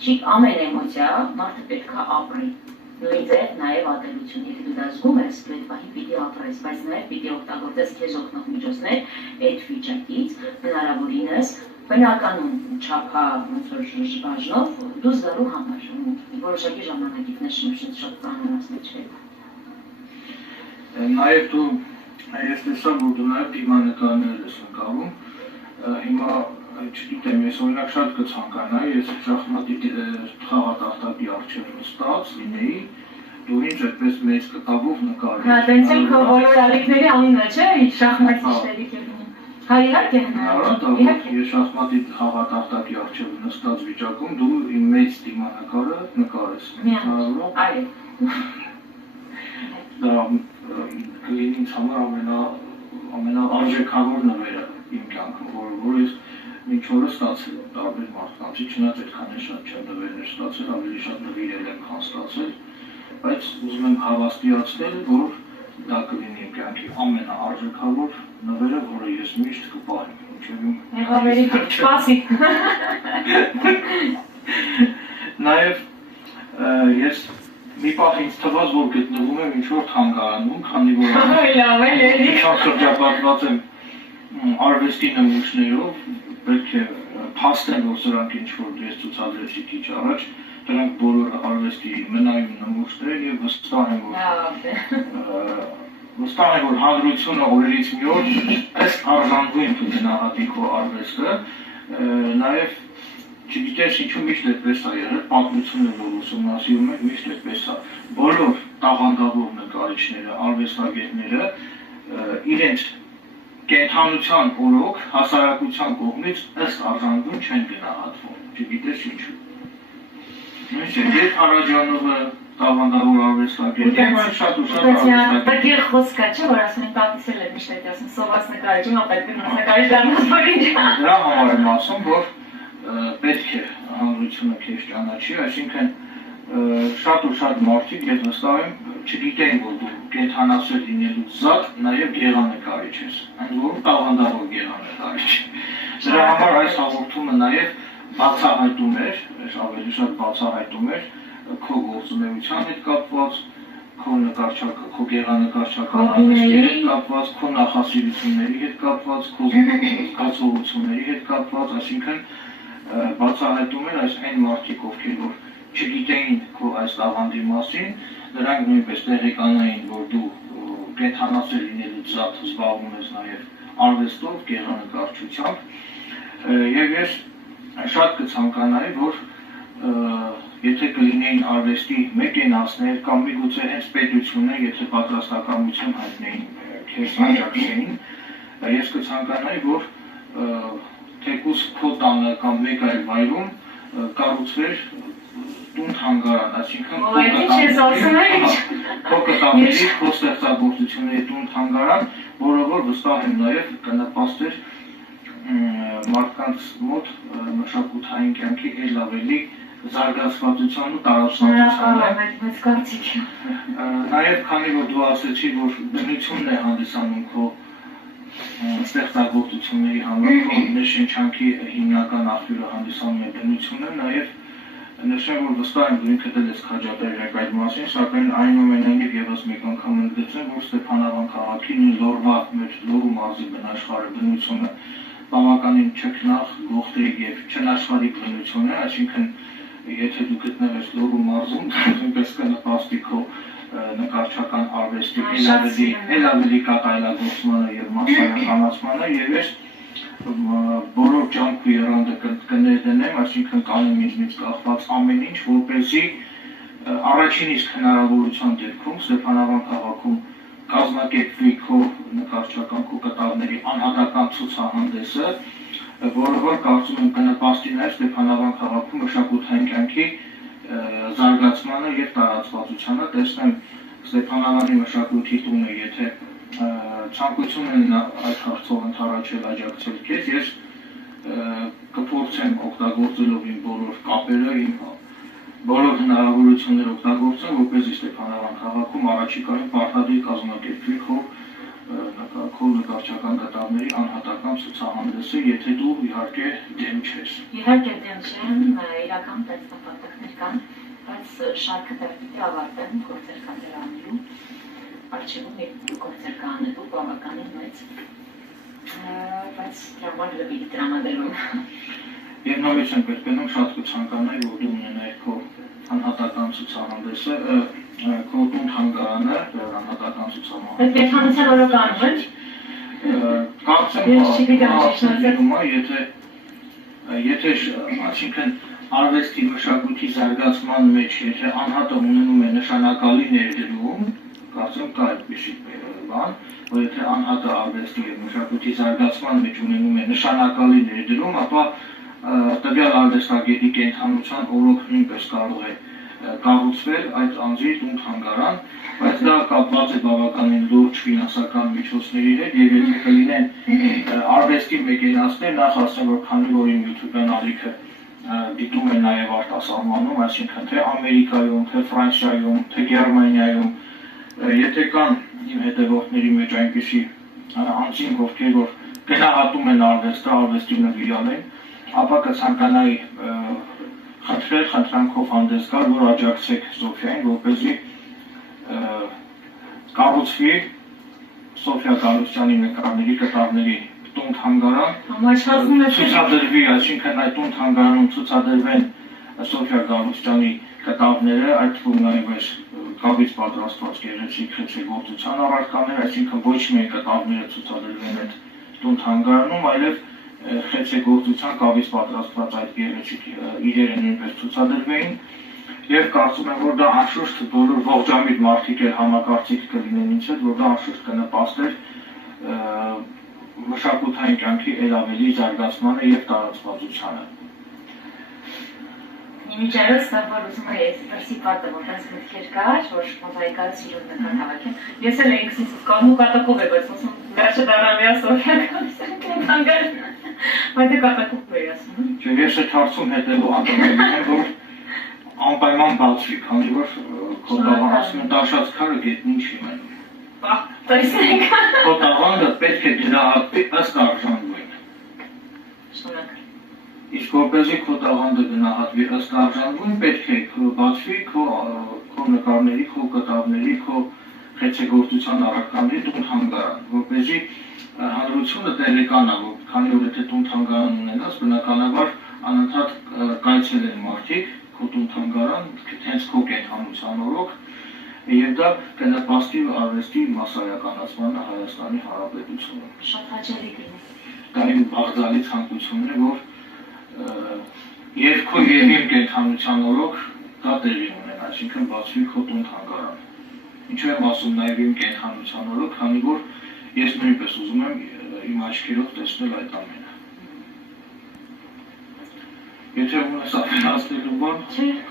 Չի ամեն էմոցիա մարդը պետք է ապրի։ Նույն ձև նաև ատելություն, եթե դու դա զգում ես, դու այդ պահին պիտի ապրես, բայց նաև պիտի օգտագործես քեզ օգնող միջոցներ այդ վիճակից, հնարավորինս բնականում չափա ոնց որ բաժնով դուրս գալու համար, որոշակի ժամանակից նշում շատ բանանացնել չէ։ Նաև դու Ես տեսա, որ դու նաև դիմանկարներ ես ընկալում, հիմա չգիտեմ, ես օրինակ շատ կցանկանայի, ես շախմատի խաղատախտակի առջև նստած լինեի, դու ինձ այդպես մեծ կտաբով նկարի։ Հա, տենց էլ քո բոլոր ալիքների անունը չէ, շախմատիստերի կերպում։ Հա, իհարկե հնարավոր։ Ես շախմատի խաղատախտակի առջև նստած վիճակում դու իմ մեծ դիմանկարը նկարես։ Այո։ Դա կլինի ինձ համար ամենաարժեքավոր նվերը իմ կյանքում, որ ես մինչ օրս ստացել եմ տարբեր մարդկանցից, չնայած այդքան շատ չեմ նվերներ ստացել, ավելի շատ նվիրել եմ, քան ստացել, բայց ուզում եմ հավաստիացնել, որ դա կլինի իմ կյանքի ամենաարժեքավոր նվերը, որը ես միշտ կպահեմ։ Եղավերի սպասի։ Նաև ես մի պահ ինձ թվաց, որ գտնվում եմ ինչ-որ թանգարանում, քանի որ լավ է, էլի շրջապատված եմ արվեստի նմուշներով, պետք է փաստեմ, որ սրանք ինչ-որ ես ցուցադրեցի քիչ առաջ, դրանք բոլորը արվեստի մնայուն նմուշներ են եւ վստահ եմ, որ հանրությունը օրերից մի օր ըստ արժանվույն կգնահատի քո արվեստը, նաև չգիտես ինչու միշտ այդպես է եղել, պատմությունը որ ուսումնասիրում եք, միշտ այդպես է։ Բոլոր տաղանդավոր նկարիչները, արվեստագետները իրենց կենթանության օրոք հասարակության կողմից ըստ արժանություն չեն գնահատվում, չգիտես ինչու։ Երբ Հարաջանովը տաղանդավոր արվեստագետ է, այն շատ ու շատ արվեստագետ։ Բգեր խոսքա չէ, որ ասում են տատիսել է միշտ այդ ասում, սոված նկարիչ, հիմա պետք է նկարիչ դառնաս, որ ինչ։ Դրա համար եմ ասում, որ պետք է հանրությունը քեզ ճանաչի, այսինքն շատ ու շատ մարդիկ ես վստահ եմ չգիտեն, որ դու կենթանացել լինելուց զատ նաև գեղանկարիչ ես, ընդ որում տաղանդավոր գեղանկարիչ։ Դրա համար այս հաղորդումը նաև բացահայտում էր, ավելի շատ բացահայտում էր քո գործունեության հետ կապված, քո գեղանկարչական արվեստի հետ կապված, քո նախասիրությունների հետ կապված, քո զգացողությունների հետ կապված, այսինքն բացահայտում էր այս այն մարդիկ, ովքեր որ չգիտեին քո այս տաղանդի մասին, նրանք նույնպես տեղեկանային, որ դու կենթանացել լինելուց զատ զբաղվում ես նաև արվեստով, գեղանկարչությամբ, եւ ես շատ կցանկանայի, որ եթե կլինեին արվեստի մեկենասներ կամ միգուցե հենց պետությունը, եթե պատրաստակամություն հայտնեին քեզ աջակցեին, ես կցանկանայի, որ թեկուզ քո տանը կամ մեկ այլ վայրում կառուցվեր տուն-թանգարան, այսինքն քո կտավների, քո ստեղծագործությունների տուն-թանգարան, որը որ վստահ եմ նաև կնպաստեր մարդկանց մոտ մշակութային կյանքի ել ավելի զարգացվածության ու տարածվածությանը։ Նաև քանի որ դու ասեցի, որ բնությունն է հանդիսանում քո ստեղծագործությունների համար, քո ներշնչանքի հիմնական աղբյուրը հանդիսանում է բնությունը, նաև նշեմ, որ վստահ եմ դու ինքդ ես քաջատեղյակ այդ մասին, սակայն այնուամենայնիվ եւս մեկ անգամ ընդգծեմ, որ Ստեփանավան քաղաքի Լոռվա մեր Լոռու մարզի բնաշխարհը բնությունը բավականին չքնաղ, գողտրիկ եւ չնաշխարհիկ բնություն է, այսինքն եթե դու գտնվես Լոռու մարզում, նույնպես կնպաստի քո նկարչական արվեստի ել ավելի կատարելագործմանը եւ մասսայականացմանը եւ ես բոլոր ջանք ու եռանդը կներդնեմ, այսինքն կանեմ ինձնից կախված ամեն ինչ, որպեսզի առաջին իսկ հնարավորության դեպքում Ստեփանավան քաղաքում կազմակերպվի քո նկարչական քո կտավների անհատական ցուցահանդեսը, որը որ կարծում եմ կնպաստի նաև Ստեփանավան քաղաքում մշակութային կյանքի զարգացմանը եւ տարածվածությանը, տեսնեմ Ստեփանավանի մշակույթի տունը, եթե ցանկություն ունեն այդ հարցով ընդառաջել աջակցել քեզ, ես կփորձեմ օգտագործելով իմ բոլոր կապերը, իմ բոլոր հնարավորությունները օգտագործեմ, որպեսզի Ստեփանավան քաղաքում առաջիկայում պարտադիր կազմակերպվի քո նկարչական կտավների անհատական ցուցահանդեսը, եթե դու իհարկե դեմ չես։ Իհարկե դեմ չեմ, իրական տեսնապատակներ կան, բայց շարքը պետք է ավարտեն գործեր կատարելու, արժևում գործեր կանելու բավականին մեծ, բայց դրաման լավի դրամադրում։ Եվ նորից եմ կրկնում, շատ կցանկանայի, որ դու ունենայի քո անհատական ցուցահանդեսը, քո տուն-թանգարանը, անհատական ցուցահանդեսը։ Այդ կենթանության օրոք անում եք։ Կարծեմ, եթե այսինքն արվեստի մշակույթի զարգացման մեջ, եթե անհատը ունենում է նշանակալի ներդրում, կարծեմ կա այդպիսի բան, որ եթե անհատը արվեստի եւ մշակույթի զարգացման մեջ ունենում է նշանակալի ներդրում, ապա տվյալ արվեստագետի կենթանության օրոք նույնպես կարող է կառուցվել այդ անձի տուն-թանգարան, բայց դա կապված է բավականին լուրջ ֆինանսական միջոցների հետ եւ եթե կլինեն արվեստի մեկենասներ, նախ ասեմ, որ քանի որ իմ YouTube-յան ալիքը դիտում է նաեւ արտասահմանում, այսինքն թե Ամերիկայում, թե Ֆրանսիայում, թե Գերմանիայում, եթե կան իմ հետևորդների մեջ այնպիսի անձինք, ովքեր որ գնահատում են արվեստը, արվեստի նվիրալ են, ապա կցանկանայի խնդրանքով հանդես գալ, որ աջակցեք Սոֆիային, որպեսզի կառուցվի Սոֆիա Գալուստյանի նկարների կտավների տուն-թանգարան, ցուցադրվի, այսինքն այդ տուն-թանգարանում ցուցադրվեն Սոֆիա Գալուստյանի կտավները, այդ թվում նաև այս կավից պատրաստված գեղեցիկ խեցեգործության առարկաներ, այսինքն ոչ միայն կտավները ցուցադրվեն այդ տուն-թանգարանում, այլև խեցեգործության կավից պատրաստված այդ գեղեցիկ իրերը նույնպես ցուցադրվեին Եվ կարծում եմ, որ դա անշուշտ բոլոր ողջամիտ մարդիկ էլ համակարծիք կլինեն ինձ հետ, որ դա անշուշտ կնպաստեր մշակութային կյանքի էլ ավելի զարգացմանը եւ տարածվածությանը։ Իմիջիայլոց որ ուզում եմ դրսի պատը որտես մտքեր կար, որ մոզաիկայի սիրուն նկար հավաքեմ։ Ես էլ էի քսից կանու կատակով եմ, բայց ոսում վերջը դարամիա սովյական կենթանգար։ Բայց կատակով էի ասում։ Չէ, ես այդ հարցում հետևող անդամներում եմ, որ անպայման բացվի, քանի որ քո տաղանդը դաշած քարը գետնին չի մնում։ Տեսնենք։ Քո տաղանդը պետք է գնահատվի ըստ արժանվույն։ Շնորհակալ։ Իսկ որպեսզի քո տաղանդը գնահատվի ըստ արժանվույն, պետք է բացվի քո նկարների, քո կտավների, քո խեցեգործության առարկաների տուն-թանգարան, որպեսզի հանրությունը տեղեկանա, որ քանի որ եթե տուն-թանգարան ունենաս, բնականաբար անընդհատ կայցելեն մարդիկ քո տուն-թանգարան, հենց քո կենթանության օրոք, եւ դա կնպաստի արվեստի մասսայականացմանը Հայաստանի Հանրապետությունում։ Շատ հաճելի կլինի։ Դա իմ բաղձալի ցանկությունն է, որ եւ քո եւ իմ կենթանության օրոք դա տեղի ունենա, այսինքն բացվի քո տուն-թանգարան։ Ինչու եմ ասում նաեւ իմ կենթանության օրոք, քանի որ ես նույնպես ուզում եմ իմ աչքերով տեսնել այդ ամենը։ Եթե ունես ապենացնելու բան,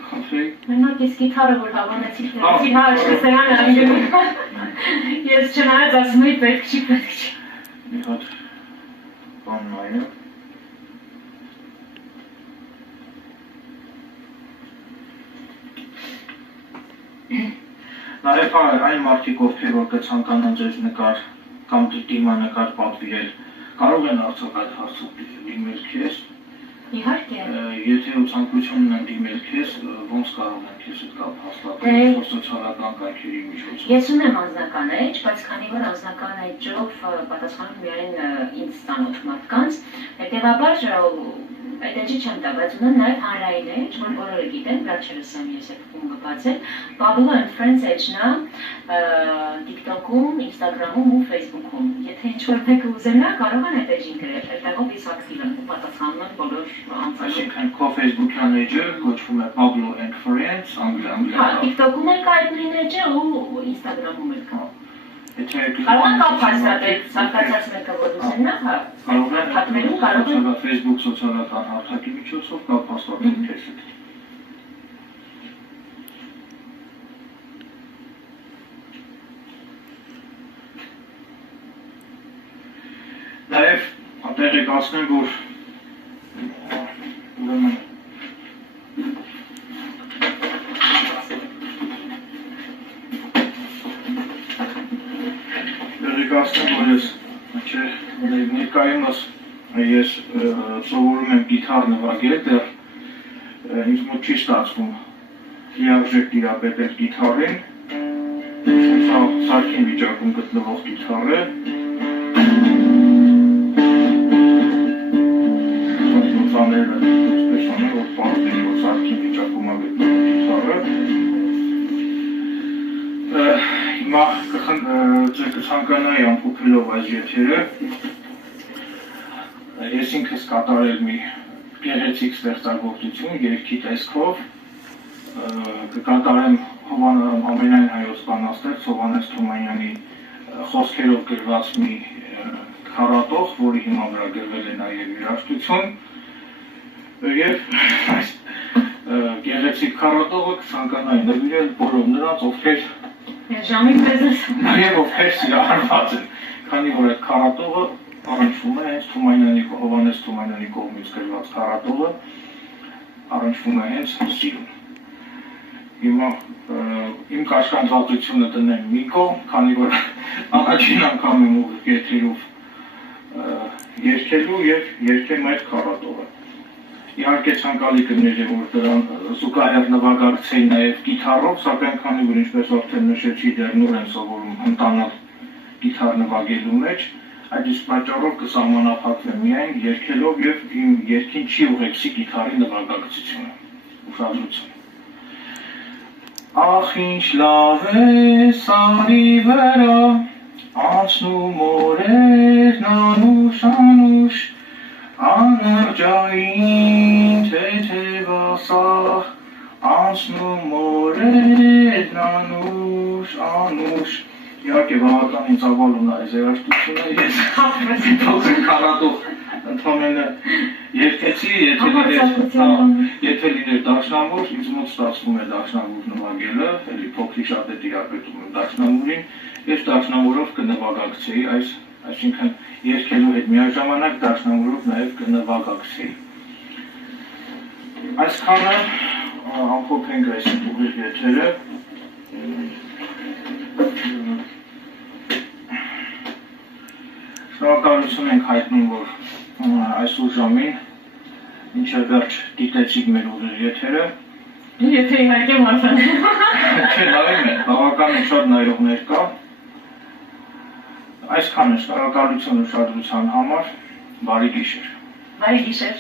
խնդրեի։ Մենակ ես գիթարը որ հավանեցի դրեցի, հա շտեսայանը անգնում։ Ես չնայած ասում էի պետք չի։ Մի հատ բան նայեմ։ Նաև այն մարդիկ, ովքեր որ կցանկանան ձեզ նկար կամ դիմանկար պատվիրել, կարող են արդյոք այդ հարցով դիմել քեզ։ Իհարկե։ Եթե ցանկություն ունեն դիմել քեզ, ոնց կարող են քեզ հետ կապ հաստատել սոցիալական կայքերի միջոցով։ Ես ունեմ անձնական էջ, բայց քանի որ անձնական էջով պատասխանում միայն ինձ ծանոթ մարդկանց, հետևաբար այդ էջի չեմ տա, բայց ունեմ նաև հանրային էջ, որ բոլորը գիտեն, վերջերս եմ ես այդ խումբը բացել, Pablo and Friends էջն է TikTok-ում, Instagram-ում ու Facebook-ում։ Եթե ինչ-որ մեկը ուզենա, կարող են այդ էջին գրել, այդտեղով ես ակտիվ եմ ու պատասխանում եմ բոլոր անձանց։ Այսինքն քո Facebook-յան էջը կոչվում է Pablo and Friends, անգլիական։ Հա, TikTok-ում էլ կա այդ նույն էջը ու Instagram-ում էլ կա։ Կարող են կապ հաստատել, ցանկացած մեկը որ ուզենա, հա։ Կարող են Facebook սոցիալական հարթակի միջոցով կապ հաստատել քեզ հետ։ Նաև տեղեկացնեմ, որ ուրեմն տեղեկացնեմ, որ ես ներկայումս ես սովորում եմ գիթար նվագել, դեռ ինձ մոտ չի ստացվում լիարժեք տիրապետել գիթարին, սա սարքին վիճակում գտնվող գիթար է, նոթաները այսպես անեն, որ պարզվի, որ սարքին վիճակում է գտնվող գիթարը, հիմա կցանկանայի ամփոփելով այս եթերը, ես ինքս կատարել մի գեղեցիկ ստեղծագործություն երգի տեսքով, կկատարեմ ամենայն հայոց բանաստեղծ Հովհաննես Թումանյանի խոսքերով գրված մի քառատող, որի հիման վրա գրվել է նաև երաժշտություն, եւ այս գեղեցիկ քառատողը կցանկանայի նվիրել բոլոր նրանց, ովքեր նաև ովքեր սիրահարված են, քանի որ այդ քառատողը առնչվում է հենց Հովհաննես Թումանյանի կողմից գրված քառատողը առնչվում է հենց սիրուն։ Հիմա իմ կաշկանդվածությունը տնեմ մի կողմ, քանի որ առաջին անգամ եմ ուղղ եթերով երգելու եւ երգեմ այդ քառատողը։ Իհարկե ցանկալի կներ որ դրան զուգահեռ նվագակցեի նաև գիթառով, սակայն քանի որ ինչպես արդեն նշեցի, դեռ նոր եմ սովորում հմտանալ գիթառ նվագելու մեջ, այդ իսկ պատճառով կսահմանափակվեմ միայն երգելով եւ իմ երգին չի ուղեկցի գիթառի նվագակցությունը։ Ուշադրություն։ Ախ ինչ լավ է սարի վրա, անցնում օրերն անուշ, անրջային թեթև ասախ, անցնում Իհարկե բավականին ծավալուն է այս երաժշտությունը, ես փոքր քառատող ընդհանրապես երկեցի, եթե լիներ դաշնամուր, ինձ մոտ ստացվում է դաշնամուր նվագելը, էլի փոքրի շատ է տիրապետում եմ դաշնամուրին, ես դաշնամուրով կնվագակցեի, այսինքն երգելու հետ միաժամանակ դաշնամուրով նաև կնվագակցեի։ Այսքանը ամփոփենք այս ուղիղ եթերը։ Շնորհակալություն ենք հայտնում, որ այսօր ժամին մինչև վերջ դիտեցիք մեր ուղիղ եթերը։ Եթե իհարկե մարդան։ Չէ, նայում է, բավականին շատ նայողներ կա։ Այսքանը շնորհակալություն ուշադրության համար, բարի գիշեր։ Բարի գիշեր։